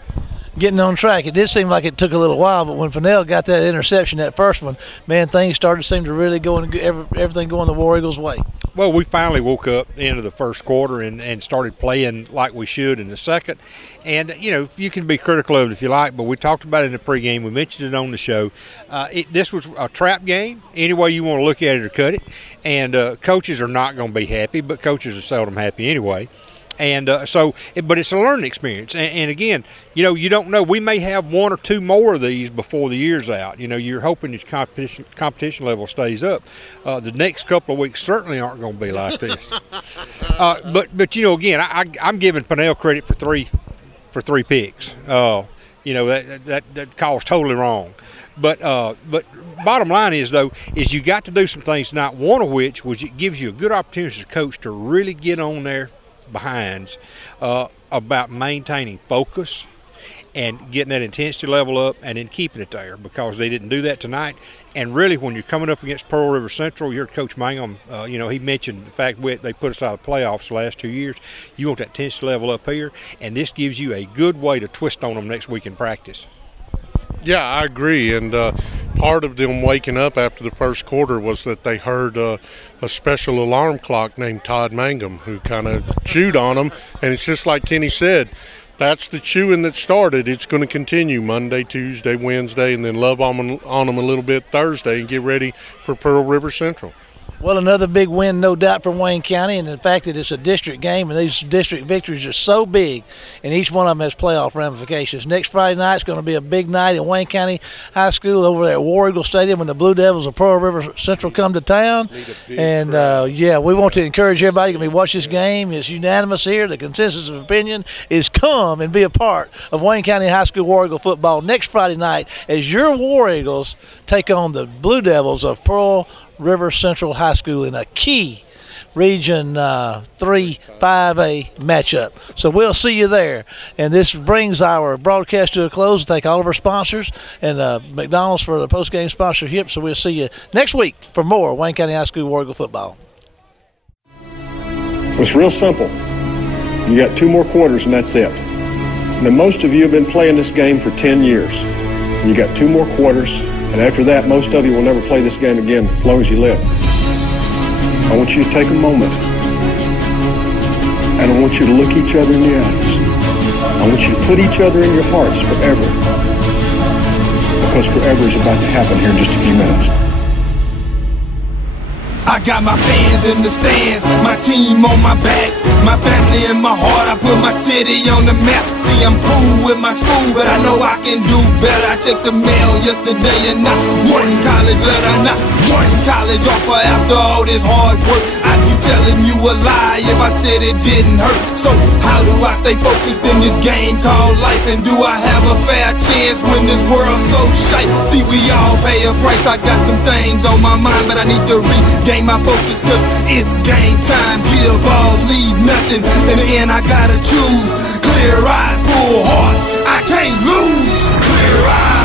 Getting on track. It did seem like it took a little while, but when Pinnell got that interception, that first one, man, things started to seem to really go in, everything going the War Eagles' way. Well, we finally woke up into the first quarter and started playing like we should in the second. And, you can be critical of it if you like, but we talked about it in the pregame. We mentioned it on the show. This was a trap game, any way you want to look at it or cut it. And coaches are not going to be happy, but coaches are seldom happy anyway. And but it's a learning experience. And again, you don't know. We may have 1 or 2 more of these before the year's out. You're hoping your competition level stays up. The next couple of weeks certainly aren't going to be like this. But again, I'm giving Pinnell credit for three picks. That call's totally wrong. But bottom line is you got to do some things, not one of which was it gives you a good opportunity as a coach to really get on their behinds about maintaining focus and getting that intensity level up and then keeping it there, because they didn't do that tonight. And really, when you're coming up against Pearl River Central, you heard Coach Mangum, he mentioned the fact they put us out of the playoffs the last 2 years. You want that intensity level up here, and this gives you a good way to twist on them next week in practice. Yeah, I agree. And part of them waking up after the first quarter was that they heard a special alarm clock named Todd Mangum, who kind of chewed on them. And it's just like Kenny said, that's the chewing that started. It's going to continue Monday, Tuesday, Wednesday, and then love on them a little bit Thursday and get ready for Pearl River Central. Well, another big win, no doubt, from Wayne County, and the fact that it's a district game, and these district victories are so big, and each one of them has playoff ramifications. Next Friday night is going to be a big night in Wayne County High School over there at War Eagle Stadium when the Blue Devils of Pearl River Central come to town. And, we want to encourage everybody to watch this game. It's unanimous here. The consensus of opinion is come and be a part of Wayne County High School War Eagle football next Friday night as your War Eagles take on the Blue Devils of Pearl River Central High School in a key Region 3-5A matchup. So we'll see you there. And this brings our broadcast to a close. Thank all of our sponsors and McDonald's for the post-game sponsorship. So we'll see you next week for more Wayne County High School War Eagle football. It's real simple. You got 2 more quarters and that's it. Now, most of you have been playing this game for 10 years. You got 2 more quarters. And after that, most of you will never play this game again as long as you live. I want you to take a moment, and I want you to look each other in the eyes. I want you to put each other in your hearts forever, because forever is about to happen here in just a few minutes. I got my fans in the stands, my team on my back, my family in my heart. I put my city on the map. See, I'm cool with my school, but I know I can do better. I checked the mail yesterday and not one college letter, not one college offer. After all this hard work, I'd be telling you a lie if I said it didn't hurt. So how do I stay focused in this game called life? And do I have a fair chance when this world's so shite? See, we all pay a price. I got some things on my mind, but I need to regain my focus, cause it's game time. Give all, leave nothing. In the end, I gotta choose. Clear eyes, full heart, I can't lose. Clear eyes.